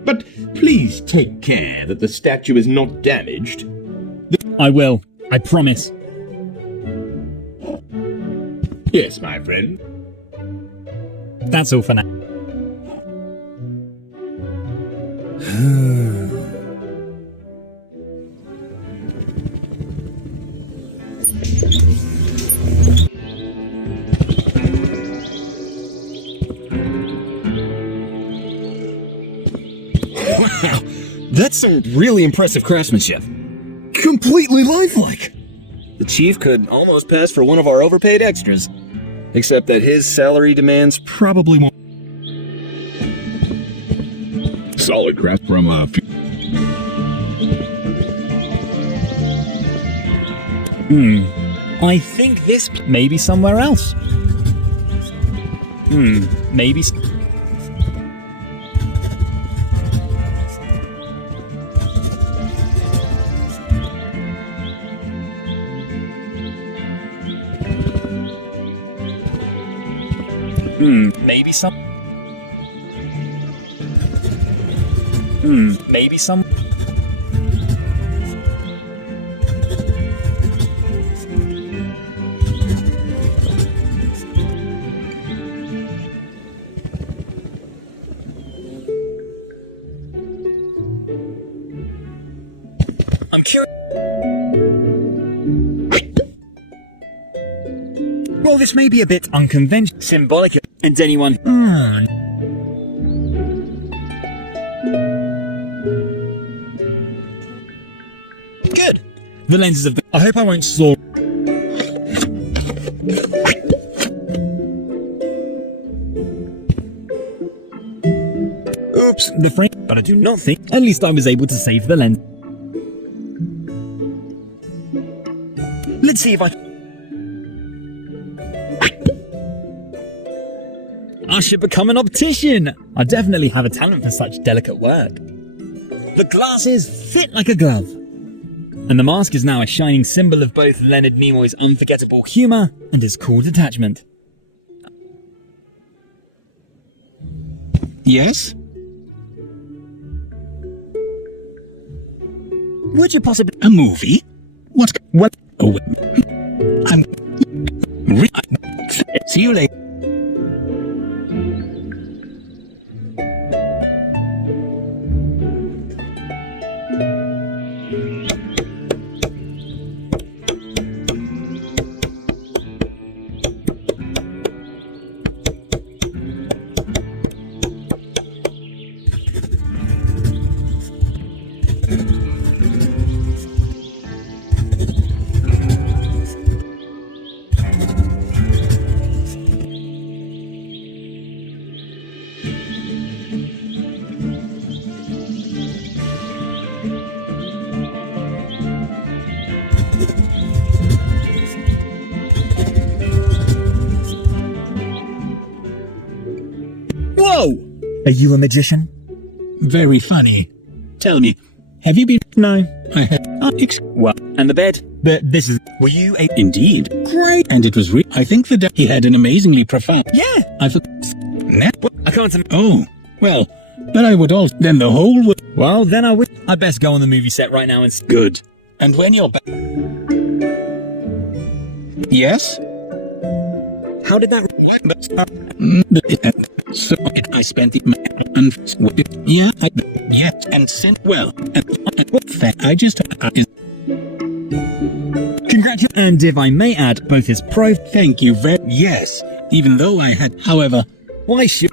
But please take care that the statue is not damaged. I will. I promise. Yes, my friend. That's all for now. Wow, that's some really impressive craftsmanship. Completely lifelike. The chief could almost pass for one of our overpaid extras. Except that his salary demands probably more. Solid craft from I think this may be somewhere else. Maybe. Maybe some. Maybe some. I'm curious. Well, this may be a bit unconventional, symbolic, and anyone. Good. The lenses of the. I hope I won't slow. Perhaps the frame, but I do not think. At least I was able to save the lens. Let's see if I should become an optician. I definitely have a talent for such delicate work. The glasses fit like a glove. And the mask is now a shining symbol of both Leonard Nimoy's unforgettable humour and his cool detachment. Yes? Would you possibly... A movie? What? Oh, I'm... See you later. Whoa! Are you a magician? Very funny. Tell me, have you been... No. I had... Well, and the bed? But this is... Were you a... Indeed. Great. And it was I think that he had an amazingly profound... Yeah. I thought... I can't... Oh, well, but I would also... Then the whole would... Well, then I would... I'd best go on the movie set right now and... Good. And when you're back... Yes? How did that... So I spent the... Yeah, yes, and sent... Well, I just... Congratulations. And if I may add, both his pro... Thank you very... Yes, even though I had... However... Why should...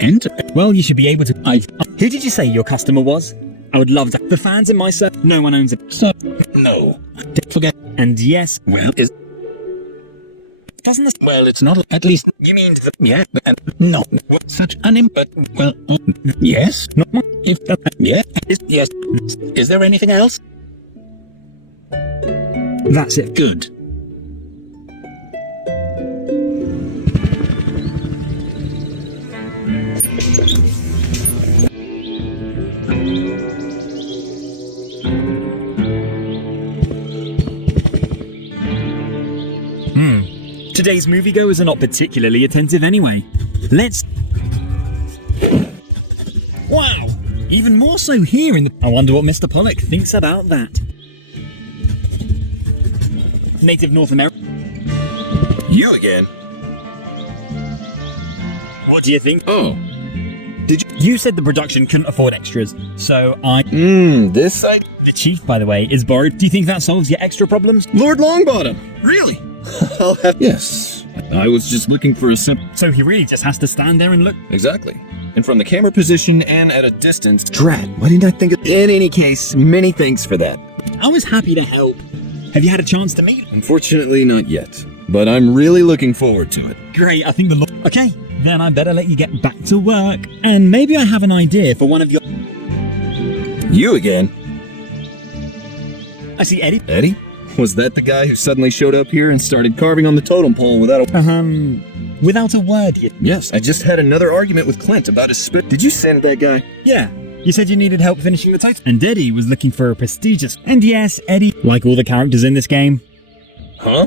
Enter... Well, you should be able to... Who did you say your customer was? I would love to... The fans in my set... No one owns it. So... No. Forget... And yes... Well, is... Doesn't this... Well, it's not... At least... You mean the... Yeah, and... No. Such an... But... Well... Yes? No. If... Yeah? Yes. Is there anything else? That's it. Good. Today's moviegoers are not particularly attentive anyway. Let's... Wow! Even more so here in the... I wonder what Mr. Pollock thinks about that. Native North America. You again? What do you think? Oh. Did you... You said the production couldn't afford extras, so I... this site? The chief, by the way, is borrowed. Do you think that solves your extra problems? Lord Longbottom! Really? I'll have... Yes. I was just looking for a simple... So he really just has to stand there and look? Exactly. And from the camera position and at a distance... Drat, why didn't I think of... In any case, many thanks for that. I was happy to help. Have you had a chance to meet? Unfortunately, not yet. But I'm really looking forward to it. Great, I think the... Okay, then I better let you get back to work. And maybe I have an idea for one of your... You again? I see Eddie. Eddie? Was that the guy who suddenly showed up here and started carving on the totem pole without a... Without a word yet? Yes, I just had another argument with Clint about his spoon. Did you send that guy? Yeah. You said you needed help finishing the totem. And Eddie was looking for a prestigious... And yes, Eddie, like all the characters in this game. Huh?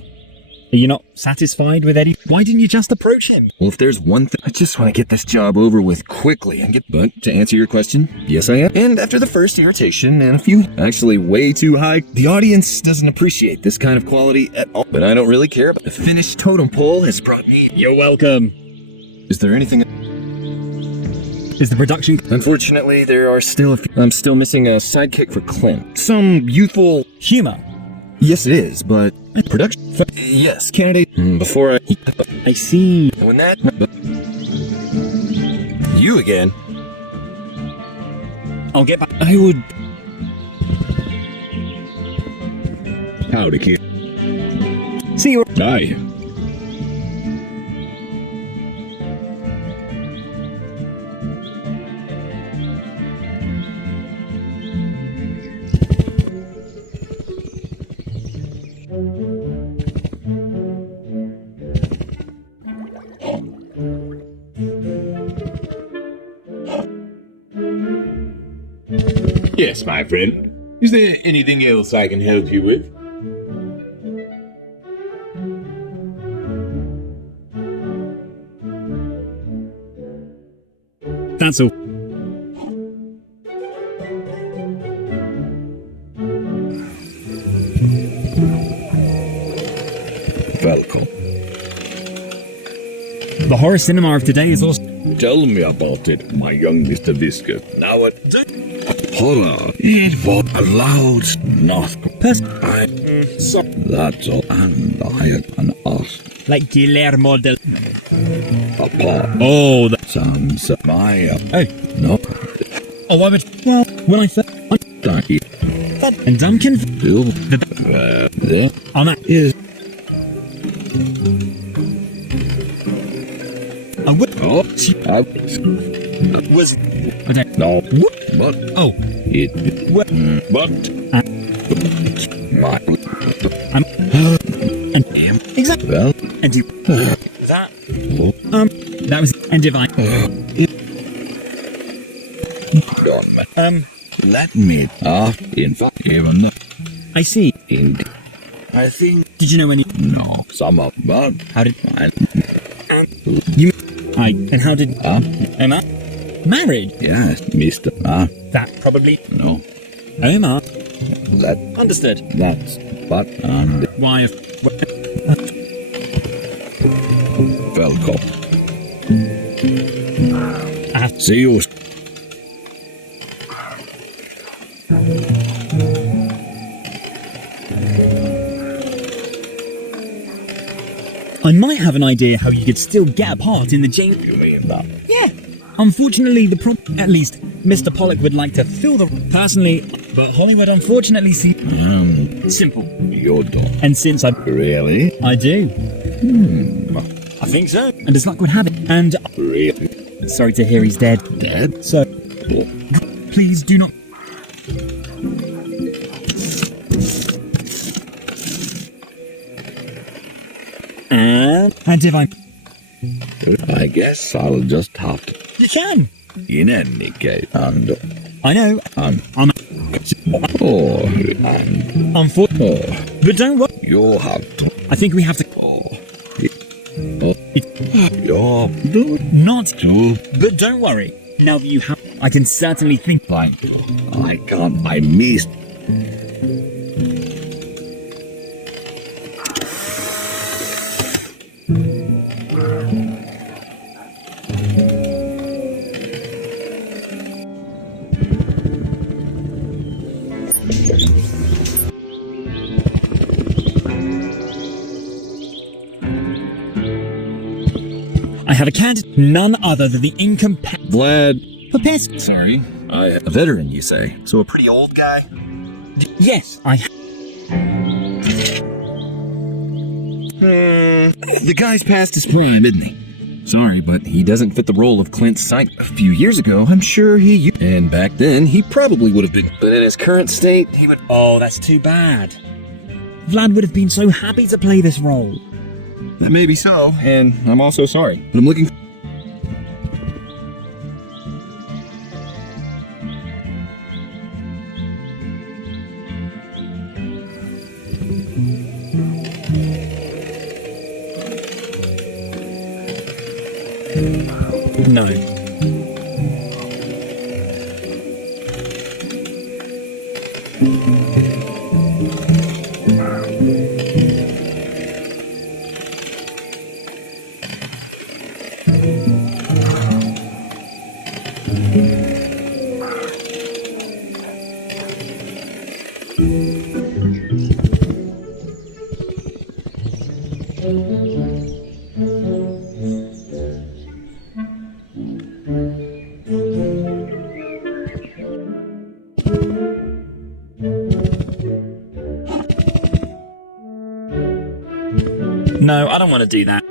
Are you not satisfied with Eddie? Why didn't you just approach him? Well, if there's one thing, I just want to get this job over with quickly and get... But to answer your question, yes I am. And after the first irritation and a few, actually way too high, the audience doesn't appreciate this kind of quality at all. But I don't really care. But the finished totem pole has brought me... You're welcome. Is there anything... Is the production... Unfortunately, there are still a few... I'm still missing a sidekick for Clint. Some youthful... Humor. Yes, it is, but... Production... Yes, candidate... Before I see... When that... You again? I'll get back... I would... Howdy, kid. See you... Aye. Yes, my friend. Is there anything else I can help you with? That's all. Welcome. The horror cinema of today is also... Tell me about it, my young Mr. Whiskers. Now what? Horror. It was allowed not. So that's all. And I can ask. Like Guillermo del... Papa. Oh, the... Sounds my... Oh. No. Oh, I would... Well, when I first... And Duncan... On that... Is... I would... Oh. Was... No. But... Oh. It... But... My... And... Exactly. Well... And you... That... That was... And if I... Let me... in fact, even... I see. I think... Did you know any... No. Some of... But... How did... I... You... And how did... Emma? Married? Yes, Mr. That probably... No. Omar? That... Understood. That's... But... Why... Welcome. See you... I might have an idea how you could still get a part in the James... You mean that? Yeah. Unfortunately, at least, Mr. Pollock would like to fill the... Personally, but Hollywood unfortunately seems... simple. You don't. And since I... Really? I do. I think so. And as luck would have it. And... Really? Sorry to hear he's dead. Dead? So... Please do not... And if I guess I'll just have to... You can! In any case, and... I know. I'm... Oh, and... Unfortunately. But don't worry. You have to... I think we have to... You're... Not to... But don't worry. Now that you have... I can certainly think... Thank you. I can't... I missed... I have a candidate, none other than the incompatible... Vlad. Pest. Sorry. A veteran, you say? So a pretty old guy? Yes, The guy's past his prime, isn't he? Sorry, but he doesn't fit the role of Clint's sight. A few years ago, I'm sure he... And back then, he probably would have been... But in his current state, he would... Oh, that's too bad. Vlad would have been so happy to play this role. Maybe so, and I'm also sorry. But I'm looking... No. No, I don't want to do that.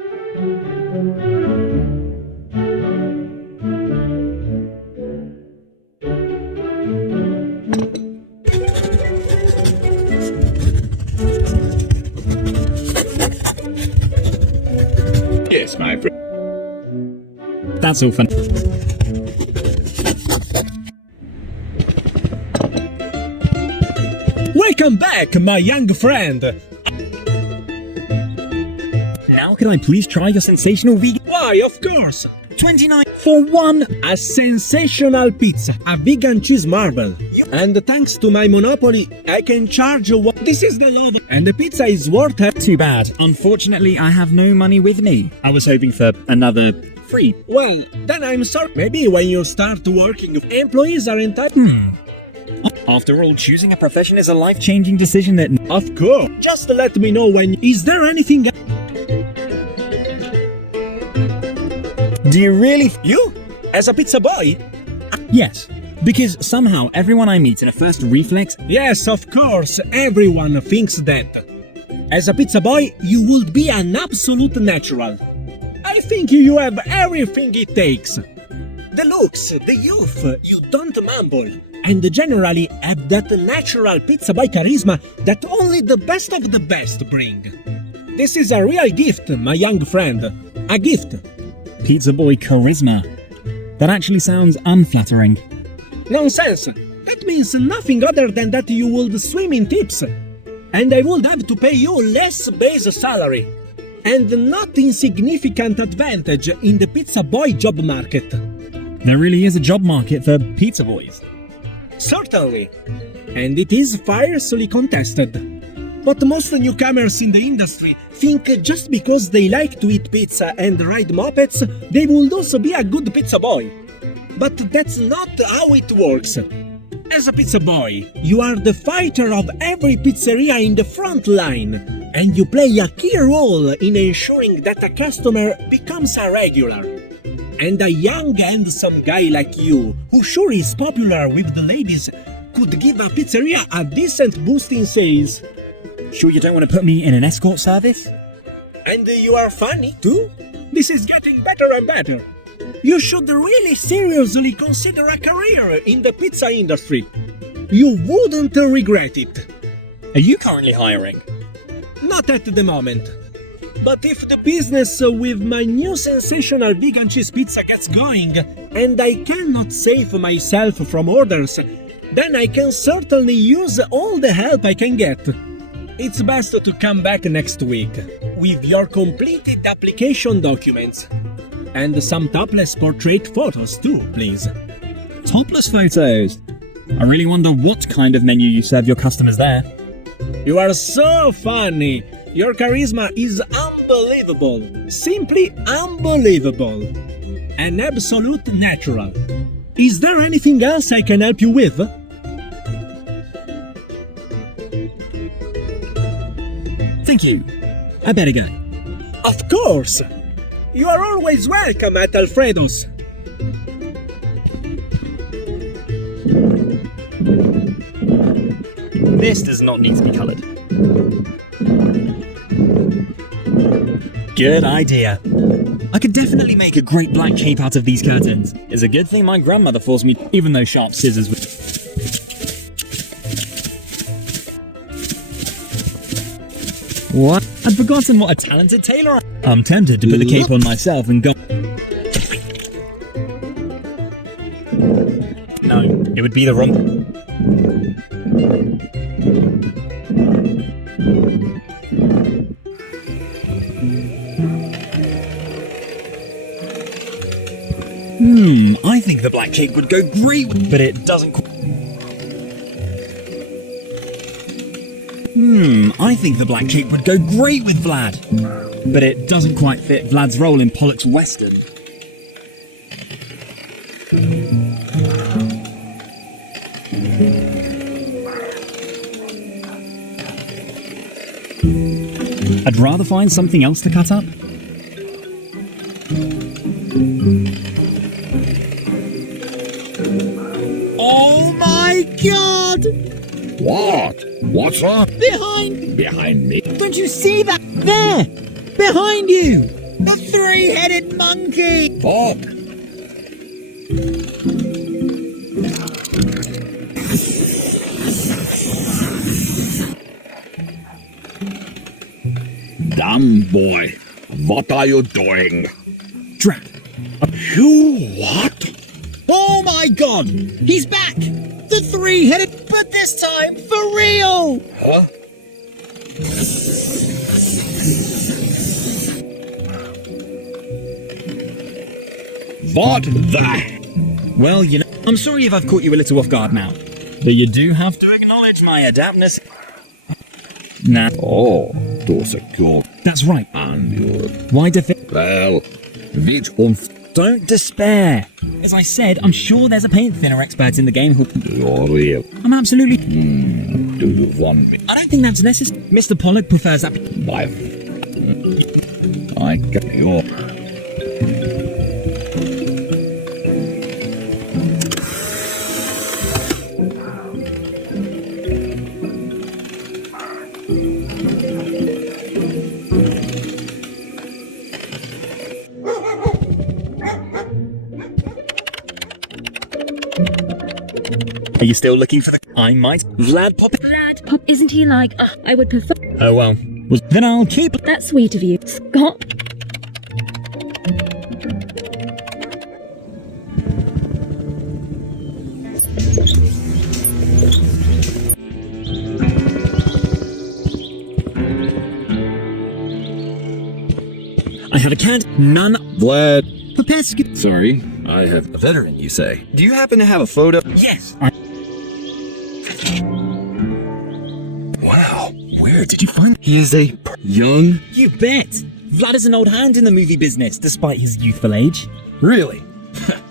Yes, my friend. That's all fun. Welcome back, my young friend. Now can I please try your sensational vegan... Why, of course. 29 for one, a sensational pizza, a vegan cheese marble. And thanks to my monopoly, I can charge what... This is the love, and the pizza is worth it. Too bad. Unfortunately, I have no money with me. I was hoping for another free. Well, then I'm sorry. Maybe when you start working, employees are entitled... After all, choosing a profession is a life-changing decision that... Of course. Just let me know when... Is there anything... Do you really... You? As a pizza boy? Yes. Because somehow everyone I meet in a first reflex... Yes, of course. Everyone thinks that. As a pizza boy, you would be an absolute natural. I think you have everything it takes. The looks, the youth, you don't mumble, and generally have that natural pizza boy charisma that only the best of the best bring. This is a real gift, my young friend. A gift. Pizza boy charisma. That actually sounds unflattering. Nonsense. That means nothing other than that you would swim in tips. And I would have to pay you less base salary. And not insignificant advantage in the pizza boy job market. There really is a job market for pizza boys. Certainly. And it is fiercely contested. But most newcomers in the industry think just because they like to eat pizza and ride mopeds, they will also be a good pizza boy. But that's not how it works. As a pizza boy, you are the fighter of every pizzeria in the front line, and you play a key role in ensuring that a customer becomes a regular. And a young handsome guy like you, who sure is popular with the ladies, could give a pizzeria a decent boost in sales. Sure you don't want to put me in an escort service? And you are funny, too? This is getting better and better. You should really seriously consider a career in the pizza industry. You wouldn't regret it. Are you currently hiring? Not at the moment. But if the business with my new sensational vegan cheese pizza gets going, and I cannot save myself from orders, then I can certainly use all the help I can get. It's best to come back next week, with your completed application documents. And some topless portrait photos too, please. Topless photos? I really wonder what kind of menu you serve your customers there. You are so funny! Your charisma is unbelievable. Simply unbelievable. An absolute natural. Is there anything else I can help you with? Thank you. I better go. Of course! You are always welcome at Alfredo's. This does not need to be coloured. Good idea. I could definitely make a great black cape out of these curtains. It's a good thing my grandmother forced me, even though sharp scissors would... What? I'd forgotten what a talented tailor I... I'm tempted to put the cape on myself and go... No, it would be the wrong... I think the black cape would go great, but it doesn't... I think the black cape would go great with Vlad, but it doesn't quite fit Vlad's role in Pollock's Western. I'd rather find something else to cut up. Oh my god! What? What's that? Behind! Behind me? Don't you see that? There! Behind you! The three-headed monkey! Fuck! Damn boy, what are you doing? Drat! You what? Oh my god! He's back! The three-headed bird! But this time, for real! Huh? What the? Well, you know, I'm sorry if I've caught you a little off guard now. But you do have to acknowledge my adaptness. Nah. Oh, those are good. That's right. And why do well, which one? Don't despair. As I said, I'm sure there's a paint thinner expert in the game who... You're real. I'm absolutely... Do you want me? I don't think that's necessary. Mr. Pollock prefers that... I got your... Are you still looking for the... I might... Vlad Pop, isn't he like... I would prefer... Oh, well. Then I'll keep... That's sweet of you. Scott? I have a cat. None... Vlad. Popescu. Sorry, I have a veteran, you say. Do you happen to have a photo? Yes. Wow, where did you find... He is a young... You bet. Vlad is an old hand in the movie business, despite his youthful age. Really?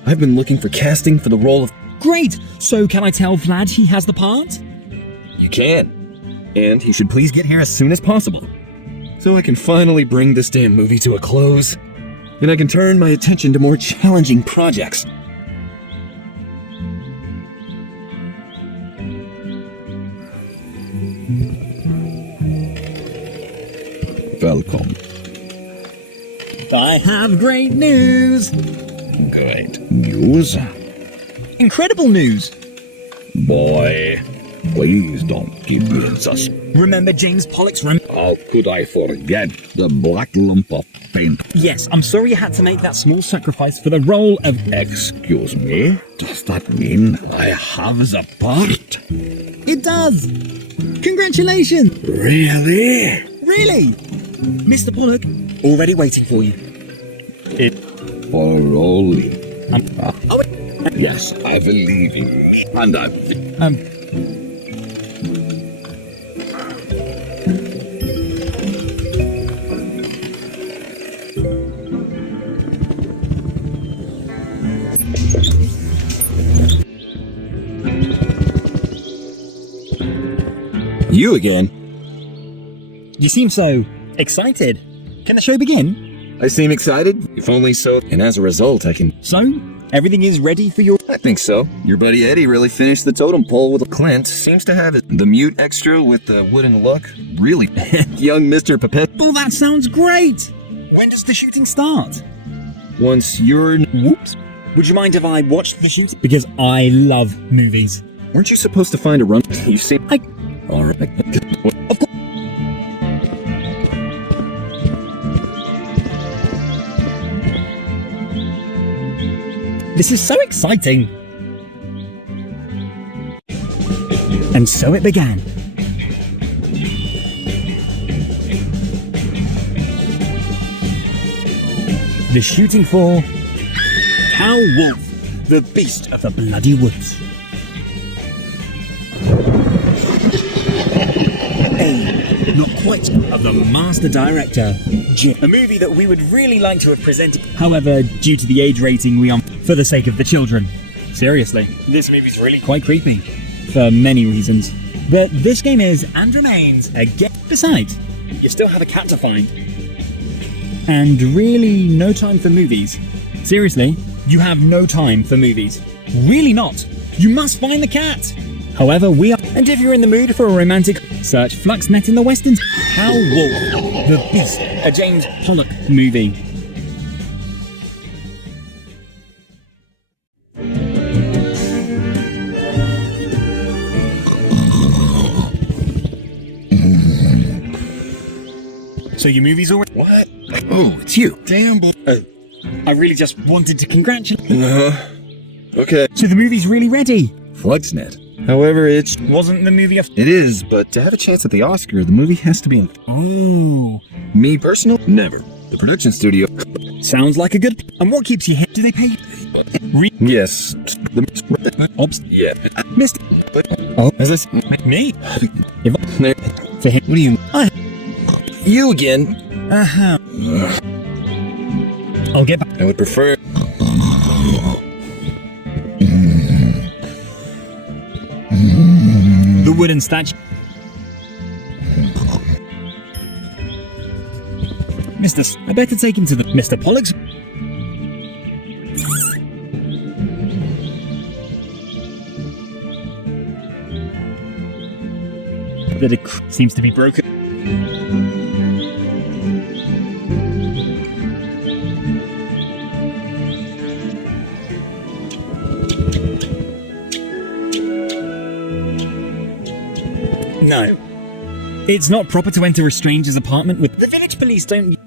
I've been looking for casting for the role of... Great! So can I tell Vlad he has the part? You can. And he should please get here as soon as possible. So I can finally bring this damn movie to a close. And I can turn my attention to more challenging projects. Welcome. I have great news! Great news? Incredible news! Boy, please don't give me sus. Remember James Pollock's How could I forget the black lump of paint? Yes, I'm sorry you had to make that small sacrifice for the role of... Excuse me? Does that mean I have the part? It does! Congratulations! Really? Really? Mr. Pollock, already waiting for you. For rolling. Yes, I believe in me. And You again? You seem so excited. Can the show begin? I seem excited? If only so. And as a result, I can... So, everything is ready for your... I think so. Your buddy Eddie really finished the totem pole with Clint. Seems to have the mute extra with the wooden look. Really. Young Mr. Papet. Oh, that sounds great! When does the shooting start? Once you're... Whoops. Would you mind if I watched the shooting? Because I love movies. Weren't you supposed to find a run? You seem... All right. Of course. This is so exciting. And so it began. The shooting for Cow Wolf, the beast of the bloody woods. Not quite, of the master director, Jim. A movie that we would really like to have presented. However, due to the age rating, we are for the sake of the children. Seriously, this movie's really quite creepy. For many reasons. But this game is, and remains, again. Besides, you still have a cat to find. And really, no time for movies. Seriously, you have no time for movies. Really not. You must find the cat. However, we are... And if you're in the mood for a romantic... Search Fluxnet in the Westerns. Cow Wolf, the Beast, a James Pollock movie. So your movie's already... What? Oh, it's you. Damn boy. I really just wanted to congratulate... Okay. So the movie's really ready. Fluxnet. However, it Wasn't the movie it is, but to have a chance at the Oscar, the movie has to be in. Ooh. Me personal, never. The production studio. Sounds like a good... And what keeps you here? Do they pay... Yes. Oops. Yeah. Mr. Oh, is this... Me? If I... For him... What do you... You again. Uh-huh. I'll get back. I would prefer... The wooden statue. I better take him to the... Mr. Pollock's... The decree seems to be broken. No. It's not proper to enter a stranger's apartment with... The village police don't...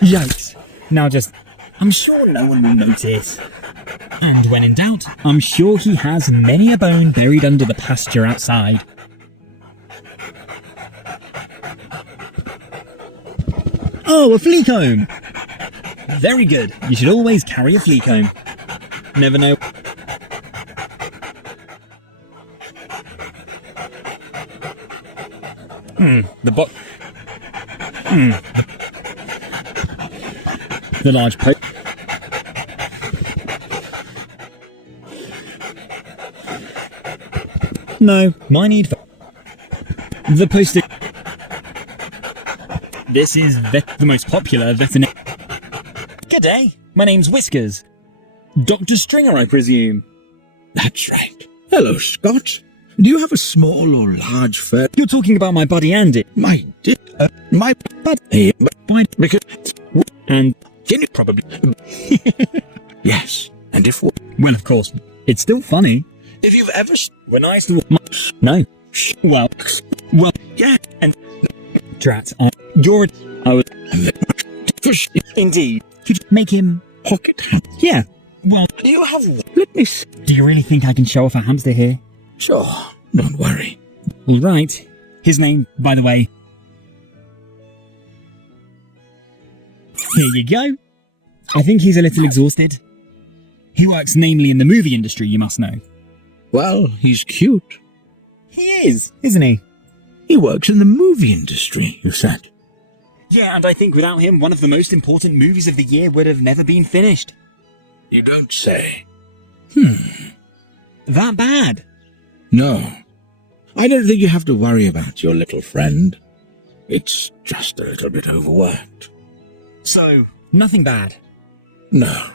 Yikes. Now just... I'm sure no one will notice. And when in doubt, I'm sure he has many a bone buried under the pasture outside. Oh, a flea comb! Very good. You should always carry a flea comb. Never know. The large post. No, my need for... The post-it... This is the most popular veterinary... Good day. My name's Whiskers. Dr. Stringer, I presume. That's right. Hello, Scott. Do you have a small or large fur? You're talking about my buddy Andy. My buddy. Because... And... Can you probably... Yes, and if... Well, of course. It's still funny. If you've ever... When I used to... No. Well... Yeah, and... Drat, you're... I would... Indeed. Could you make him... Pocket ham? Yeah. Well... Do you have... Let me see. Do you really think I can show off a hamster here? Sure. Don't worry. All right. His name, by the way... Here you go. I think he's a little exhausted. He works namely in the movie industry, you must know. Well, he's cute. He is, isn't he? He works in the movie industry, you said. Yeah, and I think without him, one of the most important movies of the year would have never been finished. You don't say. That bad? No. I don't think you have to worry about your little friend. It's just a little bit overworked. So, nothing bad? No.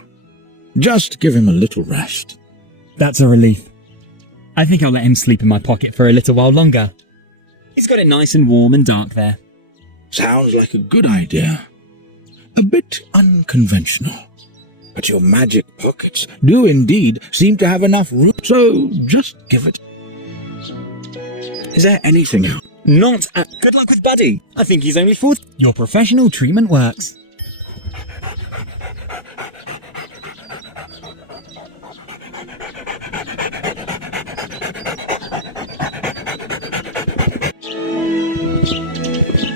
Just give him a little rest. That's a relief. I think I'll let him sleep in my pocket for a little while longer. He's got it nice and warm and dark there. Sounds like a good idea. A bit unconventional. But your magic pockets do indeed seem to have enough room, so just give it. Is there anything else? Not at... Good luck with Buddy. I think he's only 4. Your professional treatment works.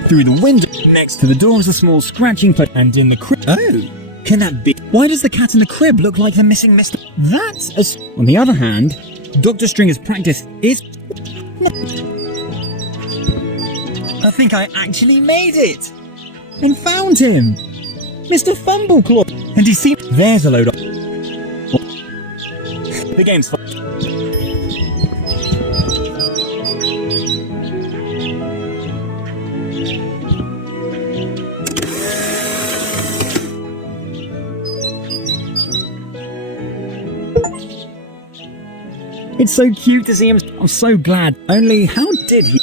Through the window, next to the door is a small scratching place, and in the crib... Oh, can that be... Why does the cat in the crib look like the missing Mr... That's a... On the other hand, Dr. Stringer's practice is... I think I actually made it! And found him! Mr. Fumbleclaw! And he seemed... There's a load of... The game's fun. It's so cute to see him. I'm so glad. Only, how did he...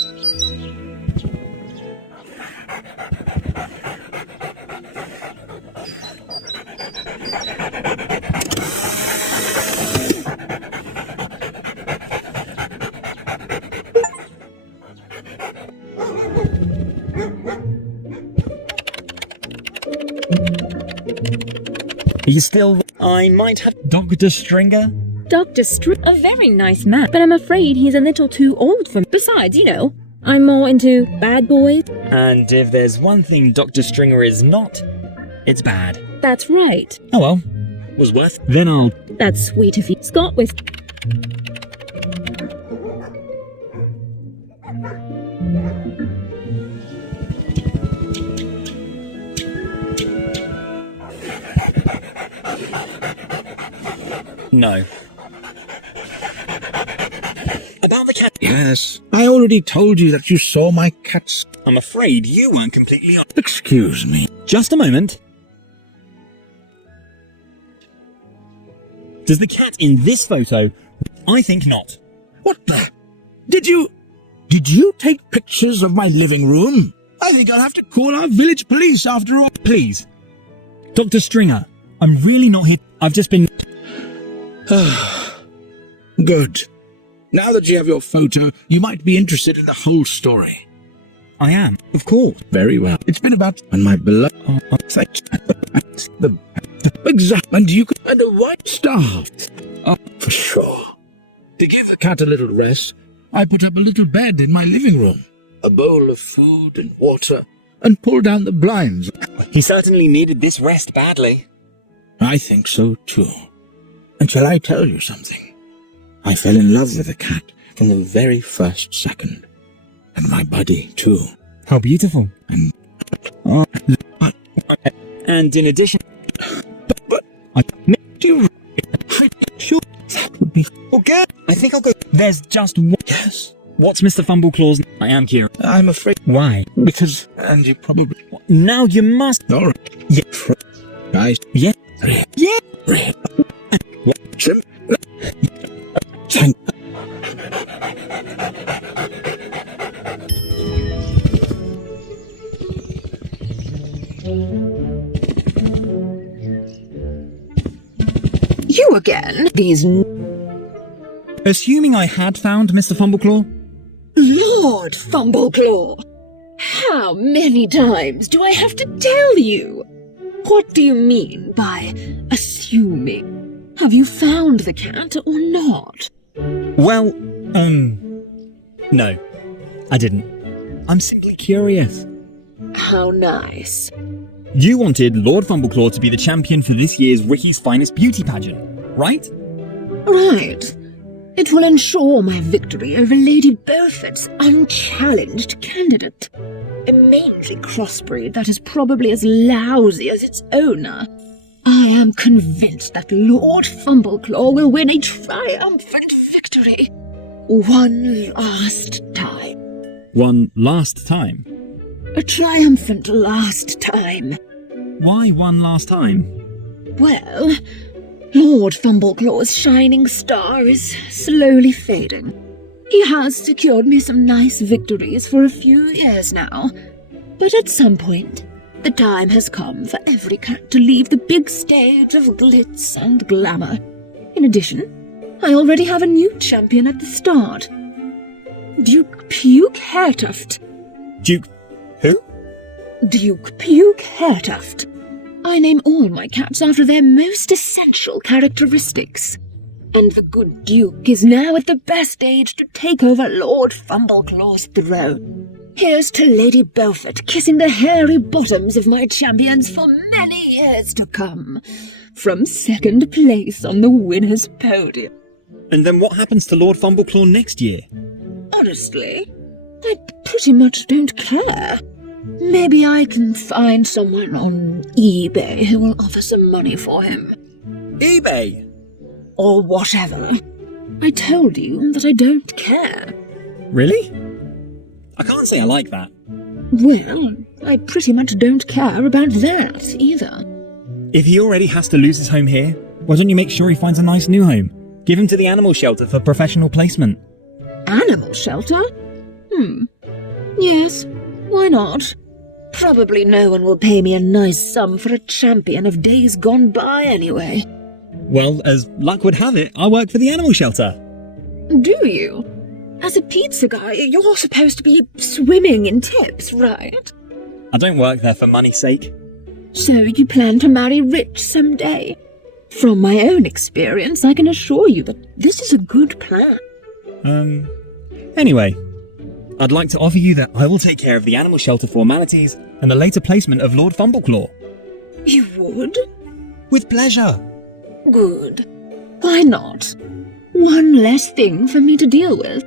Are you still... I might have Dr. Stringer? Dr. A very nice man, but I'm afraid he's a little too old for me. Besides, you know, I'm more into bad boys. And if there's one thing Dr. Stringer is not, it's bad. That's right. Oh well. Was worth. Then I'll... That's sweet of you. Scott Whiskers. No. About the cat... Yes, I already told you that you saw my cats. I'm afraid you weren't completely honest. Excuse me. Just a moment. Does the cat in this photo... I think not. What the... Did you take pictures of my living room? I think I'll have to call our village police after all. Please. Dr. Stringer, I'm really not here. I've just been... Good. Now that you have your photo, you might be interested in the whole story. I am, of course. Very well. It's been about... And my beloved... the exact... And you could... And a white staff. Oh, for sure. To give the cat a little rest, I put up a little bed in my living room. A bowl of food and water, and pulled down the blinds. He certainly needed this rest badly. I think so, too. And shall I tell you something? I fell in love with the cat from the very first second. And my buddy, too. How beautiful. And... and in addition... But I need you... I'm sure that would be... Okay, I think I'll go... There's just one... Yes. What's Mr. Fumbleclaw's... I am curious. I'm afraid... Why? Because... And you probably... Now you must... All right. Yeah. Guys. Yeah. Yeah. You again? These... Assuming I had found Mr. Fumbleclaw? Lord Fumbleclaw! How many times do I have to tell you? What do you mean by assuming? Have you found the cat or not? Well, no, I didn't. I'm simply curious. How nice. You wanted Lord Fumbleclaw to be the champion for this year's Ricky's Finest Beauty Pageant, right? Right. It will ensure my victory over Lady Beaufort's unchallenged candidate. A mangy crossbreed that is probably as lousy as its owner. I am convinced that Lord Fumbleclaw will win a triumphant victory. One last time. One last time? A triumphant last time. Why one last time? Well, Lord Fumbleclaw's shining star is slowly fading. He has secured me some nice victories for a few years now, but at some point, the time has come for every cat to leave the big stage of glitz and glamour. In addition, I already have a new champion at the start. Duke Puke Hairtuft. Duke who? Duke Puke Hairtuft. I name all my cats after their most essential characteristics. And the good Duke is now at the best age to take over Lord Fumbleclaw's throne. Here's to Lady Beaufort kissing the hairy bottoms of my champions for many years to come, from second place on the winner's podium. And then what happens to Lord Fumbleclaw next year? Honestly, I pretty much don't care. Maybe I can find someone on eBay who will offer some money for him. eBay? Or whatever. I told you that I don't care. Really? I can't say I like that. Well, I pretty much don't care about that either. If he already has to lose his home here, why don't you make sure he finds a nice new home? Give him to the animal shelter for professional placement. Animal shelter? Yes, why not? Probably no one will pay me a nice sum for a champion of days gone by anyway. Well, as luck would have it, I work for the animal shelter. Do you? As a pizza guy, you're supposed to be swimming in tips, right? I don't work there for money's sake. So you plan to marry rich someday? From my own experience, I can assure you that this is a good plan. Anyway, I'd like to offer you that I will take care of the animal shelter formalities and the later placement of Lord Fumbleclaw. You would? With pleasure. Good. Why not? One less thing for me to deal with.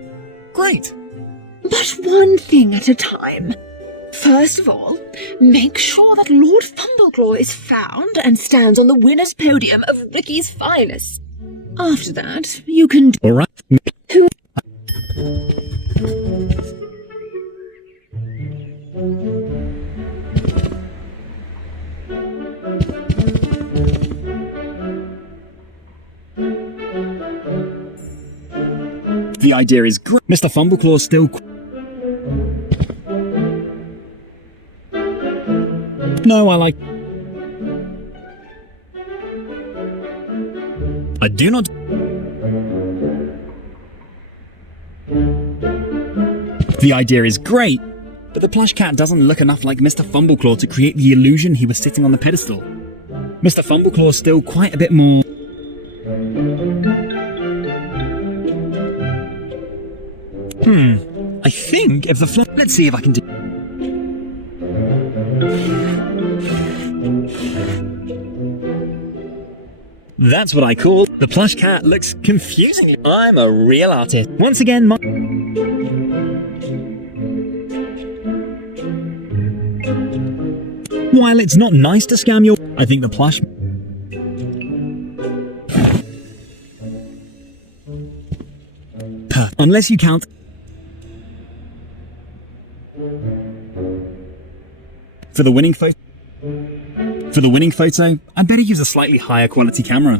Great. But one thing at a time. First of all, make sure that Lord Fumbleclaw is found and stands on the winner's podium of Ricky's finest. After that, you can do... All right. The idea is great. Mr. Fumbleclaw still... No, I like... I do not... The idea is great, but the plush cat doesn't look enough like Mr. Fumbleclaw to create the illusion he was sitting on the pedestal. Mr. Fumbleclaw is still quite a bit more... I think if the Let's see if I can do... That's what I call... The plush cat looks confusingly... I'm a real artist. Once again, my... While it's not nice to scam your... I think the plush... Unless you count... For the winning photo, I'd better use a slightly higher quality camera.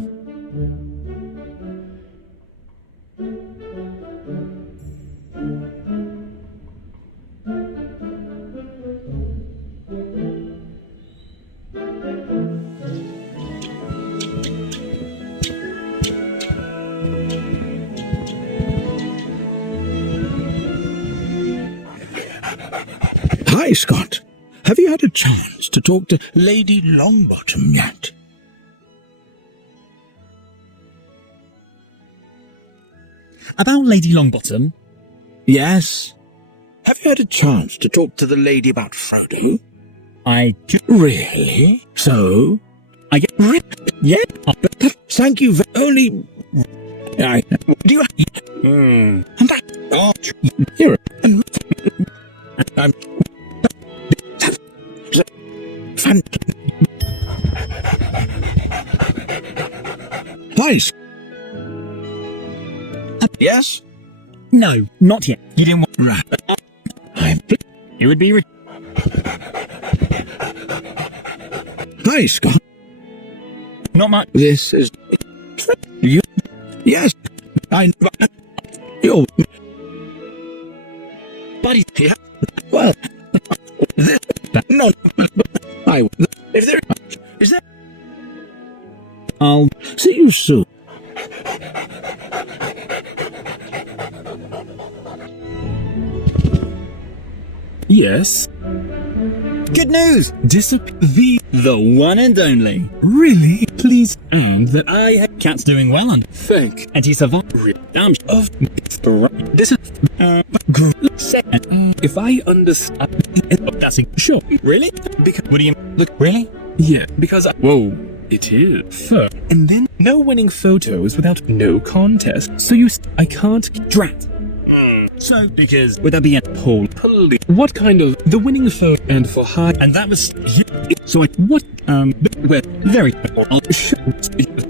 Hi, Scott. Have you had a chance to talk to Lady Longbottom yet? About Lady Longbottom? Yes. Have you had a chance to talk to the lady about Frodo? Really? So? I get... Yeah, but thank you only... Do you... Hmm. And that... Oh, here. I'm... Nice. Yes? No, not yet. You didn't want... Right. It would be... Hi, Scott. Not much. This is... You... Yes. You... Buddy... Yeah. Well... This... No... If there... Is there... I'll... See you soon. Yes? Good news! The one and only. Really? Please, and that I have... Cat's doing well and... Thank... And he survived... Of... This is... If I understand... That's a... Sure. Really? Because... What do you... Look, really? Yeah, because I... Whoa. It is. And then no winning photos without no contest. So you... I can't... Drat. So, because... Would that be a poll? What kind of... The winning photo and for high... And that was... So I... What? Well, very...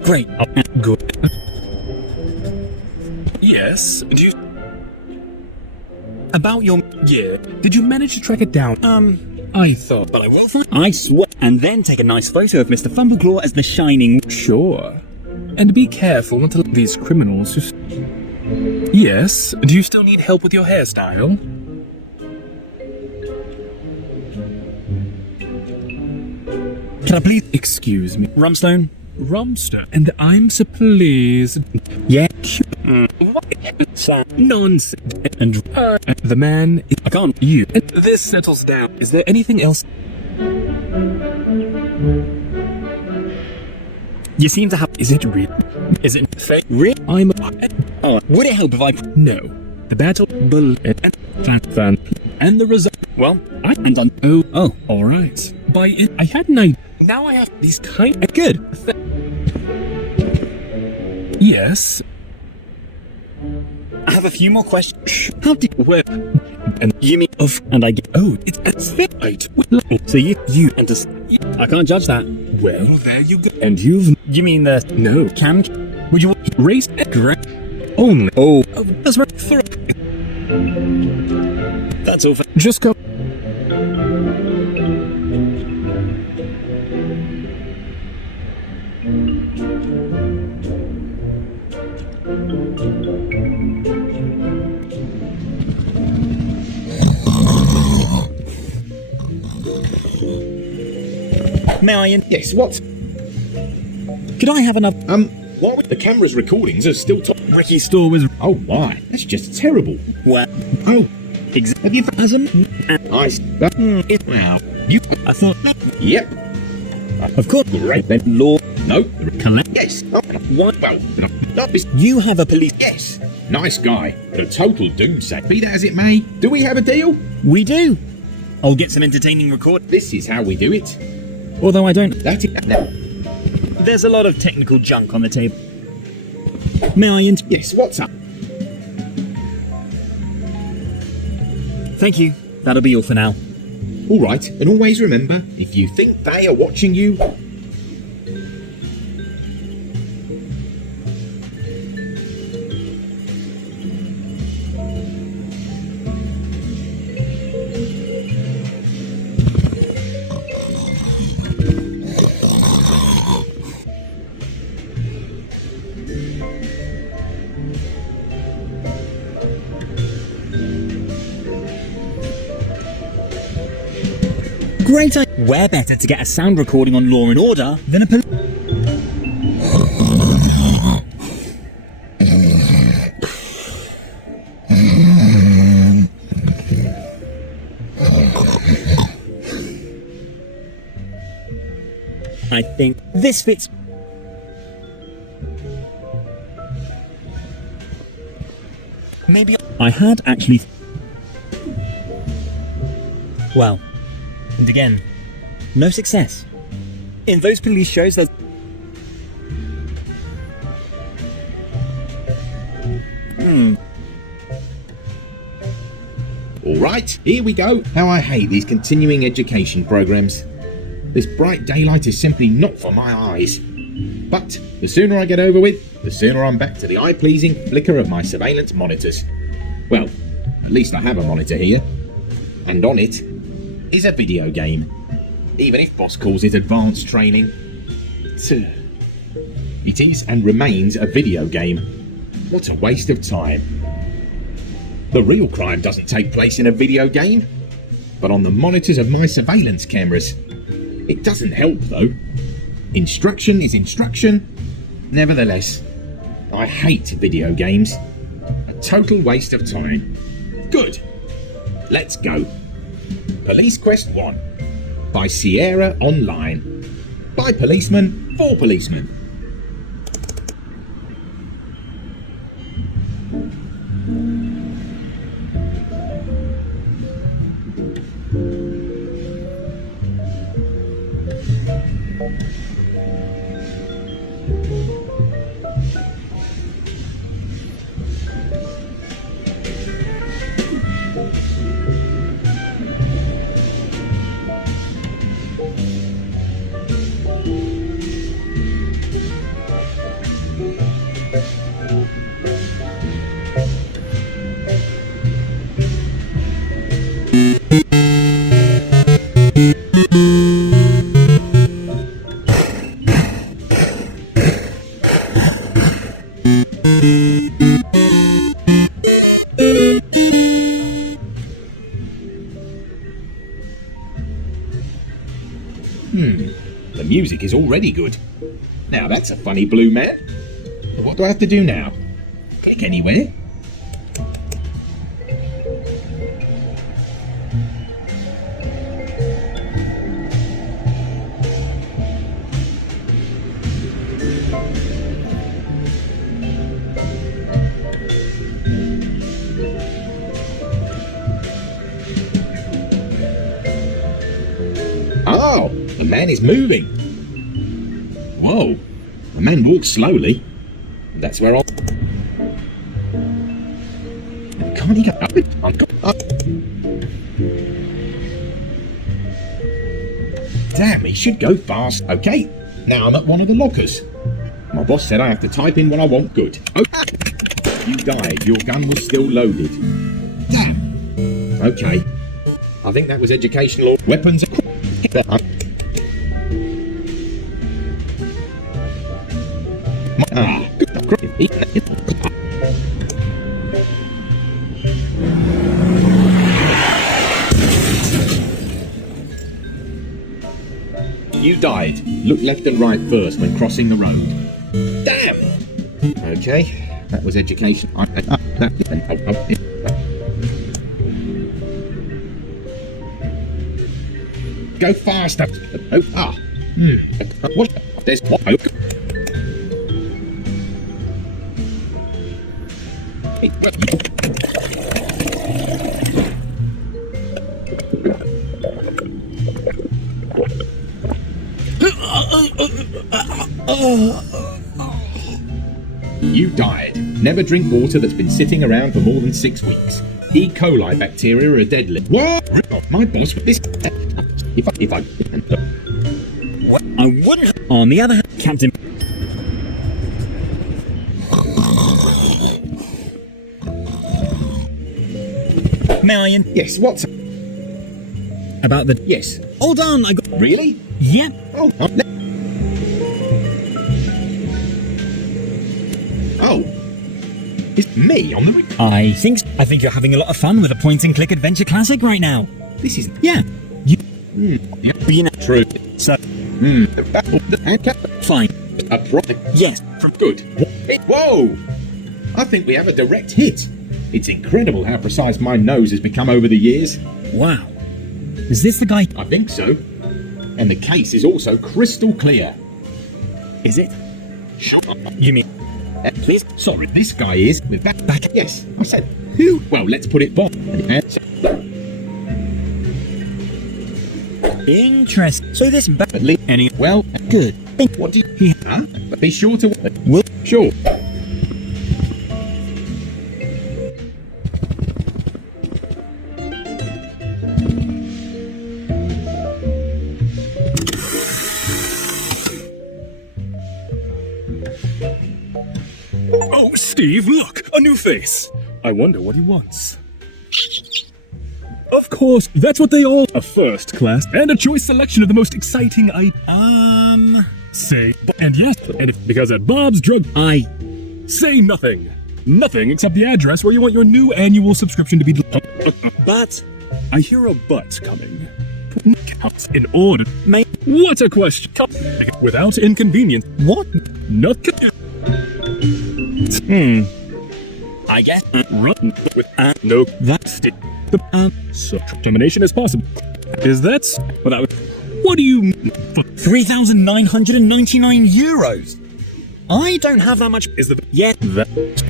Great. Good. Yes. Do you... About your... Yeah. Did you manage to track it down? I thought... But I will find... I swear. And then take a nice photo of Mr. Fumbleclaw as the shining... Sure. And be careful not to let these criminals just... Yes. Do you still need help with your hairstyle? Can I please... Excuse me. Rumstone? Rumster. And I'm so pleased. Yeah. What? Nonsense. And the man... I can't. You. And this settles down. Is there anything else? You seem to have. Is it real? Is it fake? Real? I'm. Oh, would it help if I? No. The battle. Fan. And the result. Well, I'm done. Oh, all right. By it, I had an idea. Now I have these kind. Good. Yes. I have a few more questions. How did where? And you mean of? And I get. Oh, it's right. So you and this. I can't judge that. Well, there you go. And you've. You mean the no? Can would you race correct? Only. Oh, that's right. For that's all. Just go. May I Yes, what? Could I have another? What? The camera's recordings are still top. Ricky's store was. Oh my, that's just terrible. What? Oh. Have you as a Wow. You. I thought. Yep. Of course. Great then, Law. No. Collect. Yes. What? Well, not this. You have a police. Yes. Nice guy. A total doomsayer. Be that as it may, do we have a deal? We do. I'll get some entertaining record. This is how we do it. Although I don't. That is. No. There's a lot of technical junk on the table. May I Yes. What's up? Thank you. That'll be all for now. All right, and always remember, if you think they are watching you, Great idea. Where better to get a sound recording on Law and Order than a police. I think this fits. Maybe I had actually. Well. And again, no success. In those police shows, there's. all right, here we go. How I hate these continuing education programs. This bright daylight is simply not for my eyes. But the sooner I get over with, the sooner I'm back to the eye-pleasing flicker of my surveillance monitors. Well, at least I have a monitor here. And on it is a video game. Even if Boss calls it advanced training. It is and remains a video game. What a waste of time. The real crime doesn't take place in a video game, but on the monitors of my surveillance cameras. It doesn't help though. Instruction is instruction. Nevertheless, I hate video games. A total waste of time. Good. Let's go. Police Quest 1 by Sierra Online. By policemen for policemen. The music is already good. Now that's a funny blue man. What do I have to do now? Click anywhere? The man is moving. Whoa. The man walks slowly. That's where I'll... Can't he go up? Damn, he should go fast. Okay, now I'm at one of the lockers. My boss said I have to type in what I want good. Oh, you died. Your gun was still loaded. Damn. Okay. I think that was educational. Weapons. You died. Look left and right first when crossing the road. Damn! Okay, that was education. Go faster! What? There's what? You died. Never drink water that's been sitting around for more than 6 weeks. E. coli bacteria are deadly. What? My boss with this. If I wouldn't. On the other hand, Captain. Marion. Yes. What's about the? Yes. Hold on. I got. Really? Yep. Oh. Oh. It's me on the... I think you're having a lot of fun with a point-and-click adventure classic right now. This is... Yeah. Yeah. You know... True. So... Fine. A product. Yes. Good. Whoa! I think we have a direct hit. It's incredible how precise my nose has become over the years. Wow. Is this the guy? I think so. And the case is also crystal clear. Is it? Sure. You mean... Please, sorry, this guy is with back. Yes, I said who? Well, let's put it back. Interesting. So this badly any well good. What do you? Huh? But be sure to. Will sure. Oh, Steve, look! A new face! I wonder what he wants. Of course, that's what they all... A first class and a choice selection of the most exciting say... And yes, and if, because at Bob's Drug... Say nothing. Nothing except the address where you want your new annual subscription to be... But... I hear a but coming. In order... What a question! Without inconvenience. What? Not... I guess. Run with no. That's it. So termination is possible. Is that? Well, that was. What do you? 3,999 euros. I don't have that much. Is the yet?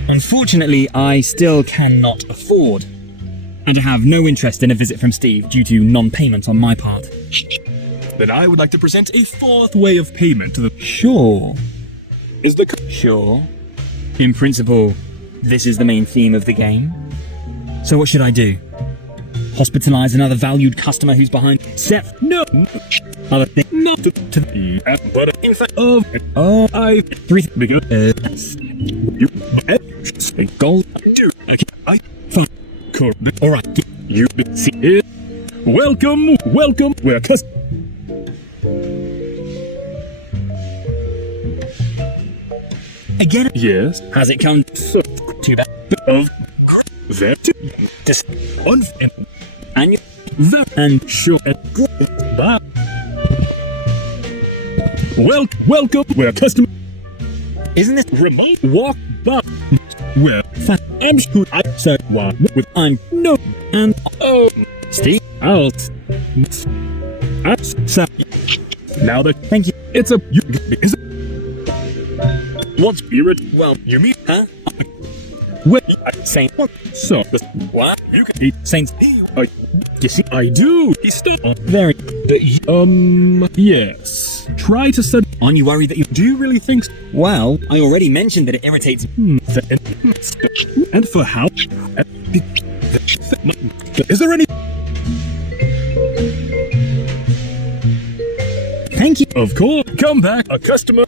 Unfortunately, I still cannot afford, and I have no interest in a visit from Steve due to non-payment on my part. Then I would like to present a fourth way of payment to the. Sure. Is the sure. In principle, this is the main theme of the game. So what should I do? Hospitalize another valued customer who's behind... No! Other thing... Not to the... But in fact... I... 3... Because... You... Gold... Okay... I... Fine... Cool... Alright... You... See... It. Welcome... We're Again? Yes. Has it come to that of that this on and you and sure bye. Welcome. We're customer. Isn't it remote walk back? We're fat and who I so what with I'm no and oh Steve out. So now the thank you. It's a you is it? What's spirit? Well, you mean, huh? Wait, saying what? So, what? You can eat saints. You see, I do. He's still Very. Yes. Try to set. Aren't you worried that you Do you really think? Well, I already mentioned that it irritates. And for how? Is there any? Thank you. Of course. Come back. A customer.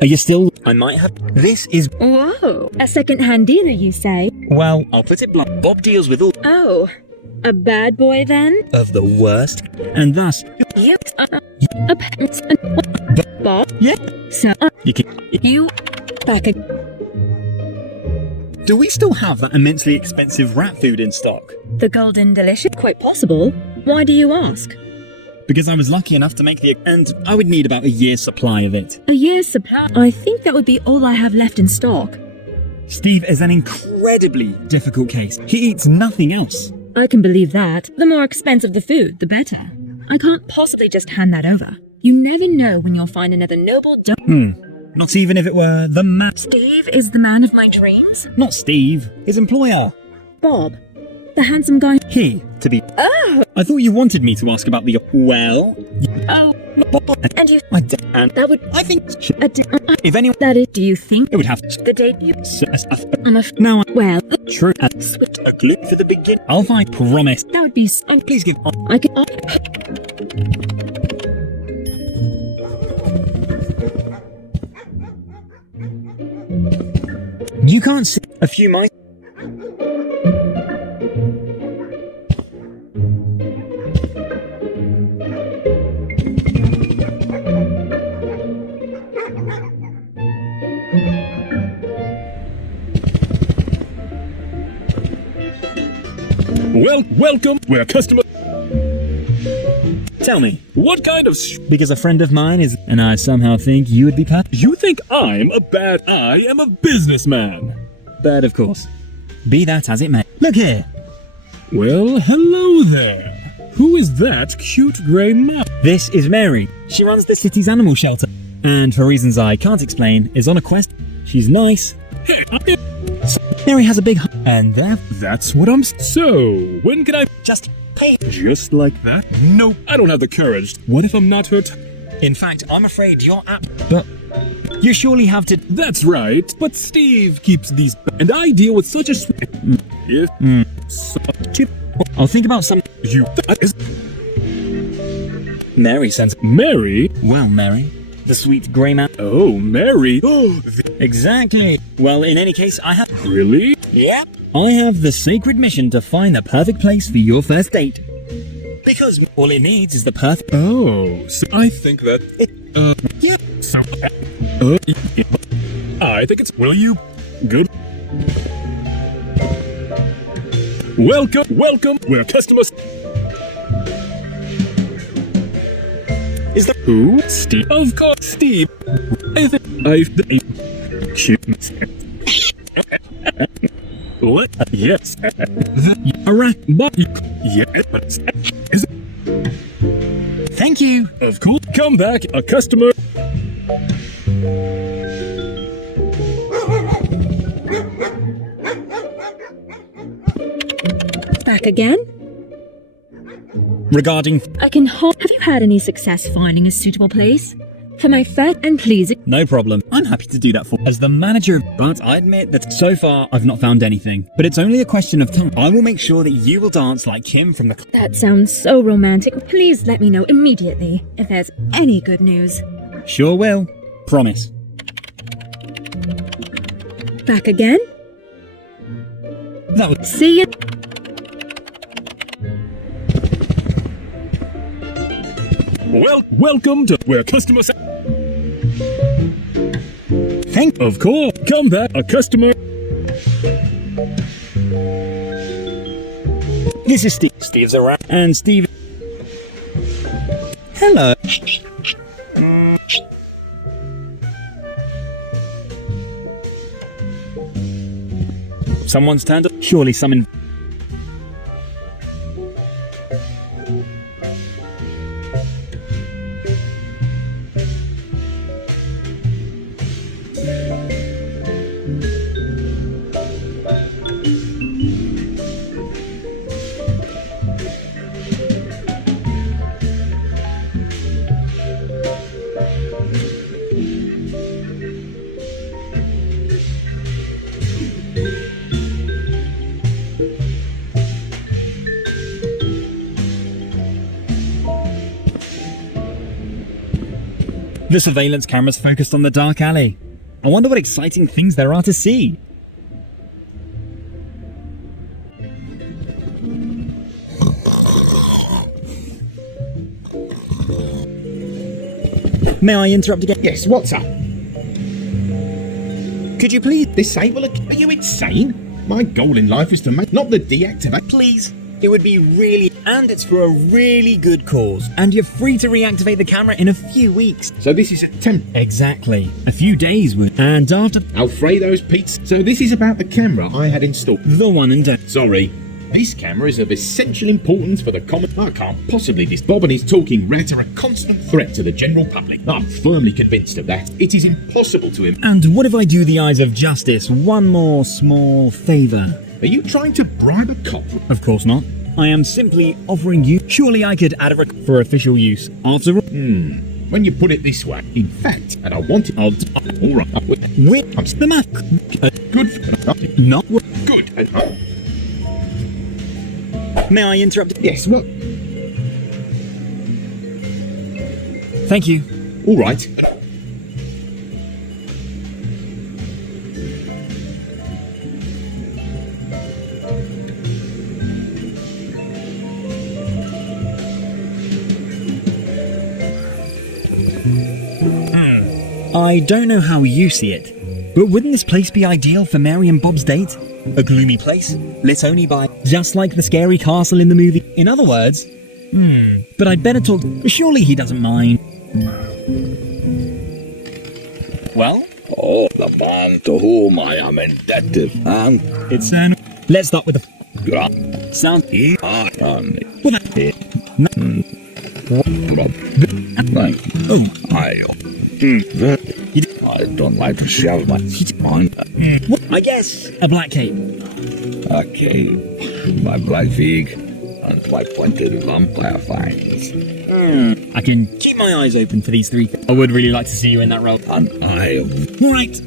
Are you still? I might have. This is. Whoa. A second-hand dealer, you say? Well, I'll put it blunt. Bob deals with all Oh. A bad boy, then? of the worst, and thus. You. Bob? Yeah. So, You can. you. Back again. Do we still have that immensely expensive rat food in stock? The Golden Delicious? Quite possible. Why do you ask? Because I was lucky enough to make the. And I would need about a year's supply of it. A year's supply? I think that would be all I have left in stock. Steve is an incredibly difficult case. He eats nothing else. I can believe that. The more expensive the food, the better. I can't possibly just hand that over. You never know when you'll find another noble Not even if it were the man. Steve is the man of my dreams? Not Steve, his employer. Bob. The handsome guy. He, to be. Oh! I thought you wanted me to ask about the. Well. Oh. And you. And that would. I think. If anyone. That is. Do you think. It would have. The date you. Now. Well. True. Swift. A clue for the beginning. I'll find. Promise. That would be. Please give. I can. You can't see a few mice. Welcome. We're customer. Tell me. What kind of Because a friend of mine is, and I somehow think you would be You think I'm a bad? I am a businessman. But of course. Be that as it may. Look here. Well, hello there. Who is that cute grey mouse? This is Mary. She runs the city's animal shelter. And for reasons I can't explain, is on a quest. She's nice. Hey, Mary has a big and that's what I'm. So, when can I just pay? Just like that? Nope, I don't have the courage. What if I'm not her? In fact, I'm afraid your app. But you surely have to. That's right. But Steve keeps these, and I deal with such a. I'll think about some. Mary sends. Mary? Well, Mary. The sweet grey man. Oh, Mary. Oh, exactly. Well, in any case, I have. Really? Yep. I have the sacred mission to find the perfect place for your first date. Because all it needs is the perfect. Oh, so I think that. Yeah. So. I think it's. Will you? Good. Welcome. We're customers. Is that who? Steve. Of course, Steve. What? Yes. A rat. Yes. Thank you. Of course. Come back. A customer. Back again? Regarding. I can Have you had any success finding a suitable place? For my first and pleasing. No problem. I'm happy to do that for as the manager. But I admit that so far I've not found anything. But it's only a question of time. I will make sure that you will dance like Kim from the. That sounds so romantic. Please let me know immediately if there's any good news. Sure will. Promise. Back again? That would. See ya. Welcome to where customers. Thank. Of course. Come back. A customer. This is Steve. Steve's a rat. And Steve. Hello. Someone's turned up. Surely some. The surveillance camera's focused on the dark alley. I wonder what exciting things there are to see. May I interrupt again? Yes, what's up? Could you please Disable it? Are you insane? My goal in life is to make, not the deactivate. Please. It would be really, and it's for a really good cause. And you're free to reactivate the camera in a few weeks. So this is a temp. Exactly. A few days would. And after Alfredo's pizza. So this is about the camera I had installed. the one and done. Sorry. This camera is of essential importance for the common. I can't possibly Bob and his talking rat are a constant threat to the general public. I'm firmly convinced of that. It is impossible to him. And what if I do the eyes of justice one more small favour? Are you trying to bribe a cop? Of course not. I am simply offering you. Surely I could add a for official use. After all. When you put it this way, in fact, and I want it. All right. I'm the math. Good. Not Good. May I interrupt? Yes. Well. Thank you. All right. I don't know how you see it, but wouldn't this place be ideal for Mary and Bob's date? A gloomy place, lit only by, just like the scary castle in the movie. In other words, but I'd better talk. Surely he doesn't mind. Well? Oh, the man to whom I am indebted, and It's let's start with the sound. Well, I don't like to shove my on. I guess a black cape. A cape, my black wig, and my pointed vampire fangs. I can keep my eyes open for these three. I would really like to see you in that role. And I am Right.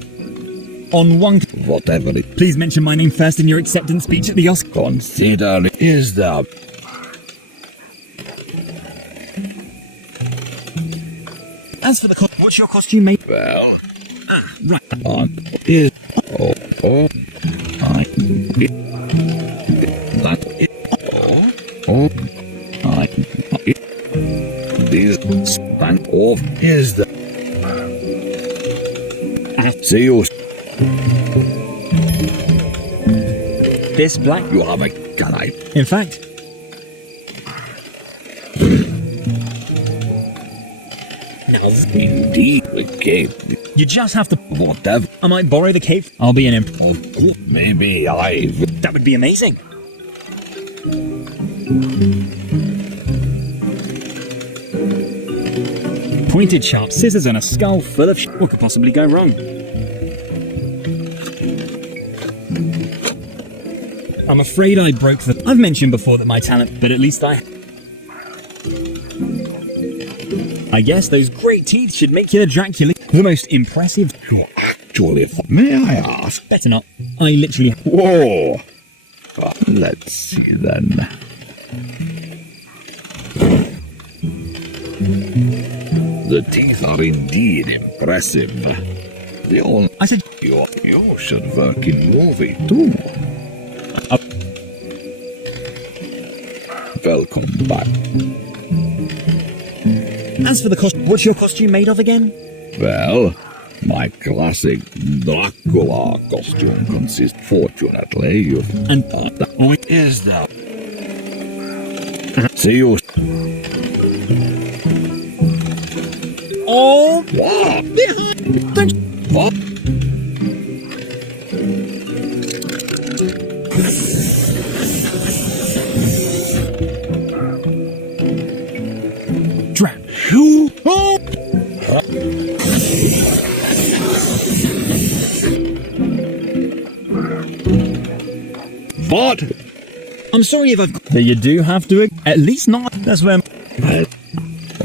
On one. whatever it Please mention my name first in your acceptance speech at the Oscar. consider is the As for the what's your costume made? well Right. on is I this spank off is the see you. This black. You have a guy. In fact, Now indeed the cape. you just have to. Whatever. I might borrow the cape. I'll be an imp. Of course, maybe I've That would be amazing. Pointed sharp scissors and a skull full of what could possibly go wrong? I'm afraid I broke the. I've mentioned before that my talent, but at least I guess those great teeth should make you the Dracula. The most impressive. you actually may I ask? Better not. I literally. Whoa. Let's see then. The teeth are indeed impressive. The only I said you should work in movie too. Welcome back. As for the costume, what's your costume made of again? Well, my classic Dracula costume consists, fortunately, of And is the see you. oh, What? don't. What? Drap. Who? Oh. What? I'm sorry if I've. You do have to. At least not. That's where.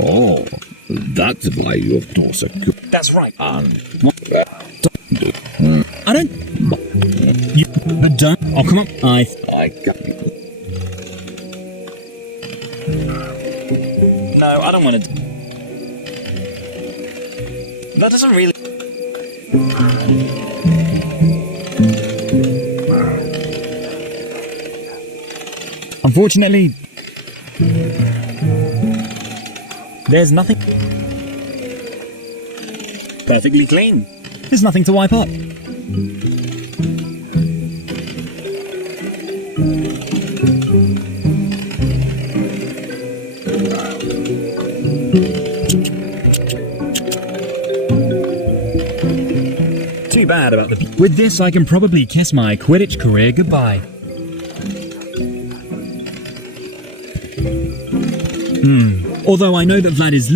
Oh, that's why you've tossed a coup. That's right. And I don't. You. But don't. Oh, come on. I got you. No, I don't want to. That doesn't really... Unfortunately, there's nothing. Perfectly clean. There's nothing to wipe up. Too bad about the... With this, I can probably kiss my Quidditch career goodbye. Although I know that Vlad is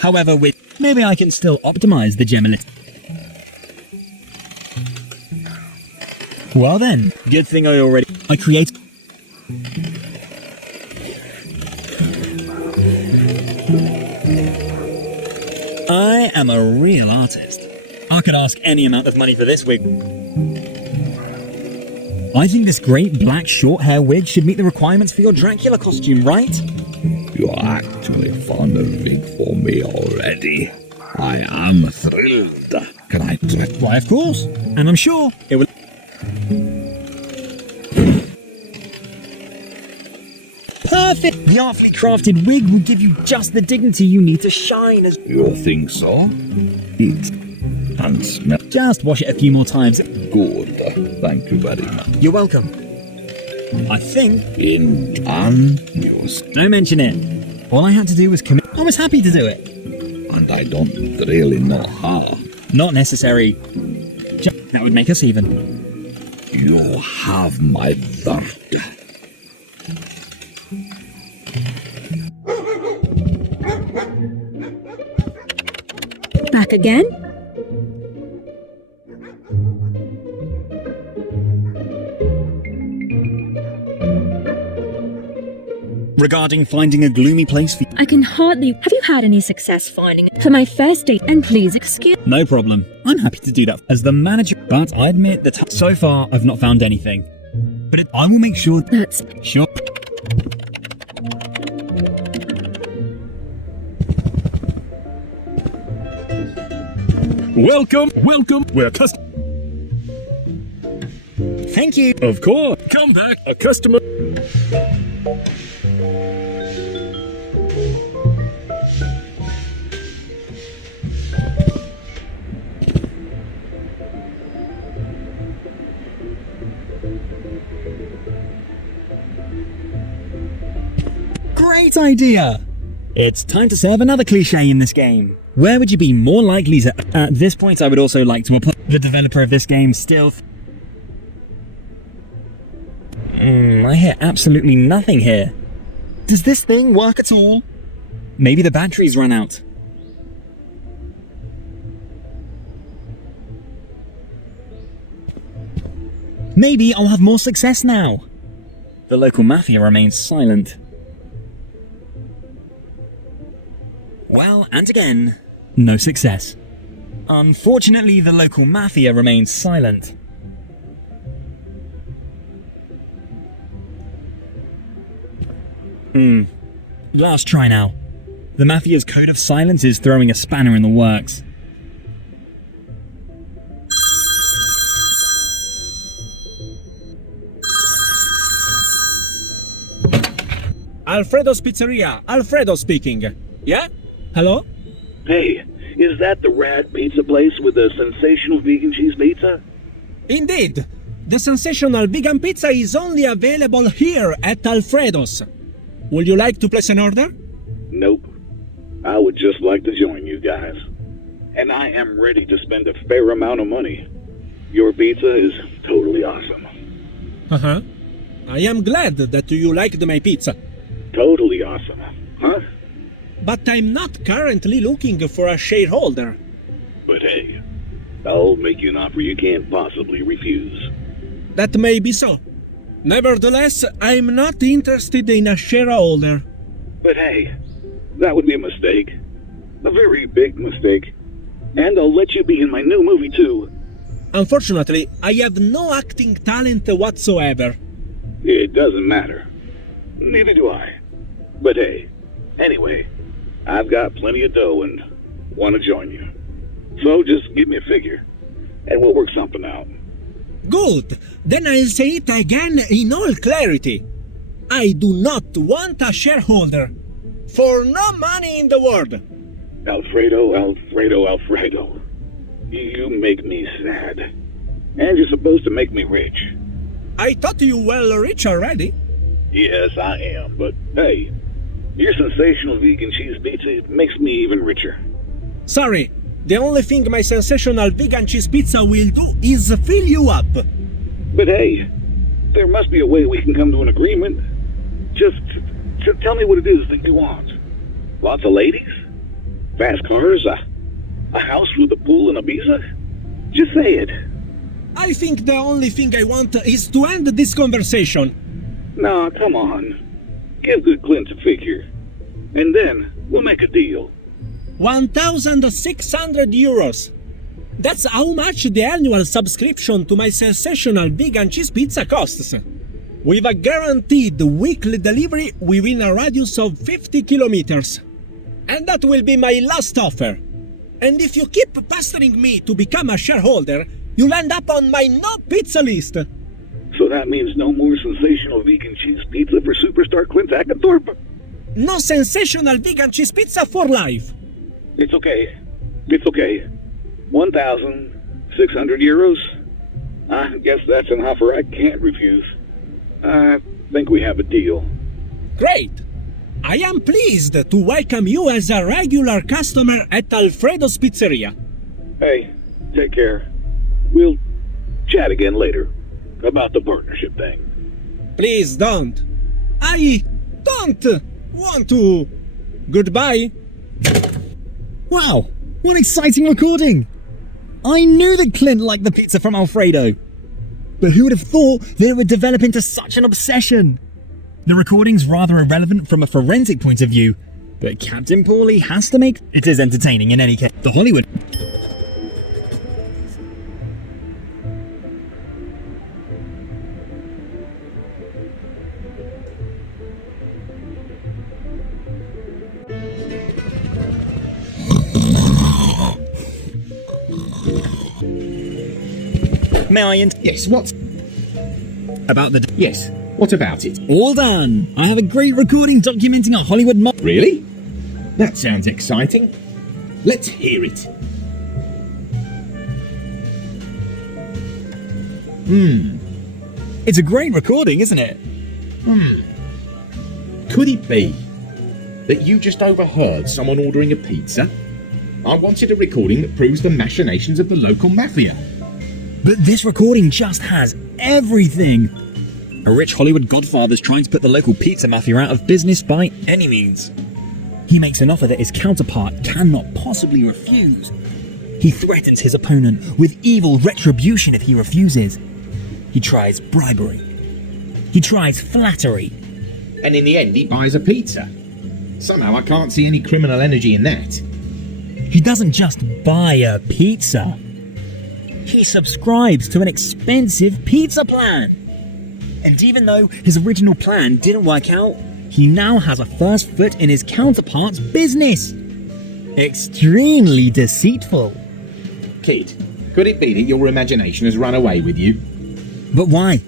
however, with... Maybe I can still optimize the Gemini. Well then, good thing I create... I am a real artist. I could ask any amount of money for this wig. I think this great black short hair wig should meet the requirements for your Dracula costume, right? You're actually found a wig for me already. I am thrilled. Can I try? Why, of course. And I'm sure it will... Perfect! The artfully crafted wig will give you just the dignity you need to shine as... You think so? Eat and smell. Just wash it a few more times. Good. Thank you very much. You're welcome. I think... Don't mention it. All I had to do was commit. I was happy to do it. And I don't really know how. Not necessary. That would make us even. You have my word. Back again? Regarding finding a gloomy place for... I can hardly... Have you had any success finding it for my first date? And please excuse... No problem. I'm happy to do that as the manager. But I admit that so far I've not found anything. But I will make sure... That's... Sure. Welcome. We're Thank you. Of course. Come back. A customer. Great idea! It's time to serve another cliche in this game. Where would you be more likely to... At this point, I would also like to apply... The developer of this game still... I hear absolutely nothing here. Does this thing work at all? Maybe the batteries run out. Maybe I'll have more success now. The local mafia remains silent. Well, and again, no success. Unfortunately, the local mafia remains silent. Last try now. The mafia's code of silence is throwing a spanner in the works. Alfredo's Pizzeria. Alfredo speaking. Yeah? Hello? Hey, is that the rad pizza place with the sensational vegan cheese pizza? Indeed. The sensational vegan pizza is only available here at Alfredo's. Would you like to place an order? Nope. I would just like to join you guys. And I am ready to spend a fair amount of money. Your pizza is totally awesome. Uh-huh. I am glad that you liked my pizza. Totally awesome, huh? But I'm not currently looking for a shareholder. But hey, I'll make you an offer you can't possibly refuse. That may be so. Nevertheless, I'm not interested in a shareholder. But hey, that would be a mistake. A very big mistake. And I'll let you be in my new movie too. Unfortunately, I have no acting talent whatsoever. It doesn't matter. Neither do I. But hey, anyway, I've got plenty of dough and want to join you. So just give me a figure, and we'll work something out. Good. Then I'll say it again in all clarity. I do not want a shareholder. For no money in the world. Alfredo. You make me sad. And you're supposed to make me rich. I thought you were rich already. Yes, I am, but hey, your sensational vegan cheese pizza makes me even richer. Sorry, the only thing my sensational vegan cheese pizza will do is fill you up. But hey, there must be a way we can come to an agreement. Just tell me what it is that you want. Lots of ladies? Fast cars? A house with a pool and a visa? Just say it. I think the only thing I want is to end this conversation. Nah, come on. Give Good Clint a figure. And then we'll make a deal. 1,600 euros. That's how much the annual subscription to my sensational vegan cheese pizza costs. With a guaranteed weekly delivery within a radius of 50 kilometers. And that will be my last offer. And if you keep pestering me to become a shareholder, you'll end up on my no pizza list. So that means no more sensational vegan cheese pizza for superstar Clint Ackenthorpe? No sensational vegan cheese pizza for life. It's okay. 1,600 euros? I guess that's an offer I can't refuse. I think we have a deal. Great! I am pleased to welcome you as a regular customer at Alfredo's Pizzeria. Hey, take care. We'll chat again later about the partnership thing. Please don't. I don't want to. Goodbye. Wow, what exciting recording! I knew that Clint liked the pizza from Alfredo. But who would have thought that it would develop into such an obsession? The recording's rather irrelevant from a forensic point of view, but Captain Paulie has to make it is entertaining in any case. The Hollywood... May I Yes, what? About the... Yes, what about it? All done! I have a great recording documenting a Hollywood Really? That sounds exciting. Let's hear it. It's a great recording, isn't it? Could it be that you just overheard someone ordering a pizza? I wanted a recording that proves the machinations of the local mafia. But this recording just has everything. A rich Hollywood godfather's trying to put the local pizza mafia out of business by any means. He makes an offer that his counterpart cannot possibly refuse. He threatens his opponent with evil retribution if he refuses. He tries bribery. He tries flattery. And in the end, he buys a pizza. Somehow I can't see any criminal energy in that. He doesn't just buy a pizza. He subscribes to an expensive pizza plan. And even though his original plan didn't work out, he now has a first foot in his counterpart's business. Extremely deceitful. Kid, could it be that your imagination has run away with you? But why?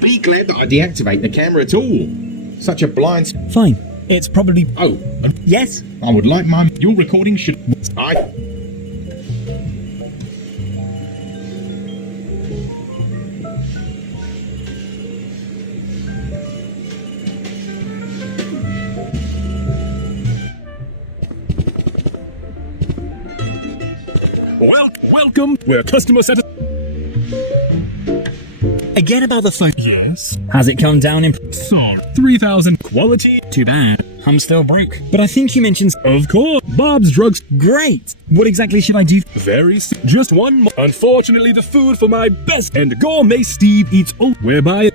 Be glad that I deactivate the camera at all. Such a blind... Fine. It's probably... Oh. Yes? I would like your recording should... Welcome. We're customer satisfied. Again about the phone. Yes. Has it come down in... Sorry. 3,000 quality. Too bad. I'm still broke. But I think you mentioned... Of course. Bob's Drugs. Great. What exactly should I do? Just one more. Unfortunately, the food for my best and gourmet Steve eats whereby...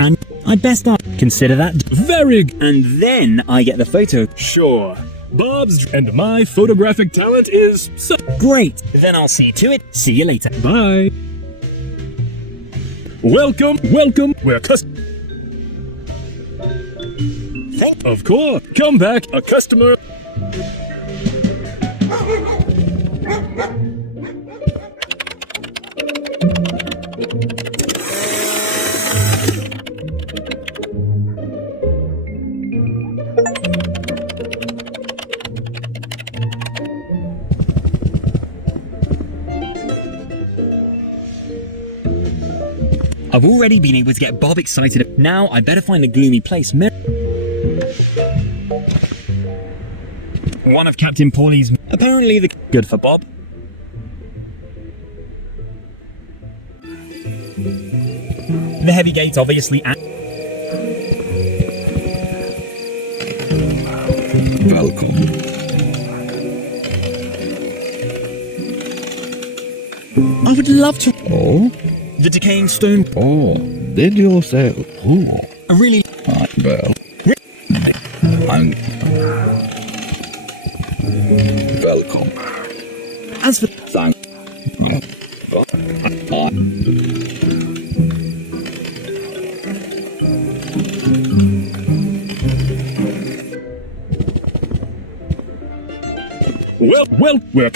And I best not consider that... Very good. And then I get the photo. Sure. Bob's and my photographic talent is so... Great. Then I'll see to it. See you later. Bye. Welcome. We're Thank... Of course. Come back. A customer. I've already been able to get Bob excited. Now I better find a gloomy place. One of Captain Paulie's... Apparently the... Good for Bob. The heavy gate obviously... Welcome. I would love to... Oh? The decaying stone... Oh, did you say... Oh. I really... Well... I'm... Welcome. As for... Thank... Well, we're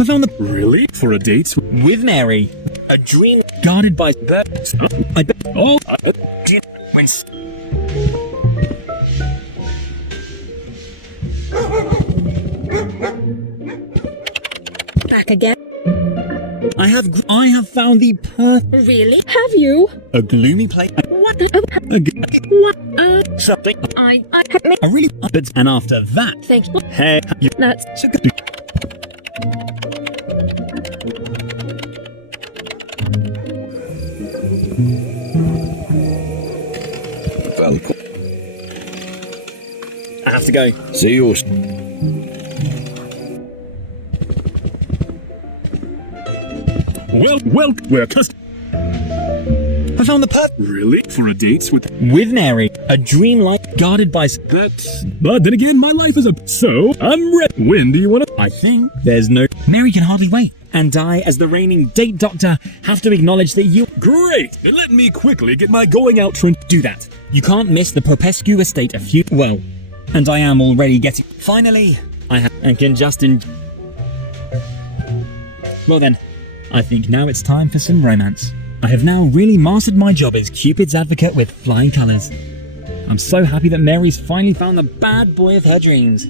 I found the... Really? For a date? With Mary. A dream guarded by... I bet... Oh... When... Back again? I have found the Really? Have you? A gloomy place. What the... What? Something. I really... But... And after that... Thank you. Hey... You... That's... Welcome. I have to go. See you. Well, we're I found the Really? For a date with Mary. A dream light guarded by... That's... But then again, my life is a... So, I'm ready. When do you want to... I think there's no... Mary can hardly wait. And I, as the reigning date doctor, have to acknowledge that you... Great! Then let me quickly get my going out trend. Do that. You can't miss the Popescu estate a few... Well, and I am already getting... Finally, I have... And can just Well then, I think now it's time for some romance. I have now really mastered my job as Cupid's advocate with flying colours. I'm so happy that Mary's finally found the bad boy of her dreams.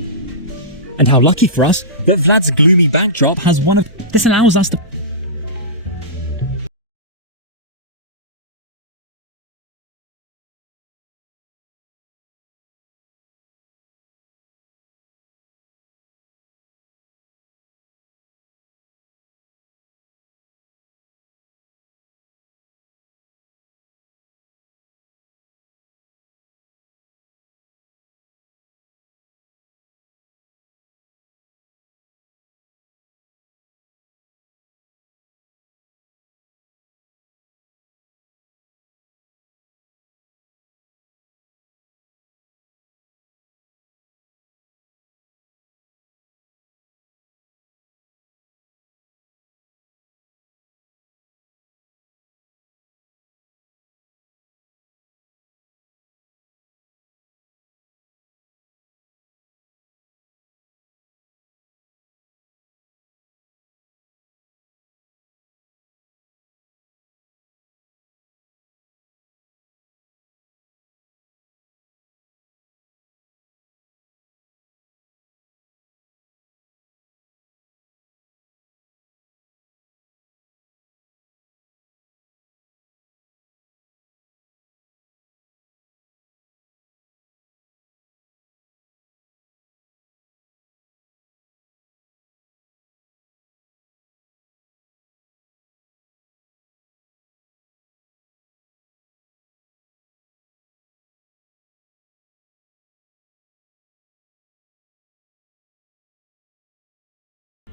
And how lucky for us that Vlad's gloomy backdrop has one of... This allows us to...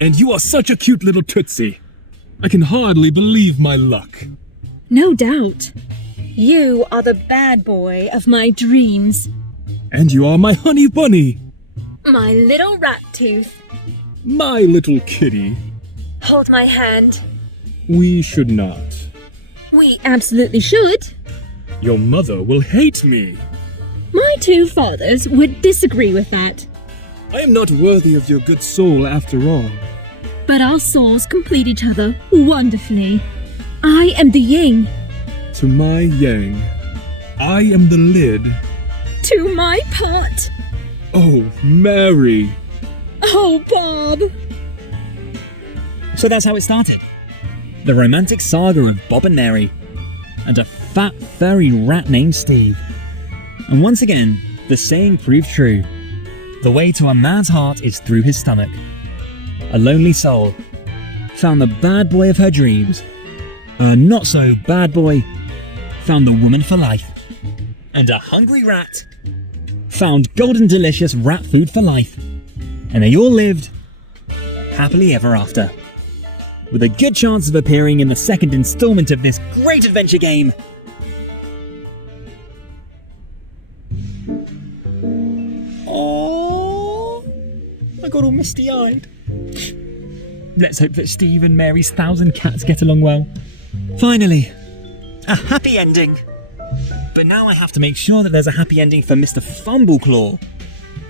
And you are such a cute little tootsie. I can hardly believe my luck. No doubt. You are the bad boy of my dreams. And you are my honey bunny. My little rat tooth. My little kitty. Hold my hand. We should not. We absolutely should. Your mother will hate me. My two fathers would disagree with that. I am not worthy of your good soul after all. But our souls complete each other wonderfully. I am the yin. To my yang. I am the lid. To my pot. Oh, Mary. Oh, Bob. So that's how it started. the romantic saga of Bob and Mary, and a fat furry rat named Steve. And once again, the saying proved true. The way to a man's heart is through his stomach. A lonely soul found the bad boy of her dreams. A not so bad boy found the woman for life. And a hungry rat found golden delicious rat food for life. And they all lived happily ever after, with a good chance of appearing in the second installment of this great adventure game. Oh, I got all misty-eyed. Let's hope that Steve and Mary's 1,000 cats get along well. Finally, a happy ending. But now I have to make sure that there's a happy ending for Mr. Fumbleclaw.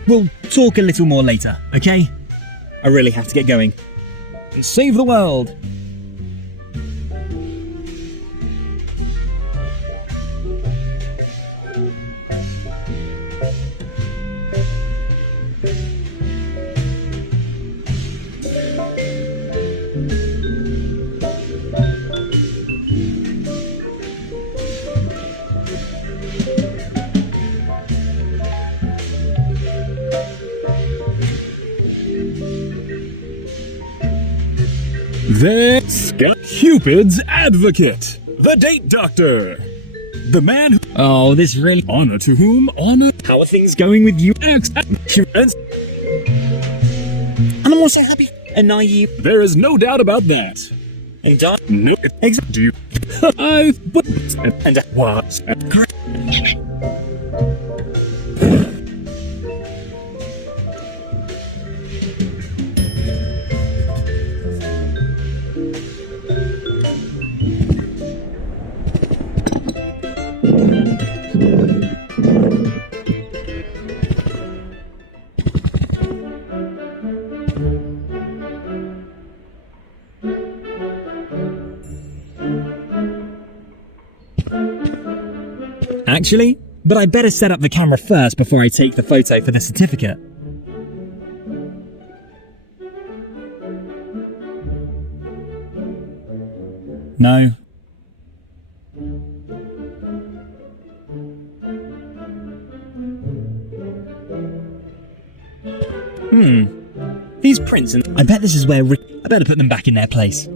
We'll talk a little more later, okay? I really have to get going and save the world. There's Scott Cupid's advocate, the date doctor, the man who... Oh, this really... Honor to whom honor... How are things going with you? And I'm also happy and naive. There is no doubt about that. And I... No, exactly. you... I... But... And what? Actually, but I better set up the camera first before I take the photo for the certificate. No. These prints and... I bet this is where Rick... I better put them back in their place.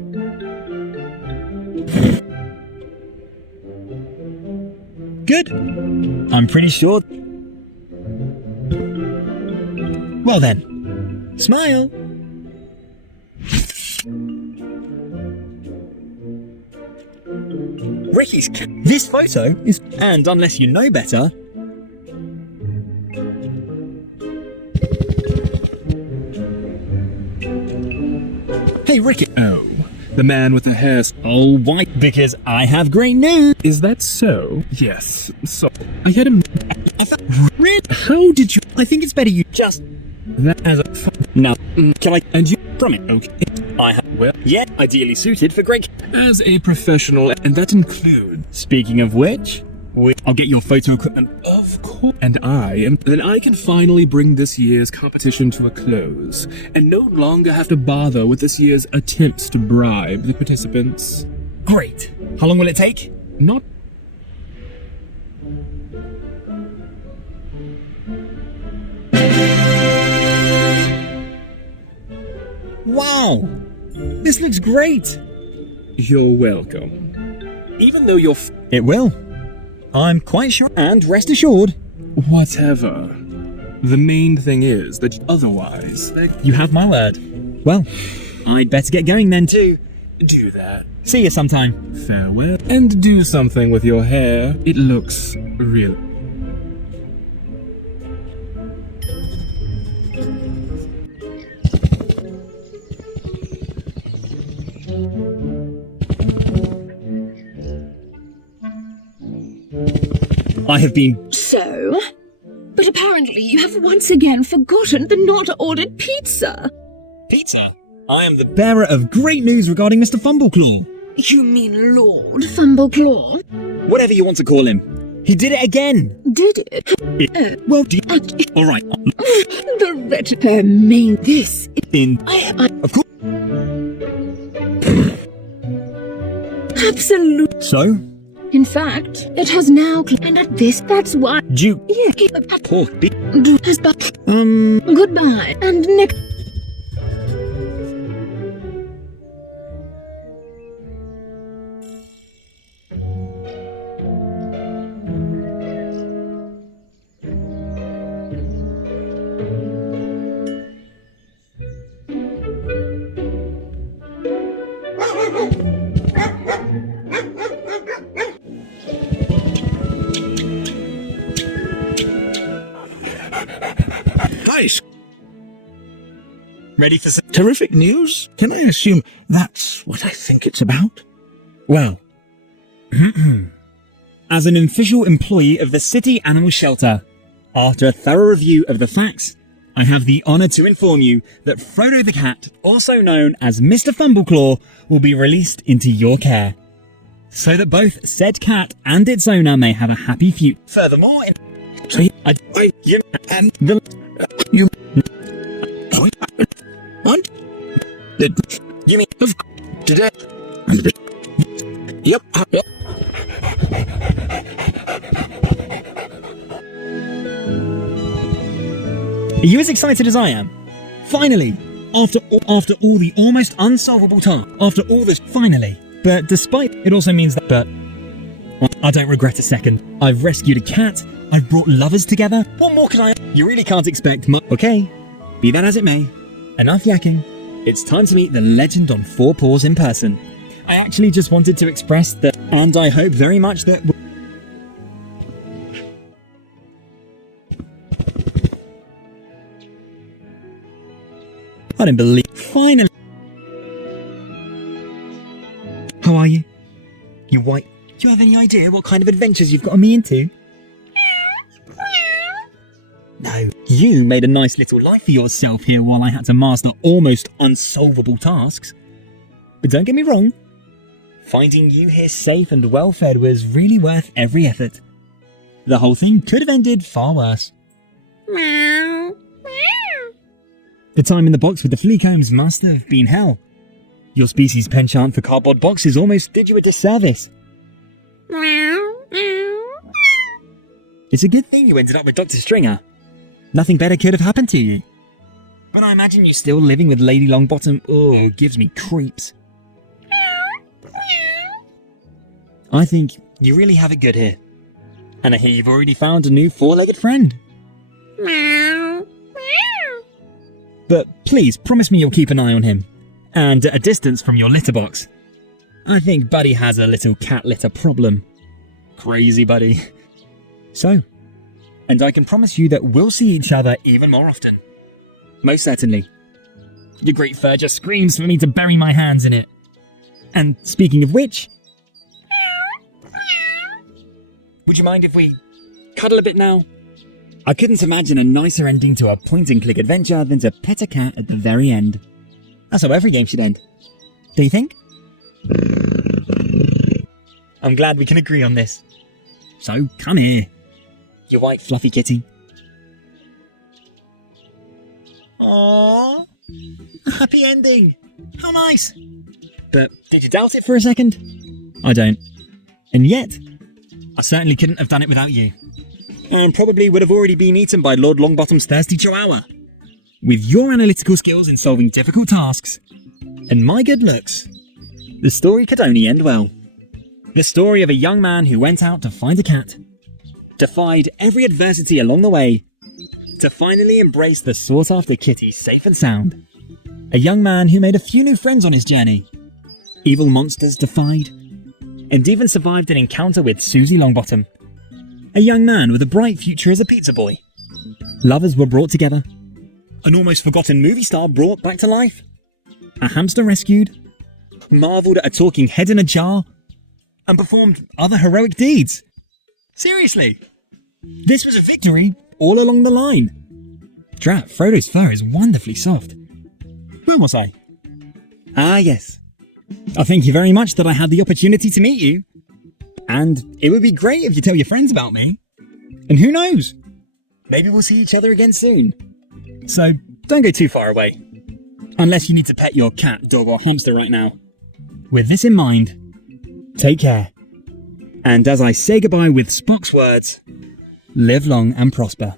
Good. I'm pretty sure... Well then. Smile. Ricky's... This photo is... And unless you know better... Hey, Ricky. Oh, the man with the hair... Oh, why? Because I have great news. Is that so? Yes. So, I had him... I thought... Really? How did you... I think it's better you just... That as a... Now, can I... And you... From it, okay. I have... Well... Yeah, ideally suited for great... As a professional, and that includes... Speaking of which... I'll get your photo equipment. Of course. And then I can finally bring this year's competition to a close, and no longer have to bother with this year's attempts to bribe the participants. Great. How long will it take? Not... Wow! This looks great! You're welcome. Even though you're... It will. I'm quite sure. And rest assured... Whatever. The main thing is that otherwise... You have my word. Well, I'd better get going then too. Do that. See you sometime. Farewell. And do something with your hair. It looks real. I have been... So? But apparently you have once again forgotten the not-ordered pizza. Pizza? I am the bearer of great news regarding Mr. Fumbleclaw. You mean Lord Fumbleclaw? Whatever you want to call him. He did it again. Did it? Well, all right. The wretched main this. Of course. Absolutely. So? In fact, it has now and at this, that's why. You. Yeah. Pork beef. Goodbye. And next. Nice. Ready for some terrific news? Can I assume that's what I think it's about? Well, as an official employee of the City Animal Shelter, after a thorough review of the facts, I have the honour to inform you that Frodo the Cat, also known as Mr. Fumbleclaw, will be released into your care, so that both said cat and its owner may have a happy future. Furthermore, What? You mean today? Yep. Are you as excited as I am? Finally! After all the almost unsolvable tasks, after all this, finally. But despite, it also means that, but I don't regret a second. I've rescued a cat, I've brought lovers together. What more can I? You really can't expect much. Okay, be that as it may, enough yakking. It's time to meet the legend on four paws in person. I actually just wanted to express that, and I hope very much that... I don't believe... Finally! How are you? You white... Do you have any idea what kind of adventures you've got me into? No, you made a nice little life for yourself here while I had to master almost unsolvable tasks. But don't get me wrong, finding you here safe and well fed was really worth every effort. The whole thing could have ended far worse. The time in the box with the flea combs must have been hell. Your species' penchant for cardboard boxes almost did you a disservice. It's a good thing you ended up with Dr. Stringer. Nothing better could have happened to you. But I imagine you still living with Lady Longbottom. Oh, gives me creeps. I think you really have it good here. And I hear you've already found a new four-legged friend. But please, promise me you'll keep an eye on him. And at a distance from your litter box. I think Buddy has a little cat litter problem. Crazy Buddy. So, and I can promise you that we'll see each other even more often. Most certainly. Your great fur just screams for me to bury my hands in it. And speaking of which... Would you mind if we cuddle a bit now? I couldn't imagine a nicer ending to a point-and-click adventure than to pet a cat at the very end. That's how every game should end. Do you think? I'm glad we can agree on this. So, come here. You white fluffy kitty. Aww. A happy ending. How nice. But did you doubt it for a second? I don't. And yet, I certainly couldn't have done it without you. And probably would have already been eaten by Lord Longbottom's thirsty chihuahua. With your analytical skills in solving difficult tasks, and my good looks, the story could only end well. The story of a young man who went out to find a cat, defied every adversity along the way, to finally embrace the sought-after kitty safe and sound. A young man who made a few new friends on his journey, evil monsters defied, and even survived an encounter with Susie Longbottom. A young man with a bright future as a pizza boy. Lovers were brought together. An almost forgotten movie star brought back to life. A hamster rescued. Marvelled at a talking head in a jar. And performed other heroic deeds. Seriously. This was a victory all along the line. Drat, Frodo's fur is wonderfully soft. Where was I? Ah, yes. I thank you very much that I had the opportunity to meet you. And it would be great if you tell your friends about me. And who knows? Maybe we'll see each other again soon. So, don't go too far away. Unless you need to pet your cat, dog or hamster right now. With this in mind, take care. And as I say goodbye with Spock's words, live long and prosper.